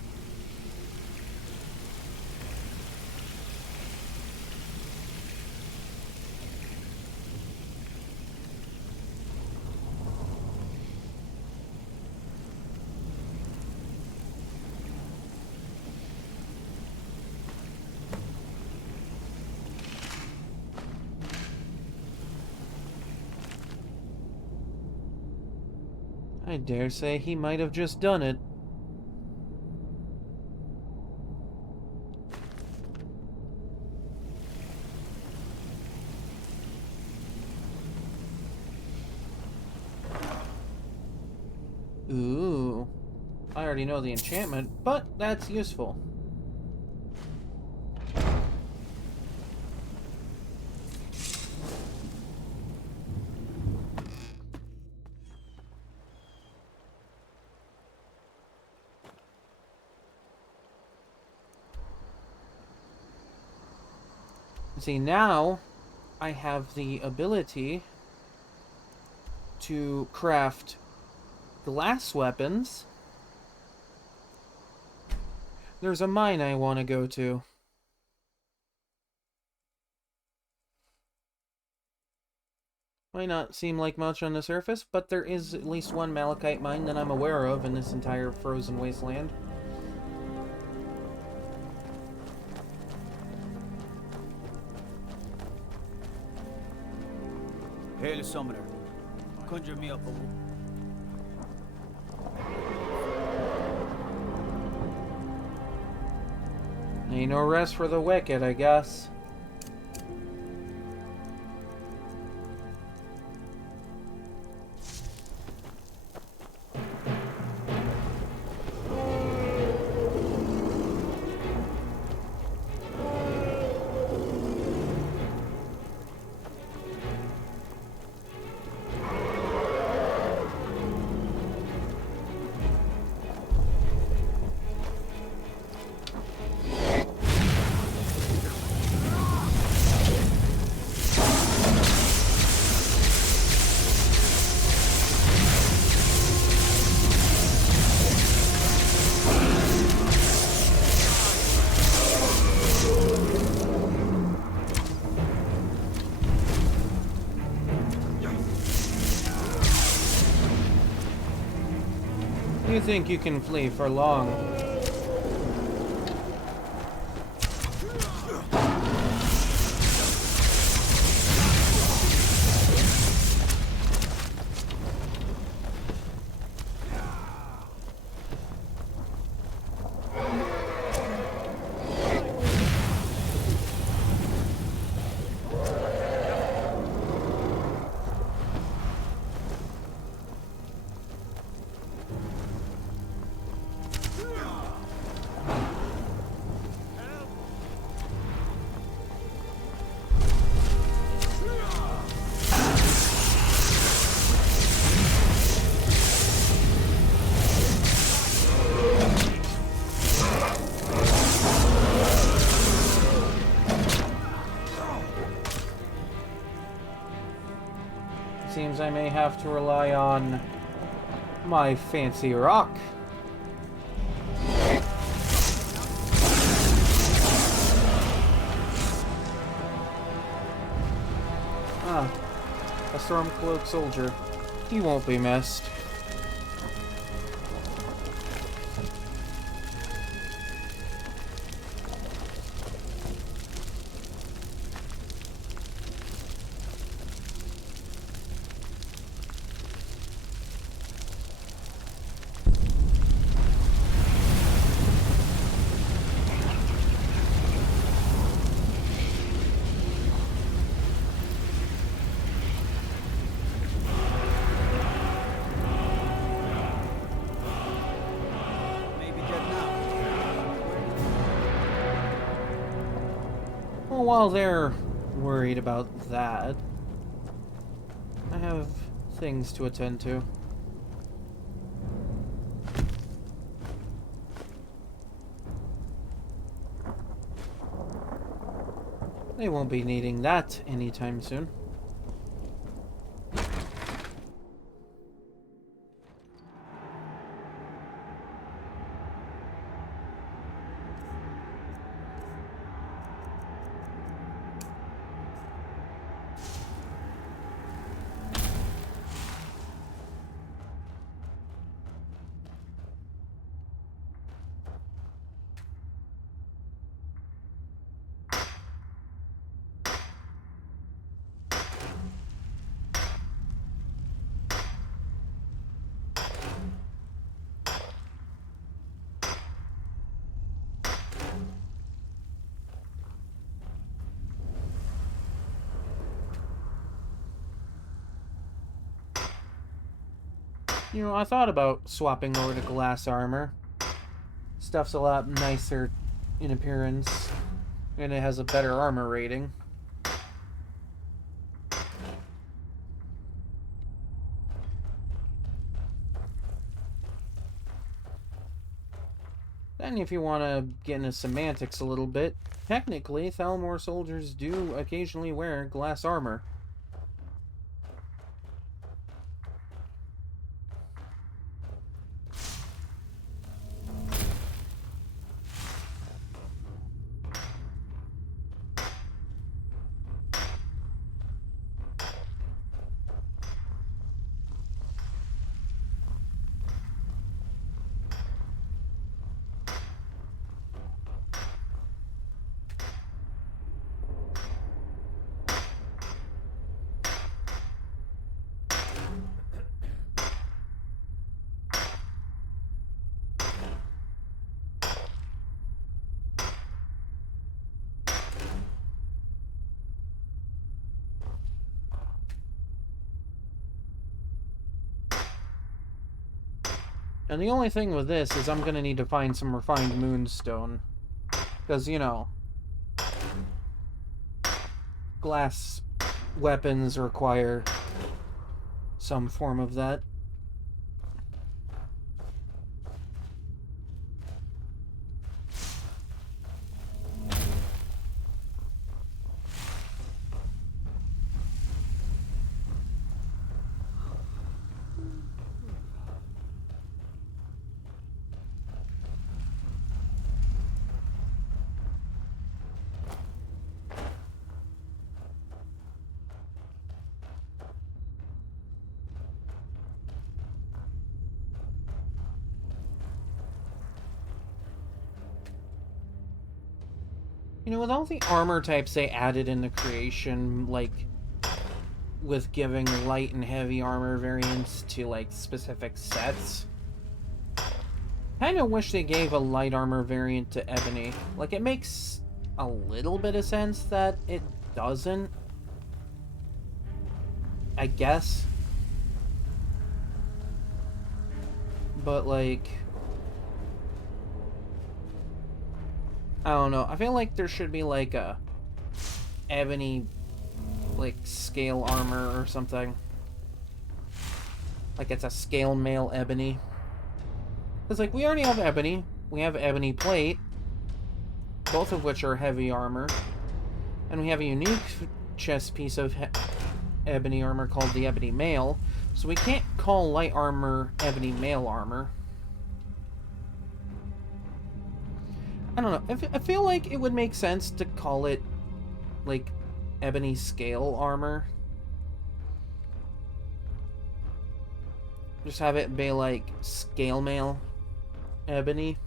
I dare say he might have just done it. Ooh. I already know the enchantment, but that's useful. See, now I have the ability to craft glass weapons. There's a mine I want to go to. Might not seem like much on the surface, but there is at least one malachite mine that I'm aware of in this entire frozen wasteland. Hail Summoner. Conjure me up a Ain't no rest for the wicked, I guess. You think you can flee for long? Seems I may have to rely on my fancy rock. Ah, a storm-cloaked soldier. He won't be missed. while they're worried about that, I have things to attend to. They won't be needing that anytime soon. You know, I thought about swapping over to glass armor. Stuff's a lot nicer in appearance, and it has a better armor rating. Then if you want to get into semantics a little bit, technically Thalmor soldiers do occasionally wear glass armor. And the only thing with this is I'm going to need to find some refined moonstone. Because, you know, glass weapons require some form of that. You know, with all the armor types they added in the creation, like, with giving light and heavy armor variants to, like, specific sets, kind of wish they gave a light armor variant to Ebony. Like, it makes a little bit of sense that it doesn't, I guess. But, like, I don't know. I feel like there should be, like, a Ebony, like, scale armor or something. Like, it's a scale mail Ebony. Because, like, we already have Ebony. We have Ebony plate. Both of which are heavy armor. And we have a unique chest piece of Ebony armor called the Ebony Mail. So we can't call light armor Ebony Mail armor. I don't know. I feel like it would make sense to call it, like, Ebony Scale Armor. Just have it be, like, Scale Mail Ebony.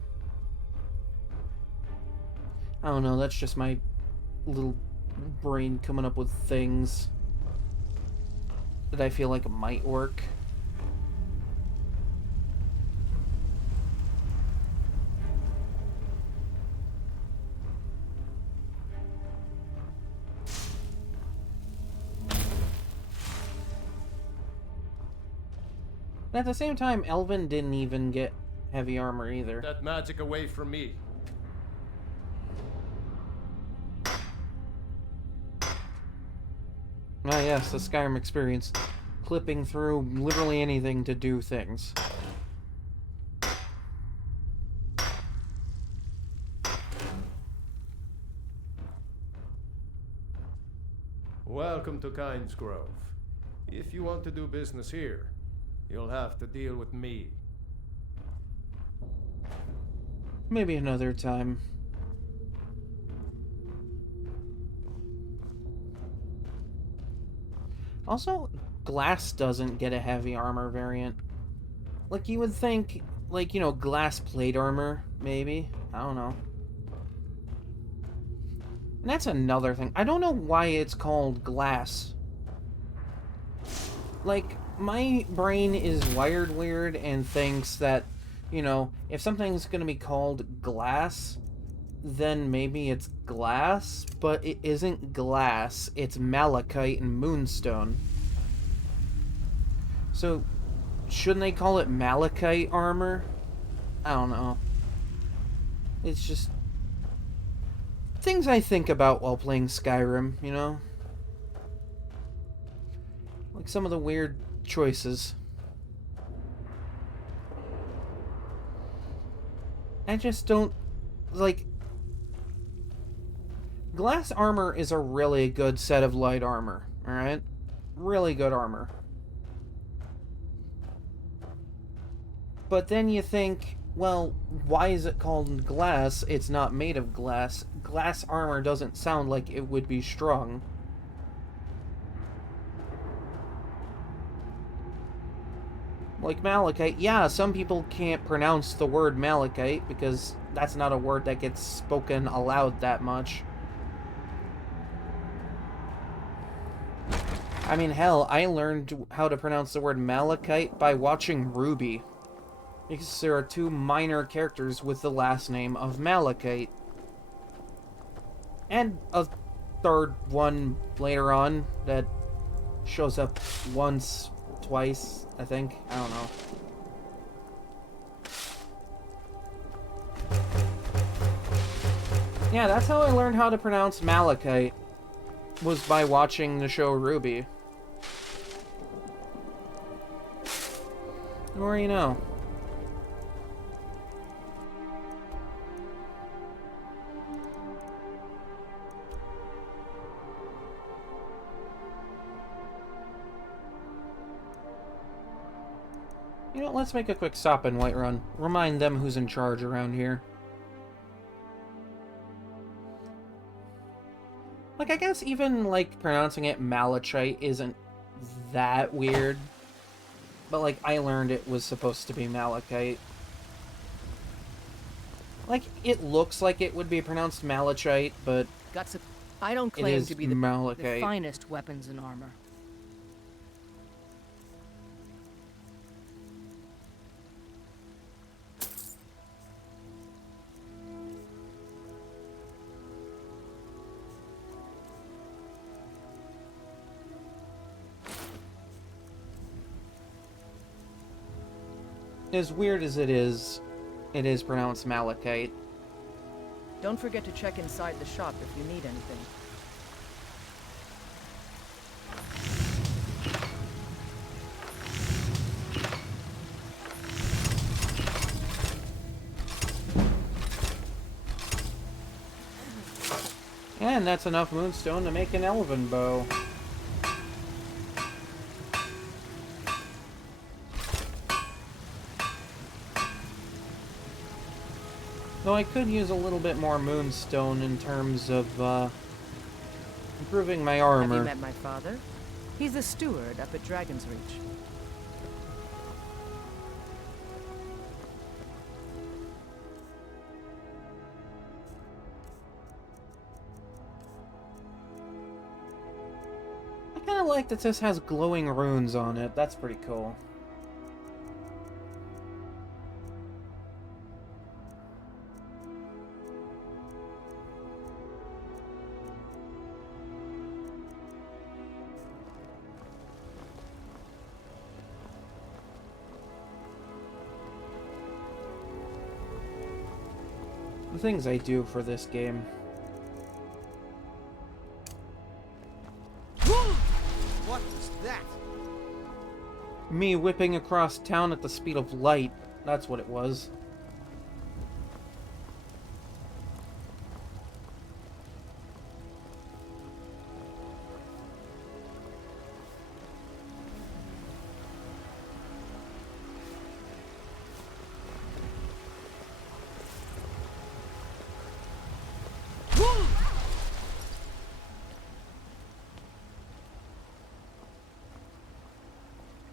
I don't know. That's just my little brain coming up with things that I feel like might work. At the same time, Elvin didn't even get heavy armor either. That magic away from me. Ah, yes, the Skyrim experience. Clipping through literally anything to do things. Welcome to Kyne's Grove. If you want to do business here, you'll have to deal with me. Maybe another time. Also, glass doesn't get a heavy armor variant. Like, you would think, like, you know, glass plate armor, maybe? I don't know. And that's another thing. I don't know why it's called glass. Like, my brain is wired weird and thinks that, you know, if something's gonna be called glass, then maybe it's glass, but it isn't glass. It's malachite and moonstone. So, shouldn't they call it malachite armor? I don't know. It's just things I think about while playing Skyrim, you know? Like some of the weird choices. I just don't, like, glass armor is a really good set of light armor, alright? Really good armor. But then you think, well, why is it called glass? It's not made of glass. Glass armor doesn't sound like it would be strong. Like malachite, yeah, some people can't pronounce the word malachite because that's not a word that gets spoken aloud that much. I mean, hell, I learned how to pronounce the word malachite by watching Ruby. Because there are two minor characters with the last name of Malachite. And a third one later on that shows up once, twice, I think. I don't know. Yeah, that's how I learned how to pronounce Malachite. Was by watching the show Ruby. The more you know. You know, let's make a quick stop in Whiterun. Remind them who's in charge around here. Like, I guess even, like, pronouncing it Malachite isn't that weird. But, like, I learned it was supposed to be Malachite. Like, it looks like it would be pronounced Malachite, but I don't claim to be the Malachite. finest weapons and armor. As weird as it is pronounced Malachite. Don't forget to check inside the shop if you need anything. And that's enough moonstone to make an elven bow. Though I could use a little bit more moonstone in terms of, improving my armor. Have you met my father? He's the steward up at Dragon's Reach. I kinda like that this has glowing runes on it. That's pretty cool. The things I do for this game. What was that? Me whipping across town at the speed of light. That's what it was.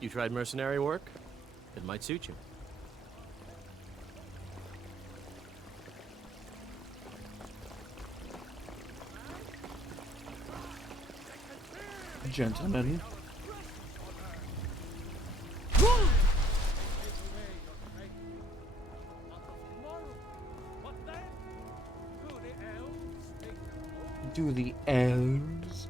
You tried mercenary work? It might suit you. Gentlemen. Do the elves?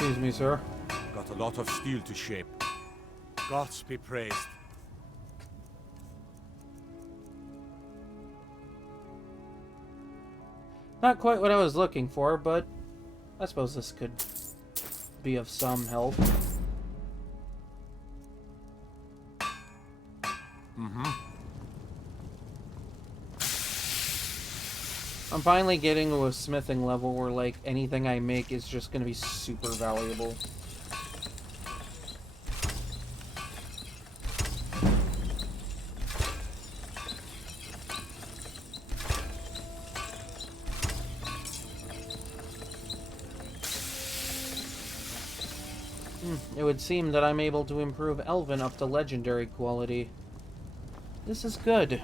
Excuse me, sir. Got a lot of steel to shape. Gods be praised. Not quite what I was looking for, but I suppose this could be of some help. I'm finally getting to a smithing level where, like, anything I make is just gonna be super valuable. It would seem that I'm able to improve Elven up to legendary quality. This is good.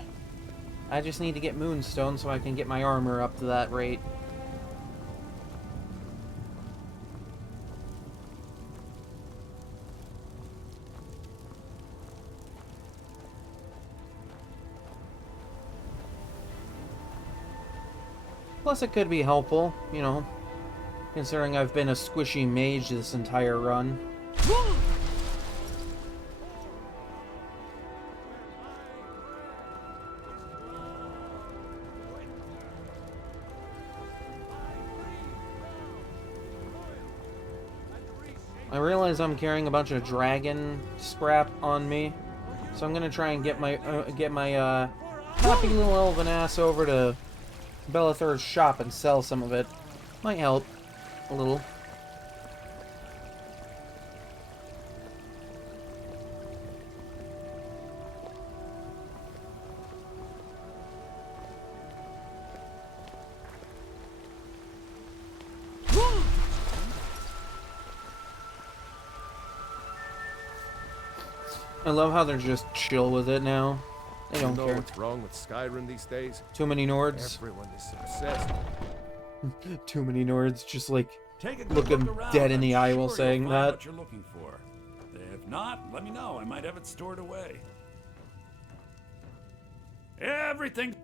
I just need to get Moonstone so I can get my armor up to that rate. Plus it could be helpful, you know, considering I've been a squishy mage this entire run. I realize I'm carrying a bunch of dragon scrap on me, so I'm gonna try and get my happy little elven ass over to Bellathor's shop and sell some of it. Might help a little. I love how they're just chill with it now. They don't care. What's wrong with Skyrim these days? Too many Nords. Everyone is obsessed. Too many Nords just like look them dead in the eye while saying that. What you're looking for. If not, let me know. I might have it stored away. Everything.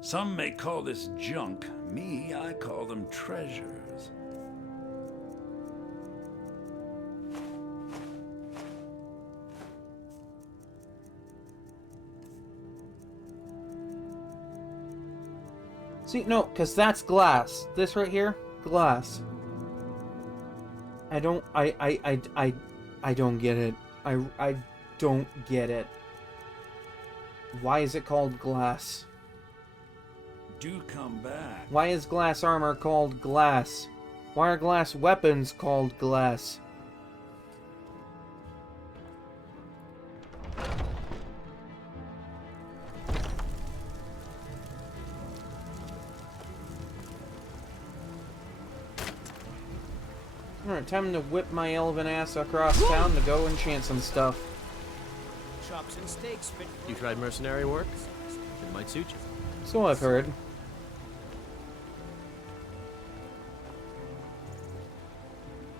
Some may call this junk. Me, I call them treasures. See, no, because that's glass. This right here, glass. I don't get it. I don't get it. Why is it called glass? Do come back. Why is glass armor called glass? Why are glass weapons called glass? Alright, time to whip my elven ass across town to go enchant some stuff. Chops and steaks fit. You tried mercenary work? It might suit you. So I've heard.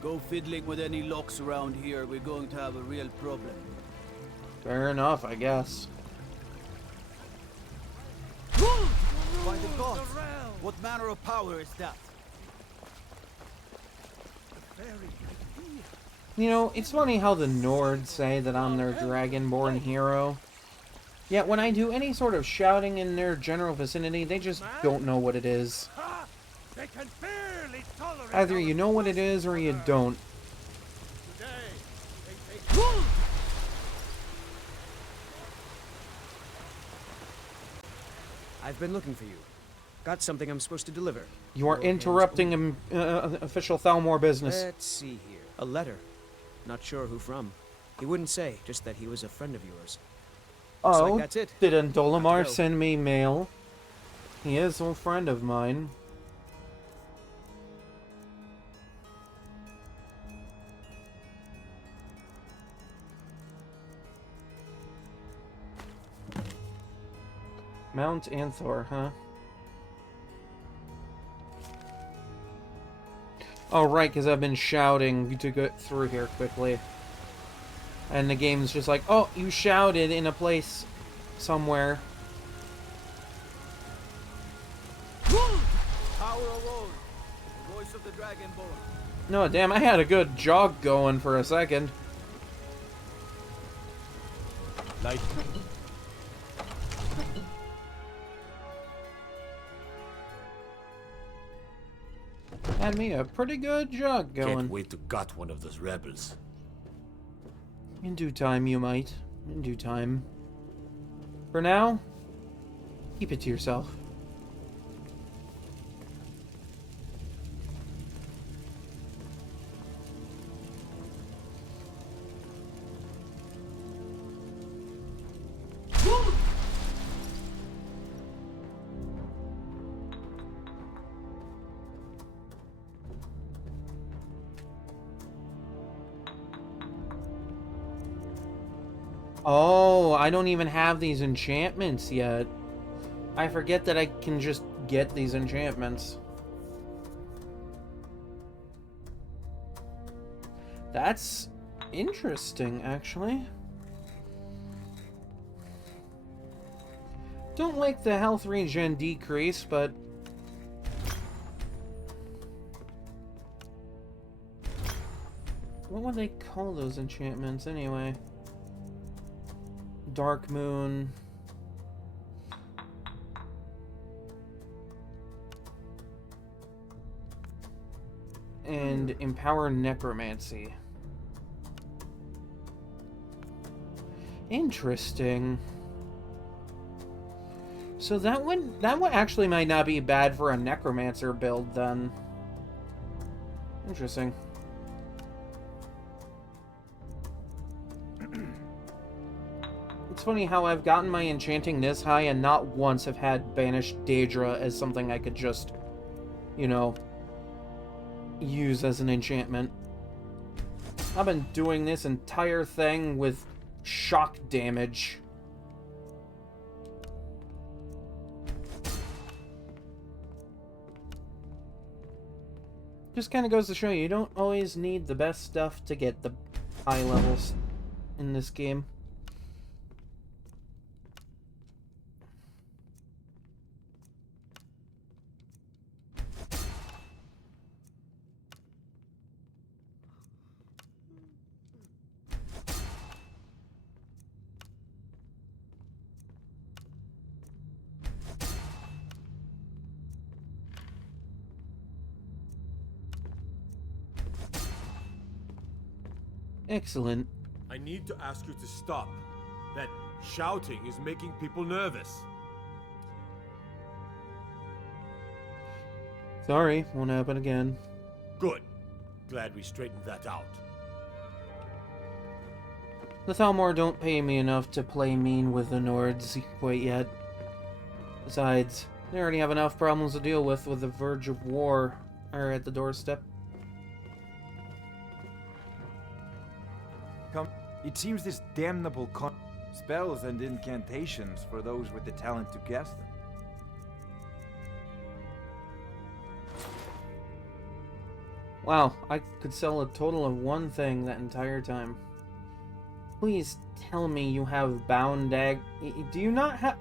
Go fiddling with any locks around here, we're going to have a real problem. Fair enough, I guess. By the gods! What manner of power is that? You know, it's funny how the Nords say that I'm their Dragonborn hero. Yet when I do any sort of shouting in their general vicinity, they just don't know what it is. Either you know what it is or you don't. I've been looking for you. Got something I'm supposed to deliver. You are interrupting official Thalmor business. Let's see here. A letter. Not sure who from. He wouldn't say, just that he was a friend of yours. Looks Oh, like that's it. didn't Dolamar Have to go. send me mail? He is a friend of mine. Mount Anthor, huh? Oh, right, because I've been shouting to get through here quickly. And the game's just like, oh, you shouted in a place somewhere. Power alone. The voice of the Dragonborn. No, damn, I had a good jog going for a second. Light. Had me a pretty good jog going. Can't wait to gut one of those rebels. In due time, you might. In due time. For now, keep it to yourself. Oh, I don't even have these enchantments yet. I forget that I can just get these enchantments. That's interesting, actually. Don't like the health regen decrease, but... what would they call those enchantments, anyway? Dark Moon. And Empower Necromancy. Interesting. So that one actually might not be bad for a Necromancer build then. Interesting. It's funny how I've gotten my enchanting this high and not once have had Banished Daedra as something I could just, you know, use as an enchantment. I've been doing this entire thing with shock damage. Just kind of goes to show you don't always need the best stuff to get the high levels in this game. Excellent. I need to ask you to stop. That shouting is making people nervous. Sorry, won't happen again. Good. Glad we straightened that out. The Thalmor don't pay me enough to play mean with the Nords quite yet. Besides, they already have enough problems to deal with the verge of war are at the doorstep. It seems this damnable spells and incantations for those with the talent to cast them. Wow, I could sell a total of one thing that entire time. Please tell me you have bound dag. Do you not have?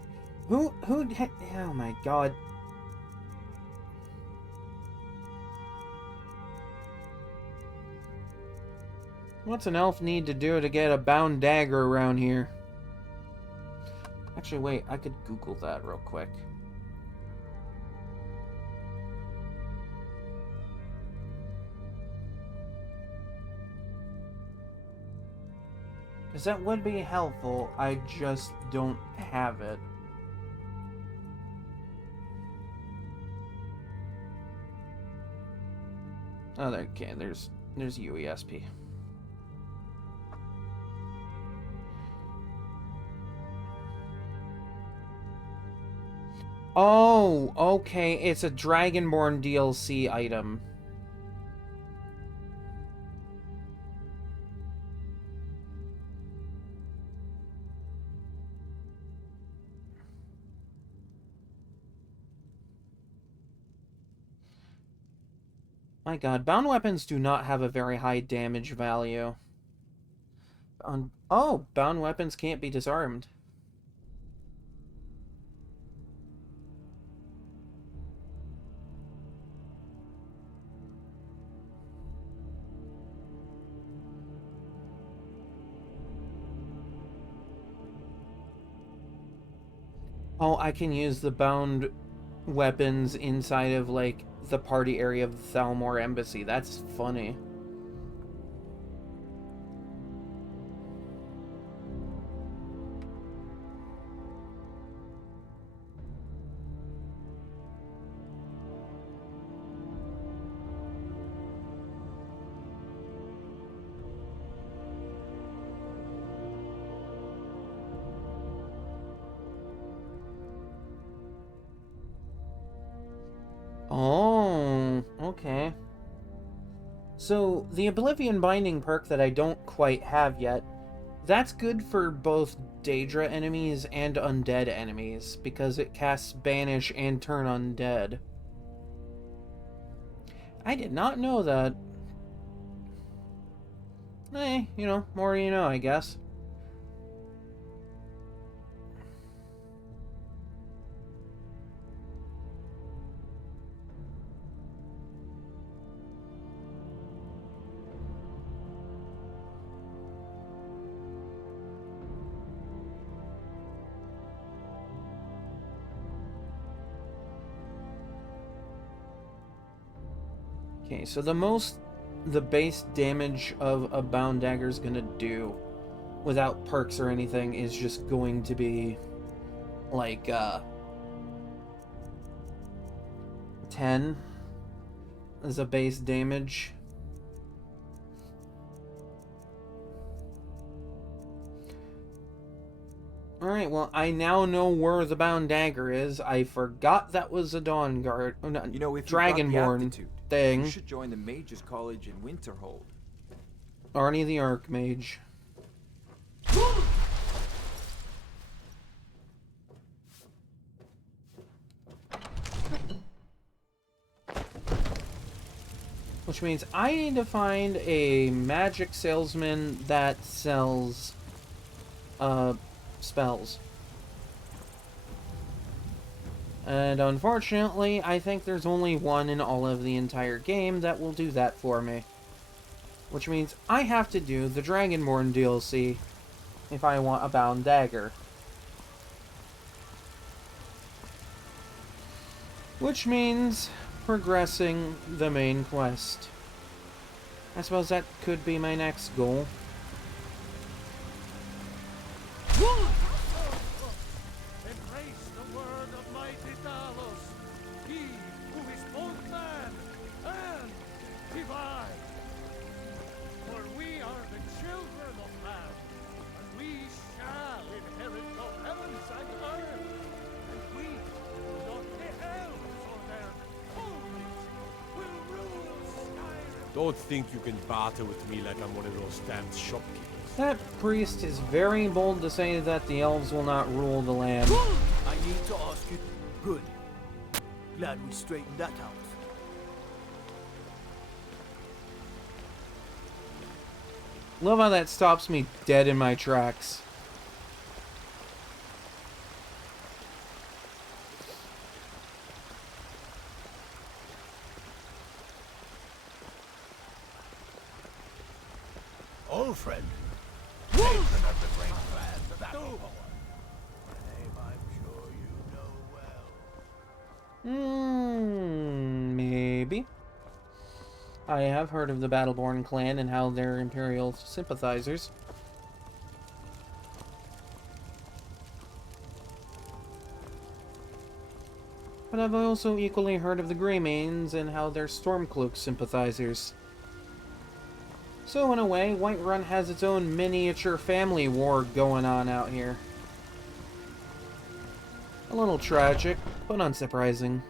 Oh my god. What's an elf need to do to get a bound dagger around here? Actually, wait, I could Google that real quick. Because that would be helpful, I just don't have it. Oh, okay, there's UESP. Oh, okay, it's a Dragonborn DLC item. My god, bound weapons do not have a very high damage value. Oh, bound weapons can't be disarmed. Oh, I can use the bound weapons inside of, like, the party area of the Thalmor Embassy. That's funny. Oh, okay. So, the Oblivion Binding perk that I don't quite have yet, that's good for both Daedra enemies and undead enemies, because it casts Banish and Turn Undead. I did not know that. You know, more you know, I guess. Okay, so the base damage of a bound dagger is gonna do, without perks or anything, is just going to be, like, 10 as a base damage. Alright, well, I now know where the bound dagger is. I forgot that was a Dawn Guard, You know, if Dragonborn thing. you should join the Mages College in Winterhold. Arnie the Archmage. Which means I need to find a magic salesman that sells spells. And unfortunately, I think there's only one in all of the entire game that will do that for me. Which means I have to do the Dragonborn DLC if I want a bound dagger. Which means progressing the main quest. I suppose that could be my next goal. Embrace the word of mighty Talos, he who is both man and divine. For we are the children of man, and we shall inherit both heavens and earth, and we, not the elves or their homies, will rule Skyrim. Don't think you can barter with me like I'm one of those damn shopkeepers. That priest is very bold to say that the elves will not rule the land. I need to ask you. Good. Glad we straightened that out. Love how that stops me dead in my tracks. Old friend. Patron of the great clan, the Dragonborn. A name I'm sure you know well. Maybe. I have heard of the Battleborn clan and how they're Imperial sympathizers. But I've also equally heard of the Greymanes and how they're Stormcloak sympathizers. So in a way, Whiterun has its own miniature family war going on out here. A little tragic, but unsurprising.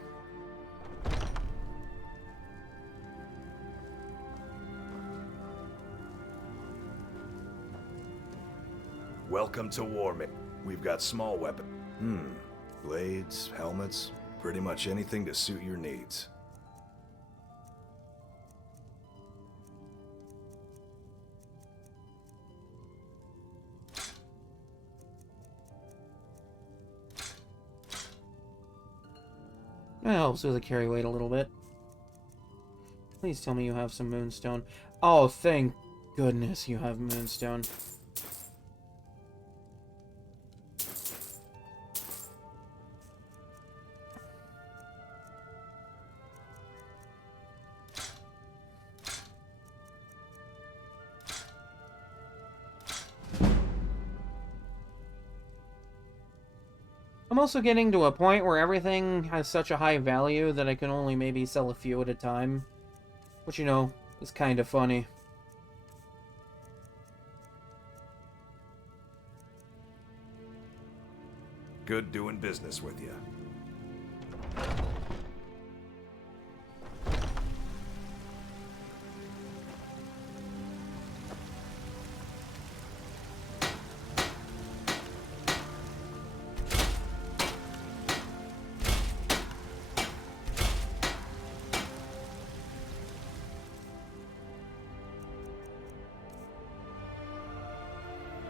Welcome to Warming. We've got small weapons. Blades, helmets, pretty much anything to suit your needs. That helps with the carry weight a little bit. Please tell me you have some moonstone. Oh, thank goodness you have moonstone. I'm also getting to a point where everything has such a high value that I can only maybe sell a few at a time. Which, you know, is kind of funny. Good doing business with you.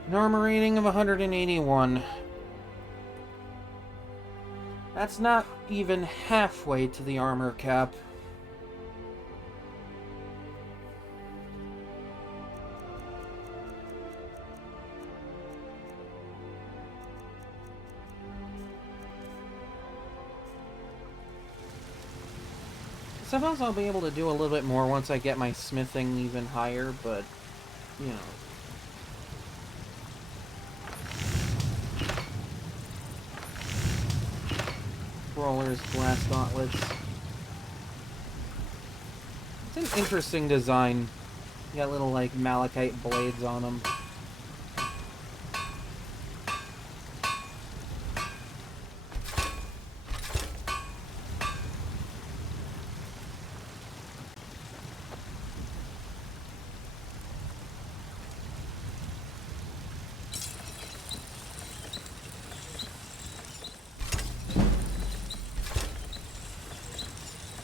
An armor rating of 181. That's not even halfway to the armor cap. Suppose I'll be able to do a little bit more once I get my smithing even higher, but, you know. Rollers, glass gauntlets. It's an interesting design. You got little, like, malachite blades on them.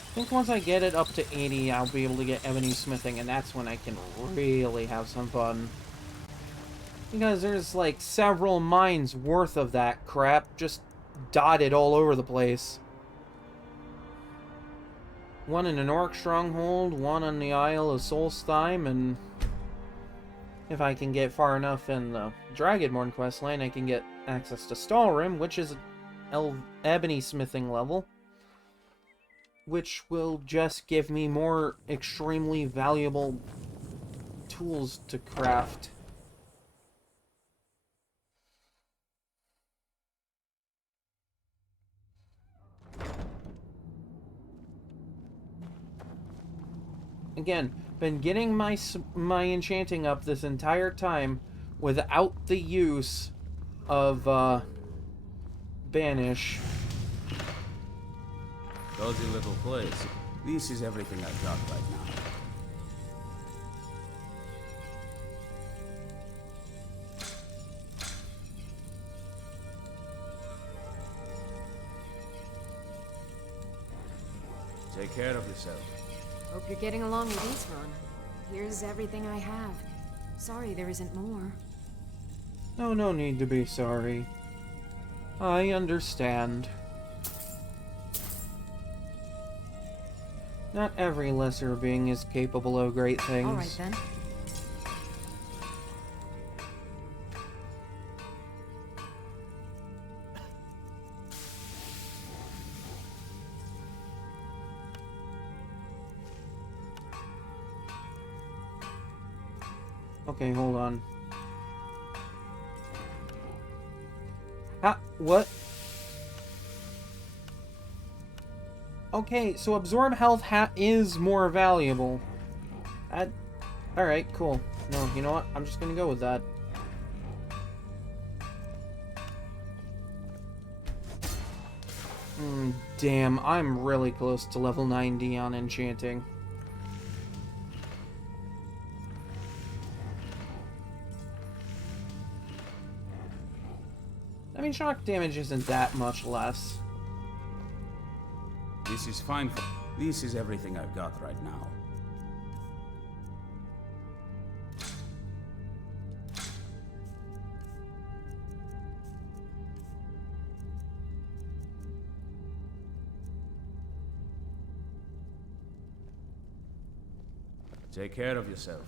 I think once I get it up to 80, I'll be able to get ebony smithing, and that's when I can really have some fun. Because there's like several mines worth of that crap just dotted all over the place. One in an orc stronghold, one on the Isle of Solstheim, and if I can get far enough in the Dragonborn questline, I can get access to Stalrim, which is ebony smithing level, which will just give me more extremely valuable tools to craft. Again, been getting my enchanting up this entire time without the use of Banish. Cozy little place. This is everything I've got right now. Take care of yourself. Hope you're getting along with Eastron. Here's everything I have. Sorry there isn't more. No, no need to be sorry. I understand. Not every lesser being is capable of great things. Alright then. Okay, hold on. What? Okay, so absorb health is more valuable. Alright, cool. No, you know what? I'm just gonna go with that. Damn, I'm really close to level 90 on enchanting. I mean, shock damage isn't that much less. This is fine. This is everything I've got right now. Take care of yourself.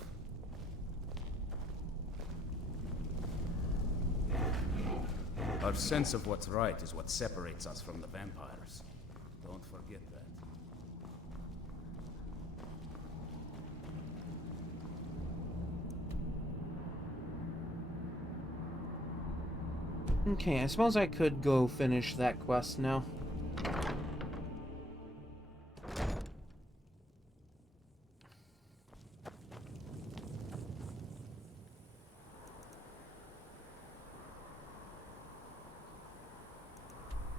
Our sense of what's right is what separates us from the vampires. Don't forget that. Okay, I suppose I could go finish that quest now.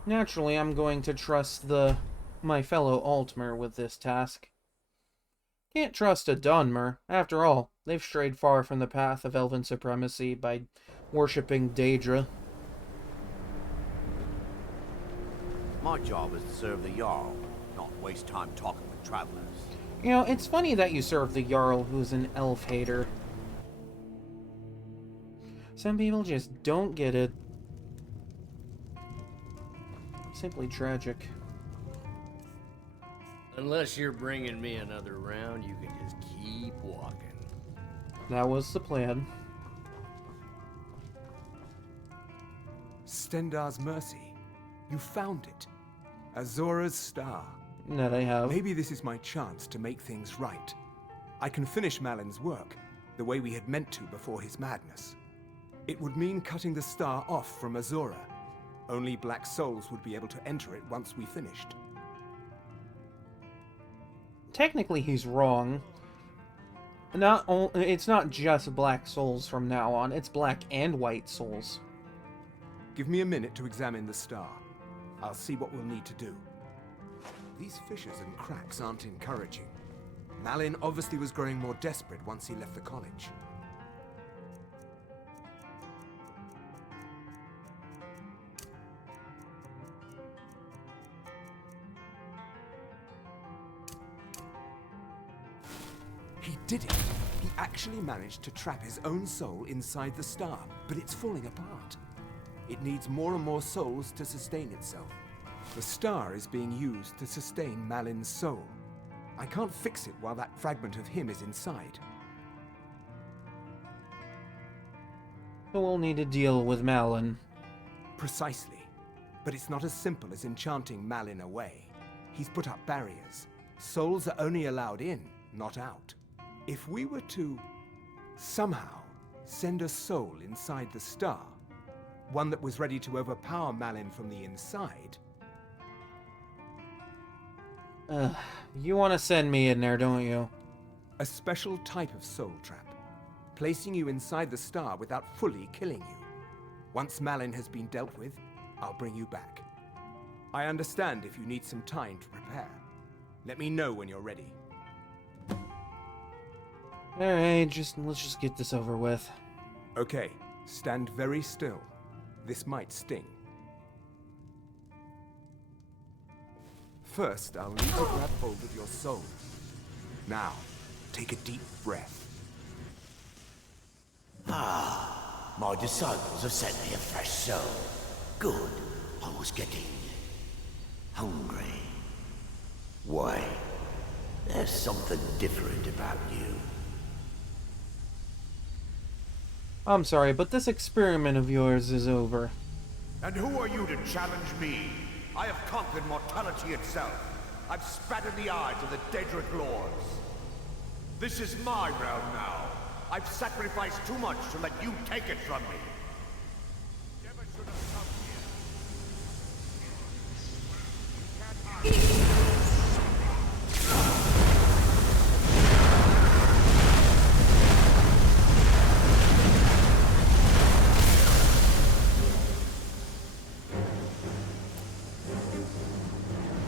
Naturally, I'm going to trust my fellow Altmer with this task. Can't trust a Dunmer. After all, they've strayed far from the path of elven supremacy by worshipping Daedra. My job is to serve the Jarl, not waste time talking with travelers. You know, it's funny that you serve the Jarl who's an elf hater. Some people just don't get it. Simply tragic. Unless you're bringing me another round, you can just keep walking. That was the plan. Stendar's Mercy. You found it. Azora's Star. That I have. Maybe this is my chance to make things right. I can finish Malin's work, the way we had meant to before his madness. It would mean cutting the star off from Azora. Only black souls would be able to enter it once we finished. Technically, he's wrong. It's not just black souls from now on, it's black and white souls. Give me a minute to examine the star. I'll see what we'll need to do. These fissures and cracks aren't encouraging. Malin obviously was growing more desperate once he left the college. He did it! He actually managed to trap his own soul inside the star, but it's falling apart. It needs more and more souls to sustain itself. The star is being used to sustain Malin's soul. I can't fix it while that fragment of him is inside. So we'll need to deal with Malin. Precisely. But it's not as simple as enchanting Malin away. He's put up barriers. Souls are only allowed in, not out. If we were to somehow send a soul inside the star, one that was ready to overpower Malin from the inside... You want to send me in there, don't you? A special type of soul trap, placing you inside the star without fully killing you. Once Malin has been dealt with, I'll bring you back. I understand if you need some time to prepare. Let me know when you're ready. Alright, let's just get this over with. Okay, stand very still. This might sting. First, I'll need to grab hold of your soul. Now, take a deep breath. Ah, my disciples have sent me a fresh soul. Good. I was getting hungry. Why? There's something different about you. I'm sorry, but this experiment of yours is over. And who are you to challenge me? I have conquered mortality itself. I've spattered the eyes of the Daedric lords. This is my realm now. I've sacrificed too much to let you take it from me. Never should have come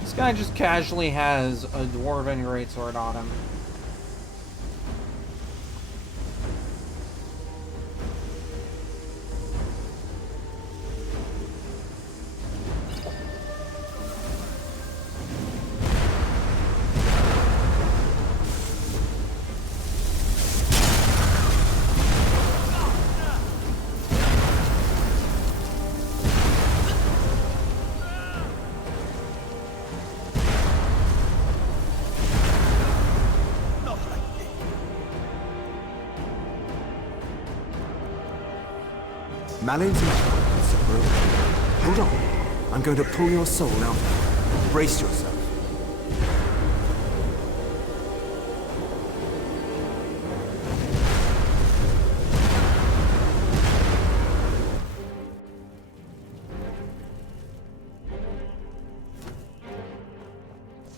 This guy just casually has a dwarven greatsword on him. Malin's in charge. Hold on. I'm going to pull your soul out. Brace yourself.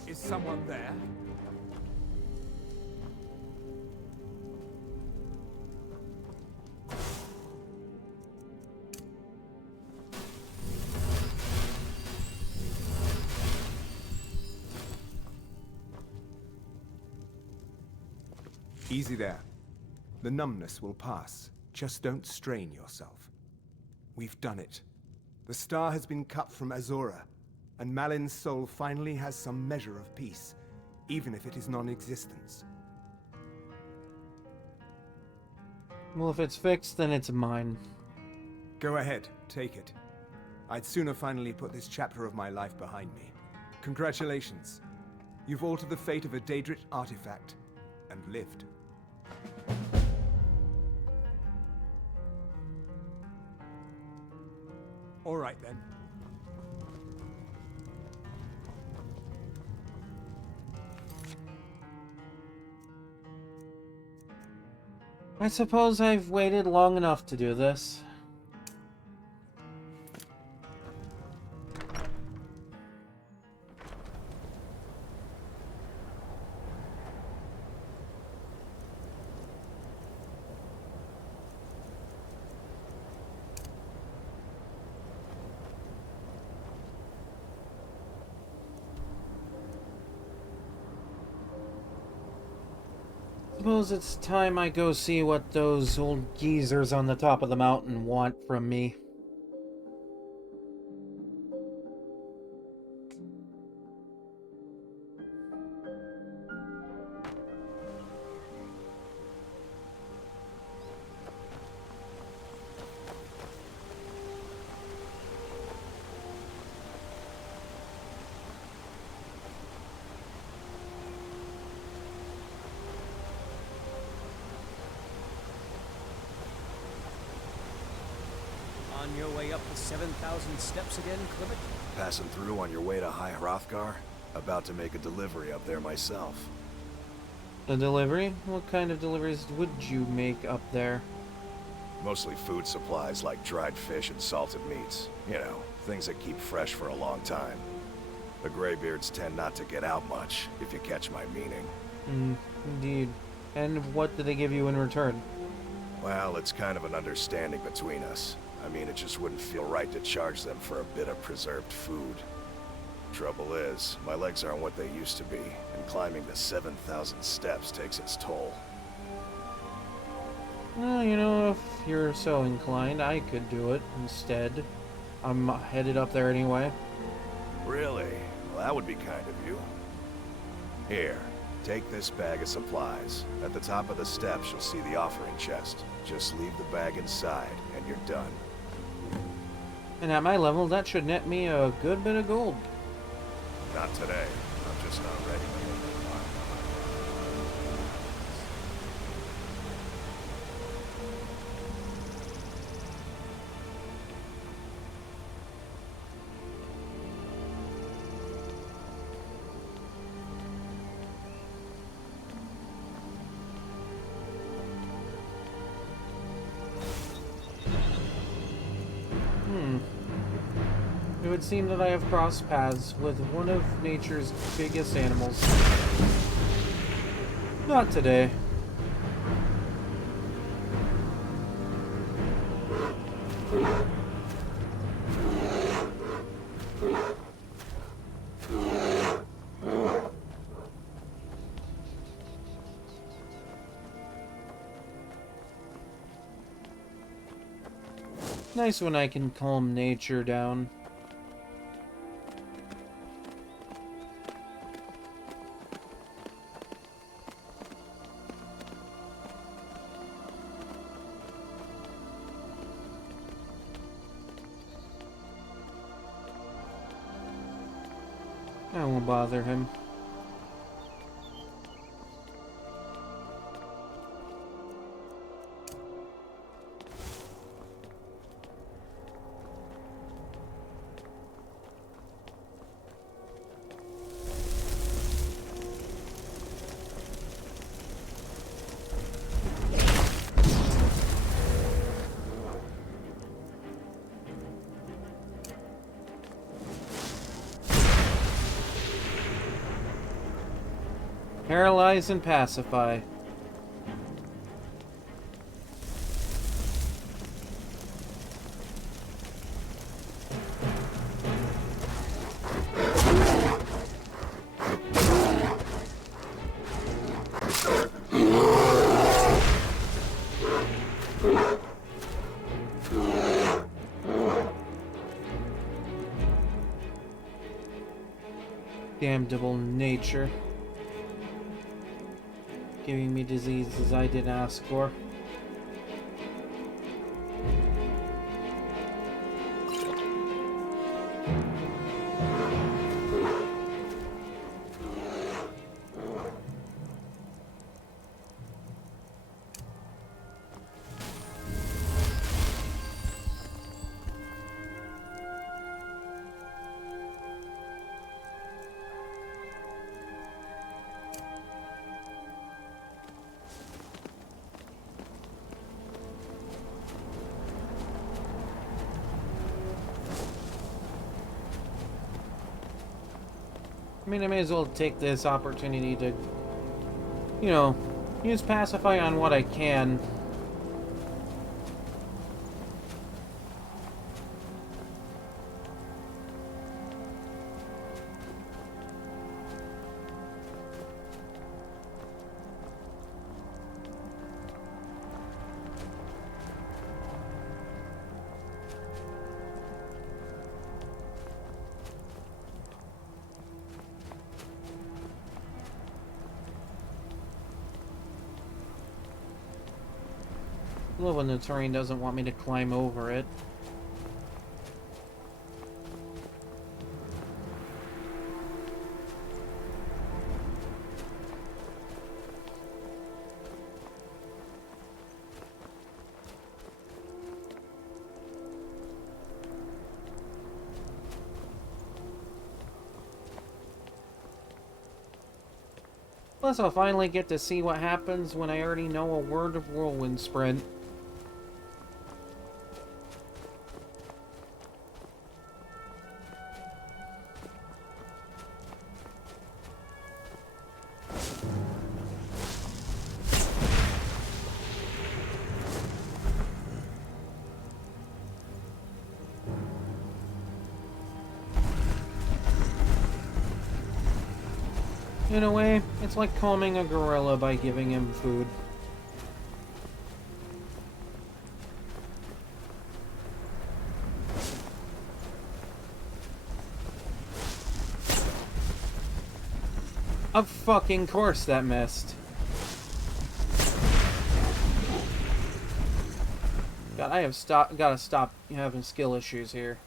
Is someone there? Easy there. The numbness will pass. Just don't strain yourself. We've done it. The star has been cut from Azora, and Malin's soul finally has some measure of peace, even if it is non-existence. Well, if it's fixed, then it's mine. Go ahead, take it. I'd sooner finally put this chapter of my life behind me. Congratulations. You've altered the fate of a Daedric artifact, and lived. All right, then. I suppose I've waited long enough to do this. Suppose it's time I go see what those old geezers on the top of the mountain want from me. On your way up the 7,000 steps again, Clement? Passing through on your way to High Hrothgar? About to make a delivery up there myself. A delivery? What kind of deliveries would you make up there? Mostly food supplies like dried fish and salted meats. You know, things that keep fresh for a long time. The Greybeards tend not to get out much, if you catch my meaning. Indeed. And what do they give you in return? Well, it's kind of an understanding between us. I mean, it just wouldn't feel right to charge them for a bit of preserved food. Trouble is, my legs aren't what they used to be, and climbing the 7,000 steps takes its toll. Well, you know, if you're so inclined, I could do it instead. I'm headed up there anyway. Really? Well, that would be kind of you. Here, Take this bag of supplies. At the top of the steps, you'll see the offering chest. Just leave the bag inside, and you're done. And at my level, that should net me a good bit of gold. Not today. I'm just not ready. It would seem that I have crossed paths with one of nature's biggest animals. Not today. Nice when I can calm nature down. I won't bother him. Paralyze and pacify. Damnable nature. Giving me diseases I didn't ask for. I mean, I may as well take this opportunity to, you know, use pacify on what I can. I love when the terrain doesn't want me to climb over it. Plus, I'll finally get to see what happens when I already know a word of whirlwind sprint. In a way, it's like calming a gorilla by giving him food. Of fucking course that missed. God, I have gotta stop having skill issues here.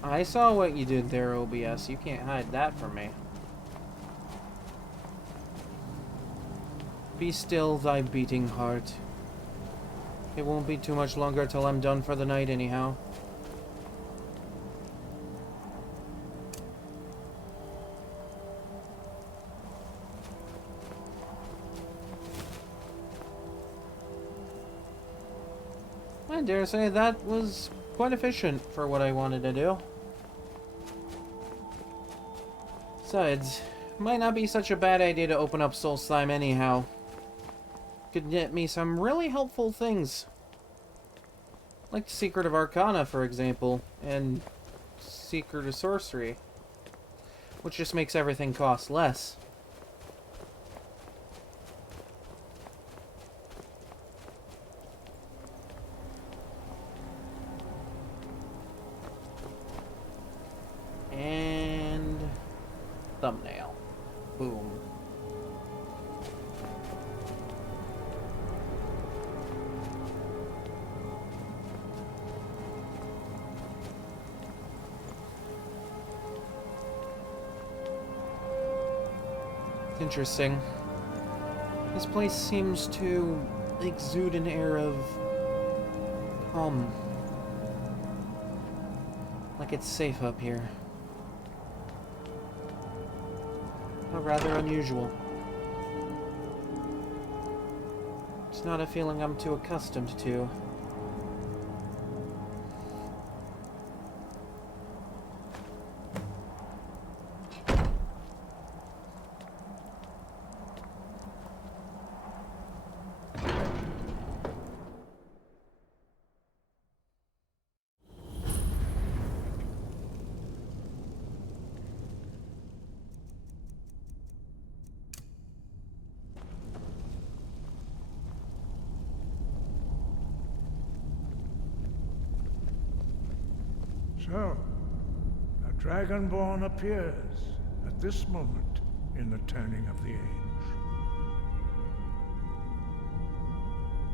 I saw what you did there, OBS. You can't hide that from me. Be still, thy beating heart. It won't be too much longer till I'm done for the night anyhow. I dare say that was quite efficient for what I wanted to do. Besides, might not be such a bad idea to open up Soul Slime anyhow. Could get me some really helpful things. Like the Secret of Arcana, for example, and Secret of Sorcery. Which just makes everything cost less. And thumbnail. Boom. It's interesting. This place seems to exude an air of calm. Like it's safe up here. Rather unusual. It's not a feeling I'm too accustomed to. So, a Dragonborn appears at this moment in the turning of the age.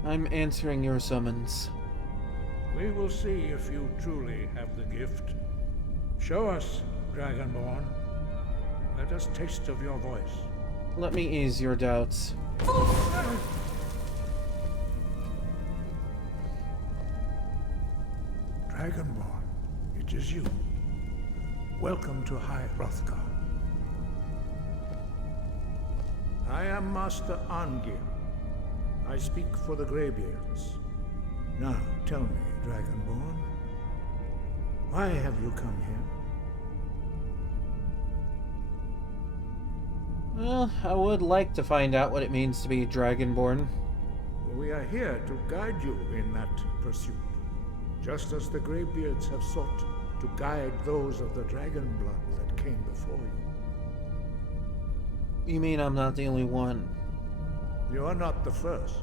I'm answering your summons. We will see if you truly have the gift. Show us, Dragonborn. Let us taste of your voice. Let me ease your doubts. Dragonborn, it is you. Welcome to High Hrothgar. I am Master Angir. I speak for the Greybeards. Now, tell me, Dragonborn, why have you come here? Well, I would like to find out what it means to be Dragonborn. We are here to guide you in that pursuit, just as the Greybeards have sought to guide those of the dragon blood that came before you. You mean I'm not the only one? You are not the first.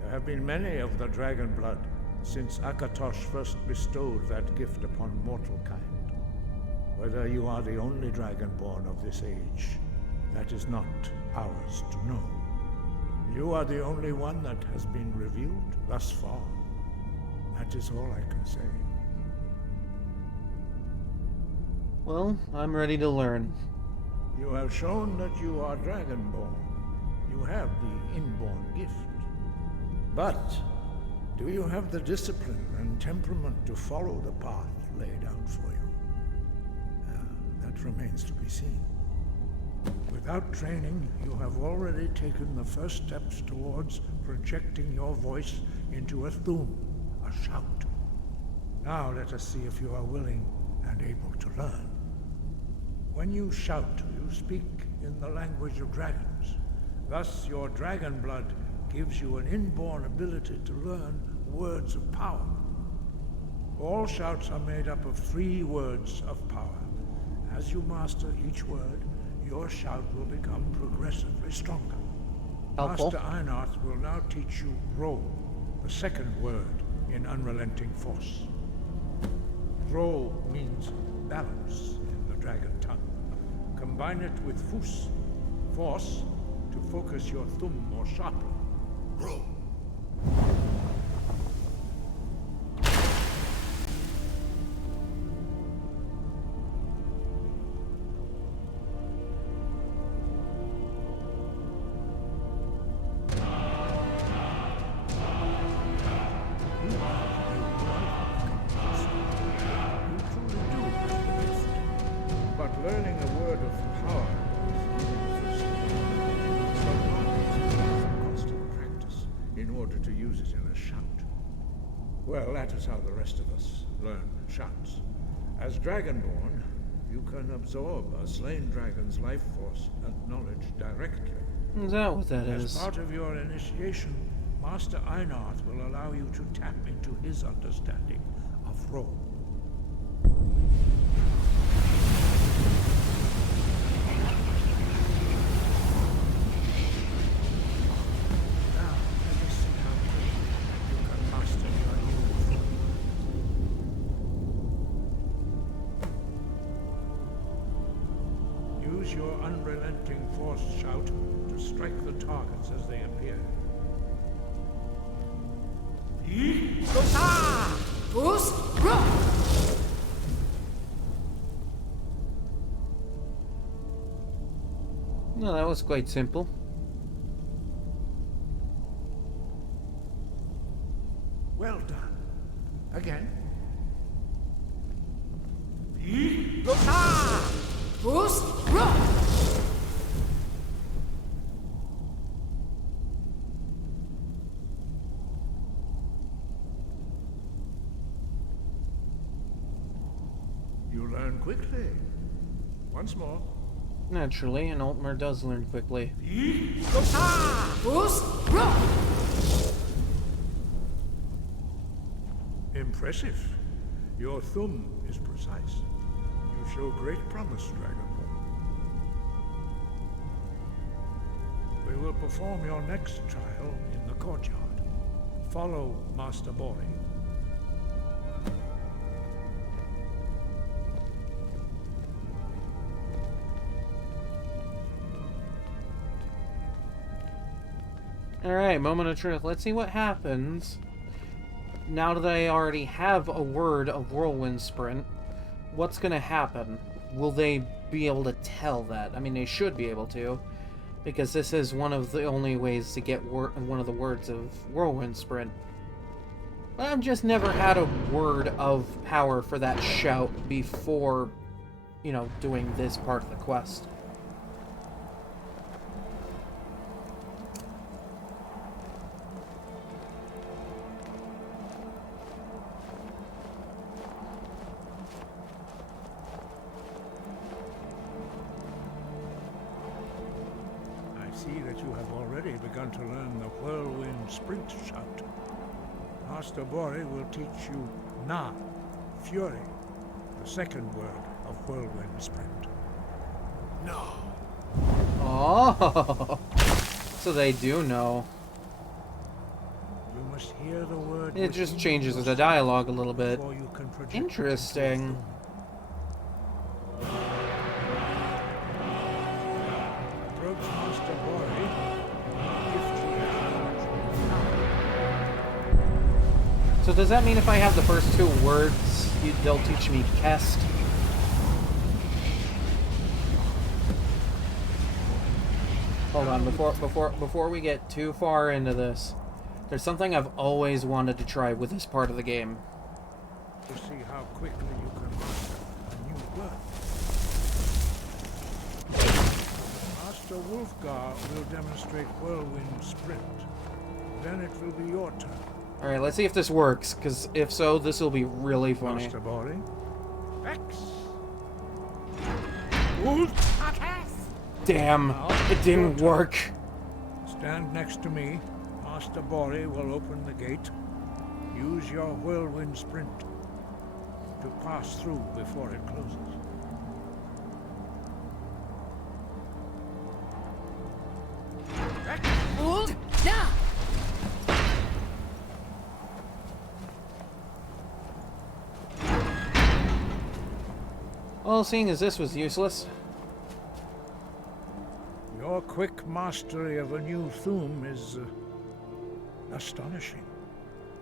There have been many of the dragon blood since Akatosh first bestowed that gift upon mortal kind. Whether you are the only Dragonborn of this age, that is not ours to know. You are the only one that has been revealed thus far. That is all I can say. Well, I'm ready to learn. You have shown that you are Dragonborn. You have the inborn gift. But do you have the discipline and temperament to follow the path laid out for you? That remains to be seen. Without training, you have already taken the first steps towards projecting your voice into a thum, a shout. Now let us see if you are willing and able to learn. When you shout, you speak in the language of dragons. Thus, your dragon blood gives you an inborn ability to learn words of power. All shouts are made up of 3 words of power. As you master each word, your shout will become progressively stronger. Helpful. Master Einarth will now teach you Ro, the second word in Unrelenting Force. Ro means balance in the dragon tongue. Combine it with Fus, force, to focus your thumb more sharply. Ro. Learning a word of power is only the first step. So long constant practice in order to use it in a shout. Well, that is how the rest of us learn shouts. As Dragonborn, you can absorb a slain dragon's life force and knowledge directly. Is that what that is? As part of your initiation, Master Einarth will allow you to tap into his understanding of Ro. Use your unrelenting force shout to strike the targets as they appear. No, that was quite simple. Well done. Again. You learn quickly. Once more. Naturally, an Altmer does learn quickly. Impressive. Your thumb is precise. You show great promise, Dragonborn. We will perform your next trial in the courtyard. Follow Master Bori. Alright, moment of truth. Let's see what happens. Now that I already have a word of Whirlwind Sprint, what's gonna happen? Will they be able to tell that? I mean, they should be able to, because this is one of the only ways to get one of the words of Whirlwind Sprint. But I've just never had a word of power for that shout before, you know, doing this part of the quest. See that you have already begun to learn the Whirlwind Sprint shout. Master Bori will teach you Na, Fury, the second word of Whirlwind Sprint. Oh, Oh, so they do know. You must hear the word. It just changes the dialogue a little bit. Interesting. Approach Master Bori. Gift you So does that mean if I have the first 2 words, they'll teach me Kest? Hold on, before we get too far into this, there's something I've always wanted to try with this part of the game. to see how quickly you can master a new word. Master Wolfgar will demonstrate Whirlwind Sprint. Then it will be your turn. Alright, let's see if this works, because if so, this will be really funny. Master Bori. X. Damn, it didn't work. Stand next to me. Master Bori will open the gate. Use your Whirlwind Sprint to pass through before it closes. Well, seeing as this was useless. Your quick mastery of a new Thum is astonishing.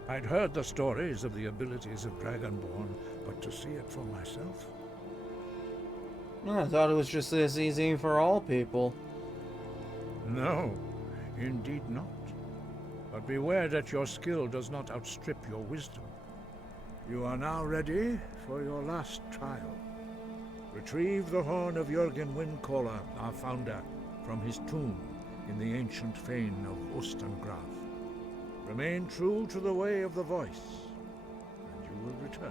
I'd heard the stories of the abilities of Dragonborn, but to see it for myself... I thought it was just this easy for all people. No, indeed not. But beware that your skill does not outstrip your wisdom. You are now ready for your last trial. Retrieve the horn of Jürgen Windcaller, our founder, from his tomb in the ancient fane of Ostengraf. Remain true to the way of the voice, and you will return.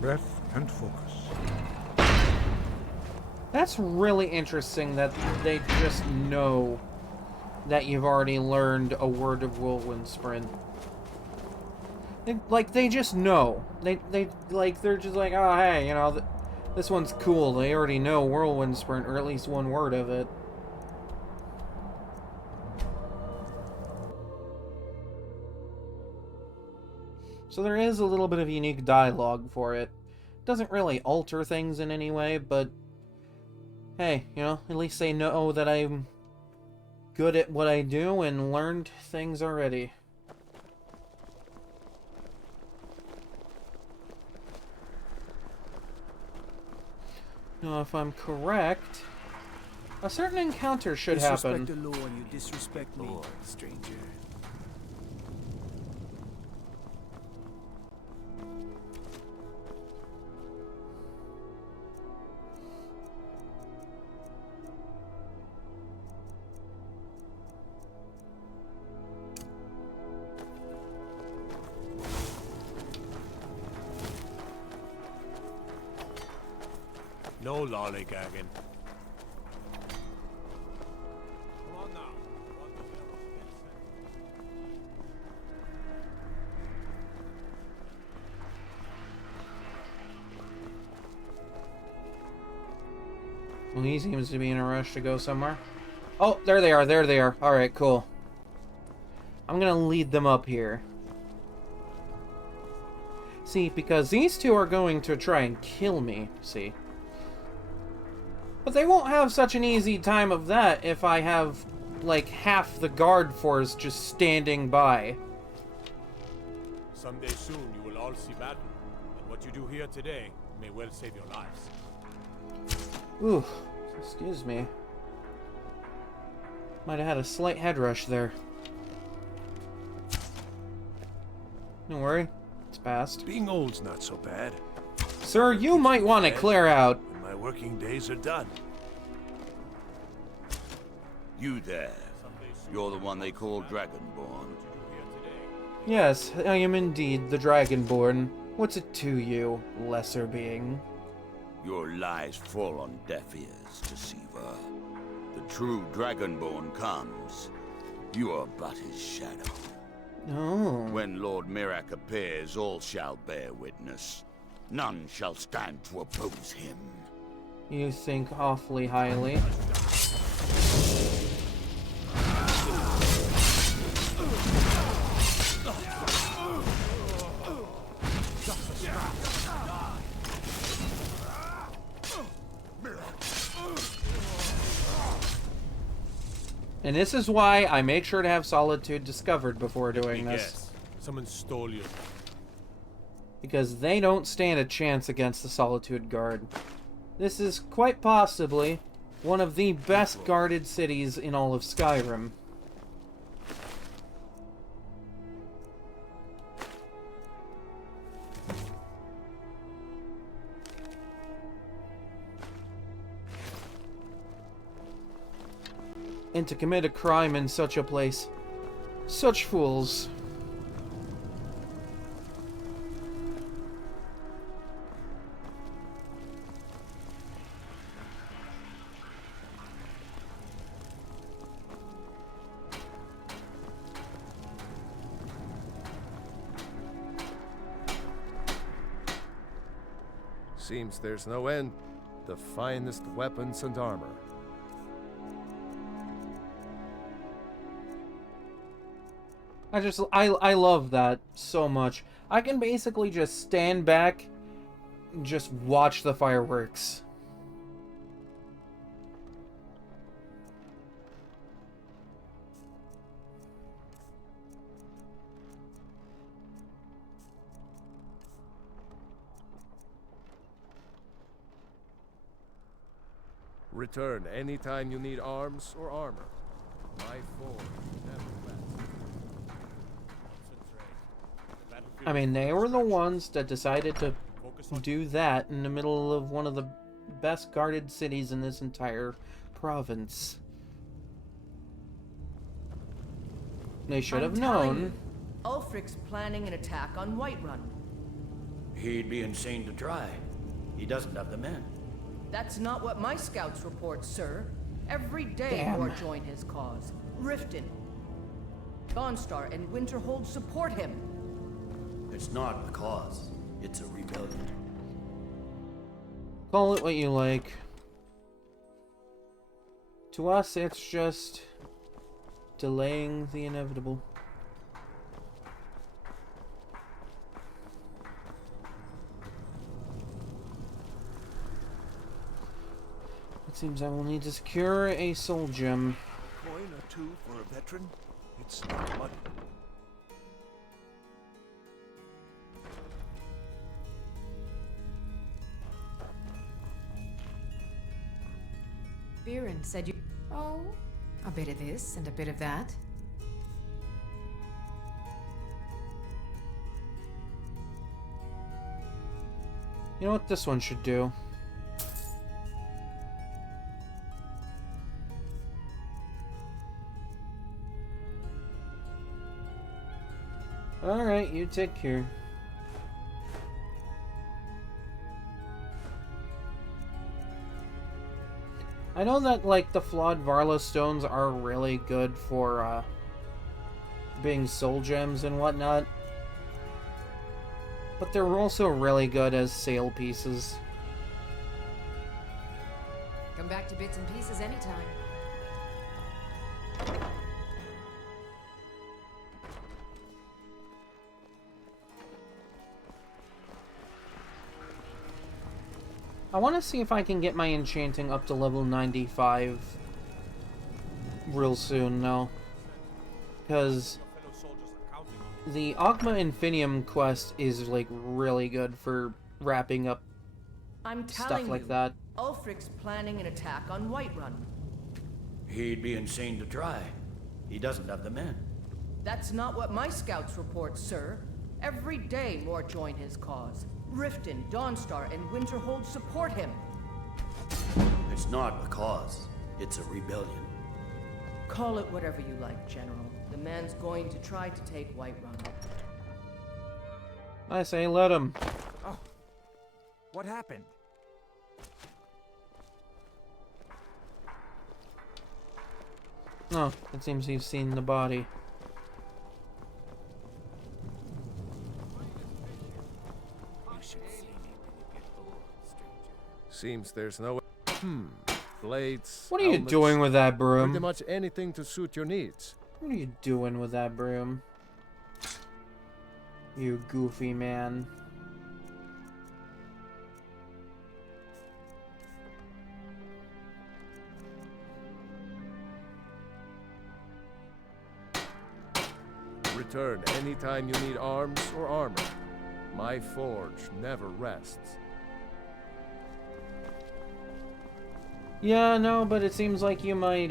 Breath and focus. That's really interesting that they just know that you've already learned a word of Whirlwind Sprint. They just know. They're just like, oh, hey, you know, this one's cool. They already know Whirlwind Sprint, or at least one word of it. So there is a little bit of unique dialogue for it. Doesn't really alter things in any way, but hey, you know, at least they know that I'm good at what I do and learned things already. Now, if I'm correct, a certain encounter should happen. Disrespect the law and you disrespect me, stranger. No lollygagging. Well, he seems to be in a rush to go somewhere. Oh, there they are, there they are. Alright, cool. I'm gonna lead them up here. See, because these two are going to try and kill me, see. But they won't have such an easy time of that if I have, like, half the guard force just standing by. Someday soon you will all see battle, and what you do here today may well save your lives. Ooh, excuse me. Might have had a slight head rush there. Don't worry, it's past. Being old's not so bad. Sir, you might want to clear out. My working days are done. You there. You're the one they call Dragonborn. Yes, I am indeed the Dragonborn. What's it to you, lesser being? Your lies fall on deaf ears, deceiver. The true Dragonborn comes. You are but his shadow. Oh. When Lord Mirak appears, all shall bear witness. None shall stand to oppose him. You think awfully highly. And this is why I make sure to have Solitude discovered before doing this. Yes, someone stole you. Because they don't stand a chance against the Solitude Guard. This is quite possibly one of the best guarded cities in all of Skyrim. And to commit a crime in such a place. Such fools. Seems there's no end. The finest weapons and armor. I love that so much. I can basically just stand back and just watch the fireworks. Return anytime you need arms or armor. My forge never rests. I mean, they were the ones that decided to do that in the middle of one of the best guarded cities in this entire province. They should have known. Ulfric's planning an attack on Whiterun. He'd be insane to try. He doesn't have the men. That's not what my scouts report, sir. Every day Damn. more join his cause. Riften, Dawnstar, and Winterhold support him. It's not a cause. It's a rebellion. Call it what you like. To us, it's just delaying the inevitable. It seems I will need to secure a soul gem. Coin or two for a veteran? It's not money. Viren said you... Oh, a bit of this and a bit of that. You know what this one should do? Alright, you take care. I know that, like, the flawed Varla stones are really good for, being soul gems and whatnot. But they're also really good as sale pieces. Come back to bits and pieces anytime. I want to see if I can get my enchanting up to level 95 real soon now. Because the Ogma Infinium quest is, like, really good for wrapping up I'm stuff telling like you, that. Ulfric's planning an attack on Whiterun. He'd be insane to try. He doesn't have the men. That's not what my scouts report, sir. Every day more join his cause. Riften, Dawnstar, and Winterhold support him. It's not a cause. It's a rebellion. Call it whatever you like, General. The man's going to try to take Whiterun. I say let him. Oh, what happened? Oh, it seems you've seen the body. You should see me Seems there's no... Blades... What are you helmets, doing with that broom? Pretty much anything to suit your needs. What are you doing with that broom? You goofy man. Return anytime you need arms or armor. My forge never rests. Yeah, no, but it seems like you might,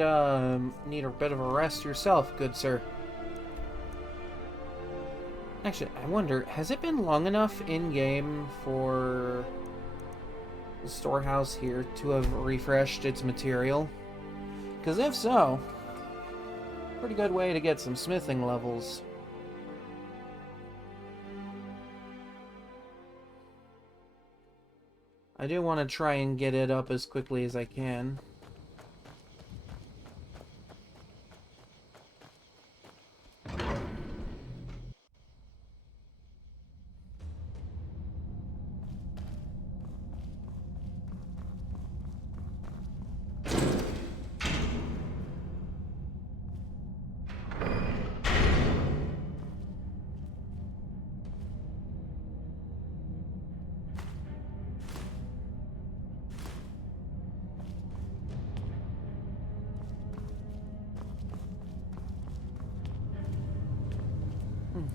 need a bit of a rest yourself, good sir. Actually, I wonder, has it been long enough in-game for the storehouse here to have refreshed its material? Because if so, pretty good way to get some smithing levels. I do want to try and get it up as quickly as I can.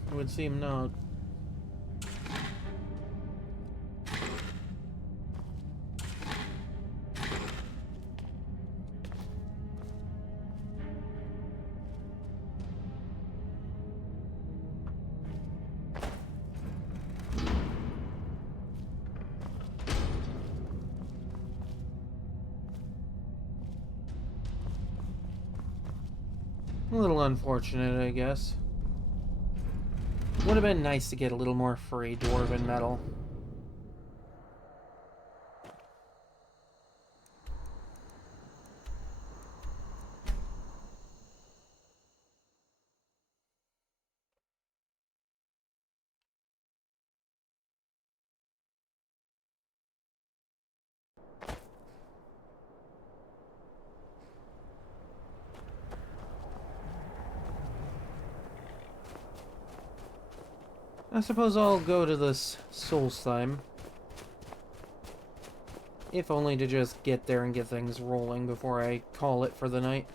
It would seem not. A little unfortunate, I guess. Would have been nice to get a little more free dwarven metal. I suppose I'll go to this Solstheim. If only to just get there and get things rolling before I call it for the night.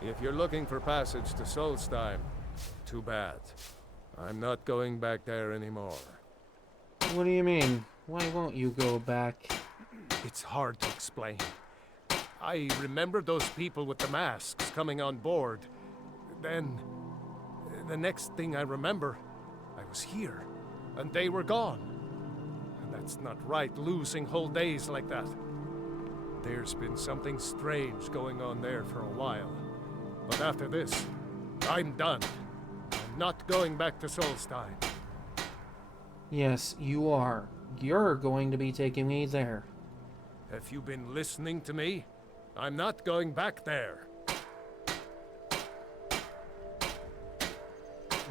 If you're looking for passage to Solstheim, too bad. I'm not going back there anymore. What do you mean? Why won't you go back? It's hard to explain. I remember those people with the masks coming on board. Then, the next thing I remember, I was here, and they were gone. And that's not right, losing whole days like that. There's been something strange going on there for a while. But after this, I'm done. I'm not going back to Solstheim. Yes, you are. You're going to be taking me there. Have you been listening to me? I'm not going back there.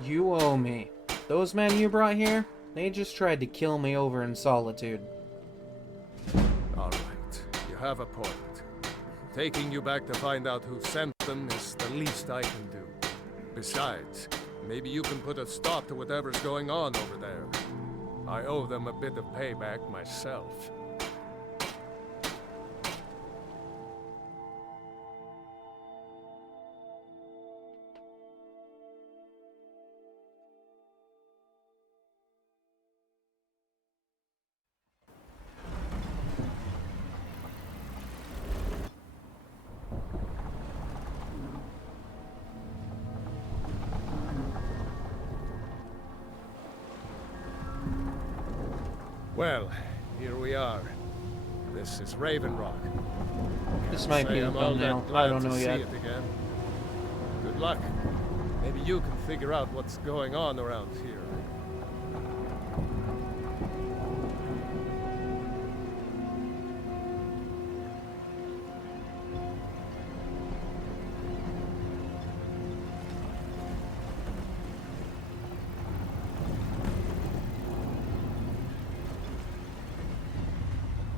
You owe me. Those men you brought here, they just tried to kill me over in Solitude. All right, you have a point. Taking you back to find out who sent them is the least I can do. Besides, maybe you can put a stop to whatever's going on over there. I owe them a bit of payback myself. Well, here we are. This is Raven Rock. This might be the I'm all that thumbnail. glad I don't to know see yet. it again. Good luck. Maybe you can figure out what's going on around here.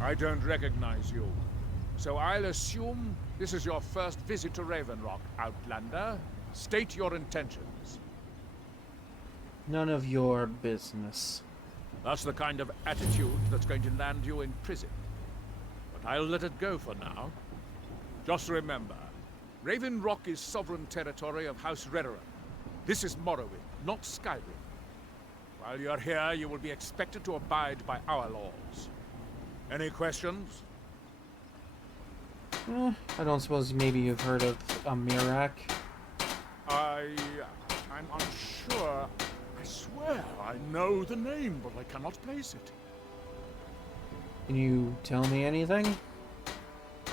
I don't recognize you. So I'll assume this is your first visit to Raven Rock, Outlander. State your intentions. None of your business. That's the kind of attitude that's going to land you in prison. But I'll let it go for now. Just remember, Raven Rock is sovereign territory of House Redoran. This is Morrowind, not Skyrim. While you're here, you will be expected to abide by our laws. Any questions? I don't suppose maybe you've heard of Mirak. I'm unsure. I swear I know the name, but I cannot place it. Can you tell me anything?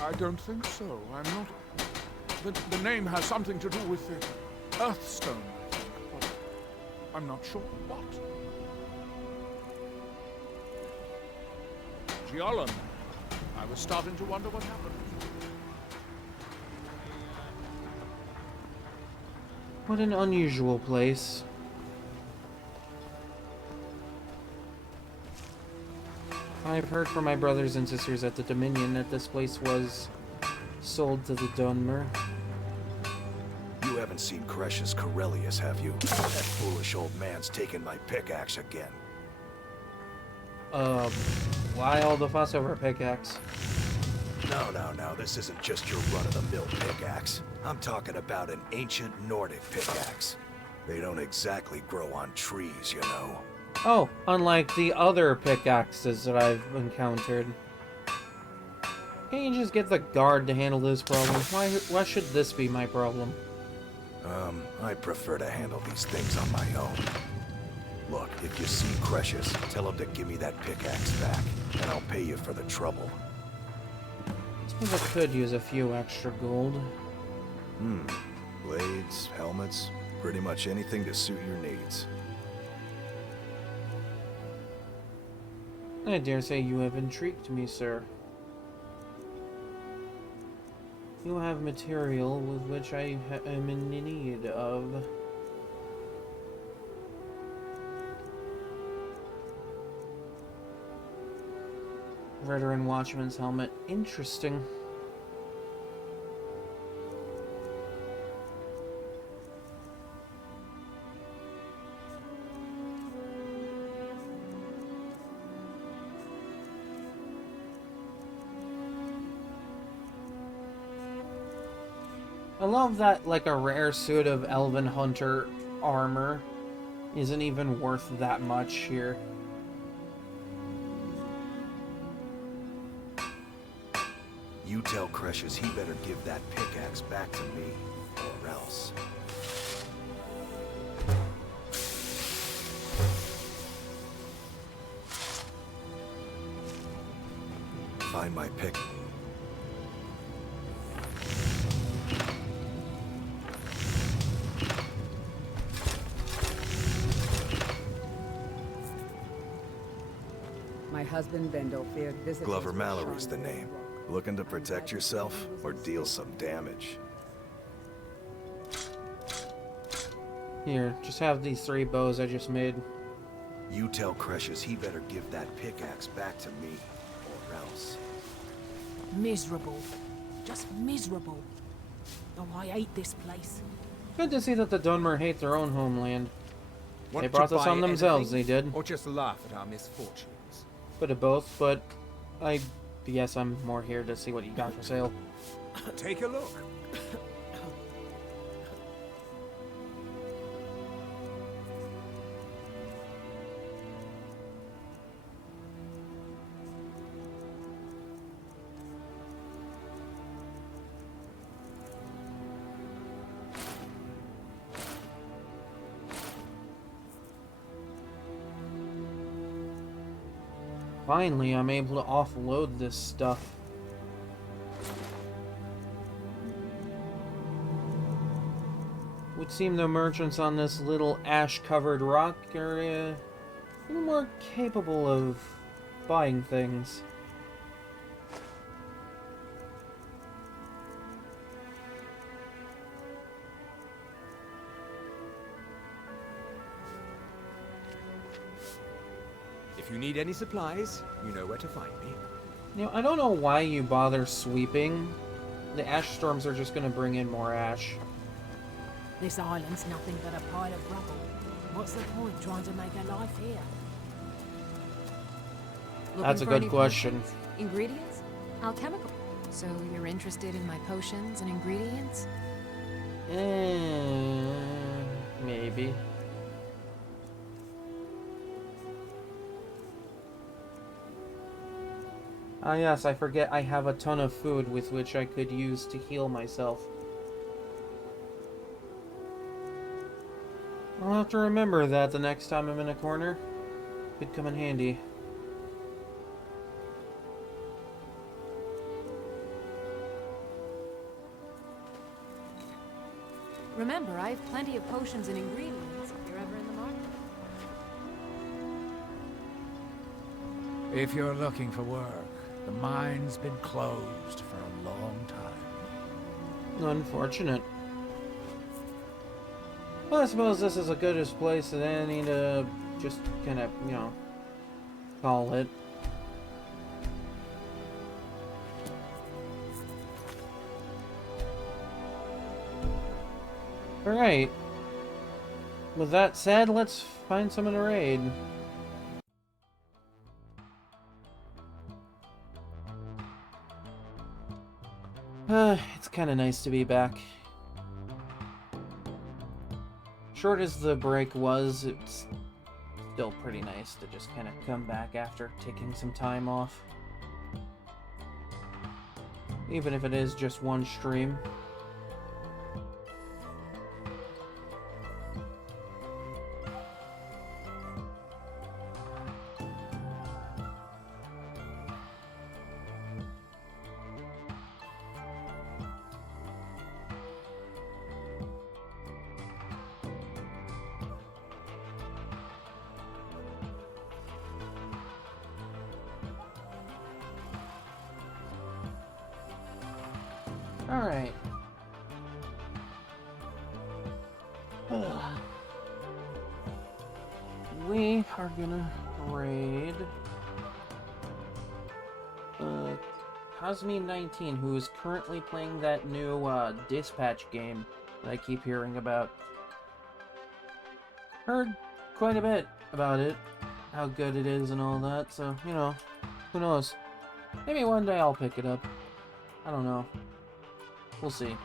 I don't think so. I'm not... The name has something to do with the Earthstone, I think, but I'm not sure what. Giollan. I was starting to wonder what happened. What an unusual place. I've heard from my brothers and sisters at the Dominion that this place was sold to the Dunmer. You haven't seen Cretius Corellius, have you? That foolish old man's taken my pickaxe again. Why all the fuss over a pickaxe? No, this isn't just your run-of-the-mill pickaxe. I'm talking about an ancient Nordic pickaxe. They don't exactly grow on trees, you know. Oh, unlike the other pickaxes that I've encountered. Can't you just get the guard to handle this problem? Why should this be my problem? I prefer to handle these things on my own. Look, if you see Cretius, tell him to give me that pickaxe back, and I'll pay you for the trouble. I suppose I could use a few extra gold. Blades, helmets, pretty much anything to suit your needs. I dare say you have intrigued me, sir. You have material with which I am in need of. Veteran Watchman's helmet. Interesting. I love that, like, a rare suit of Elven Hunter armor isn't even worth that much here. You tell Cretius he better give that pickaxe back to me, or else. Find my pick. My husband Vendel feared visitors. Glover Mallory's the name. Looking to protect yourself or deal some damage? Here, just have these 3 bows I just made. You tell Cretius he better give that pickaxe back to me, or else. Miserable. Just miserable. Oh, I hate this place. Good to see that the Dunmer hate their own homeland. Want They brought to this buy on themselves, anything, they did. Or just laugh at our misfortunes? Bit of both, but I guess I'm more here to see what you got for sale. Take a look. Finally, I'm able to offload this stuff. Would seem the merchants on this little ash-covered rock area a little more capable of buying things. If you need any supplies, you know where to find me. You know, I don't know why you bother sweeping. The ash storms are just gonna bring in more ash. This island's nothing but a pile of rubble. What's the point trying to make a life here? That's a good question. Potions? Ingredients? Alchemical. So you're interested in my potions and ingredients? Maybe. Ah yes, I forget I have a ton of food with which I could use to heal myself. I'll have to remember that the next time I'm in a corner. Could come in handy. Remember, I have plenty of potions and ingredients if you're ever in the market. If you're looking for work, the mine's been closed for a long time. Unfortunate. Well, I suppose this is a good place as any to just kind of, you know, call it. Alright. With that said, let's find someone to raid. It's kind of nice to be back. Short as the break was, it's still pretty nice to just kind of come back after taking some time off. Even if it is just one stream. Alright. We are gonna raid Cosme19, who is currently playing that new dispatch game that I keep hearing about. Heard quite a bit about it, how good it is and all that, so, you know, who knows. Maybe one day I'll pick it up. I don't know. We'll see.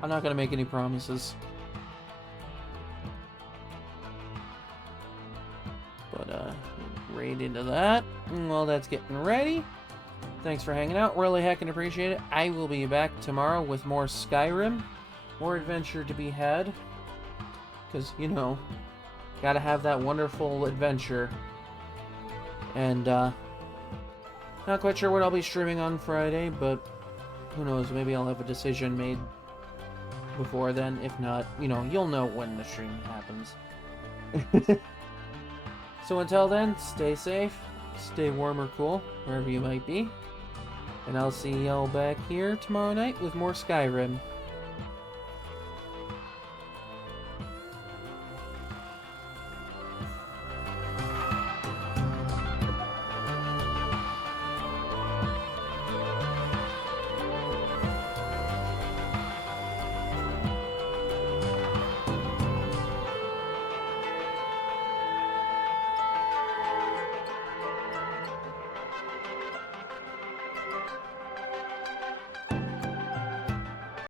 I'm not gonna make any promises. But, raid into that. And while that's getting ready, thanks for hanging out. Really heckin' appreciate it. I will be back tomorrow with more Skyrim. More adventure to be had. Because, you know, gotta have that wonderful adventure. And, not quite sure what I'll be streaming on Friday, but who knows, maybe I'll have a decision made before then. If not, you know, you'll know when the stream happens. So until then, stay safe, stay warm or cool, wherever you might be. And I'll see y'all back here tomorrow night with more Skyrim.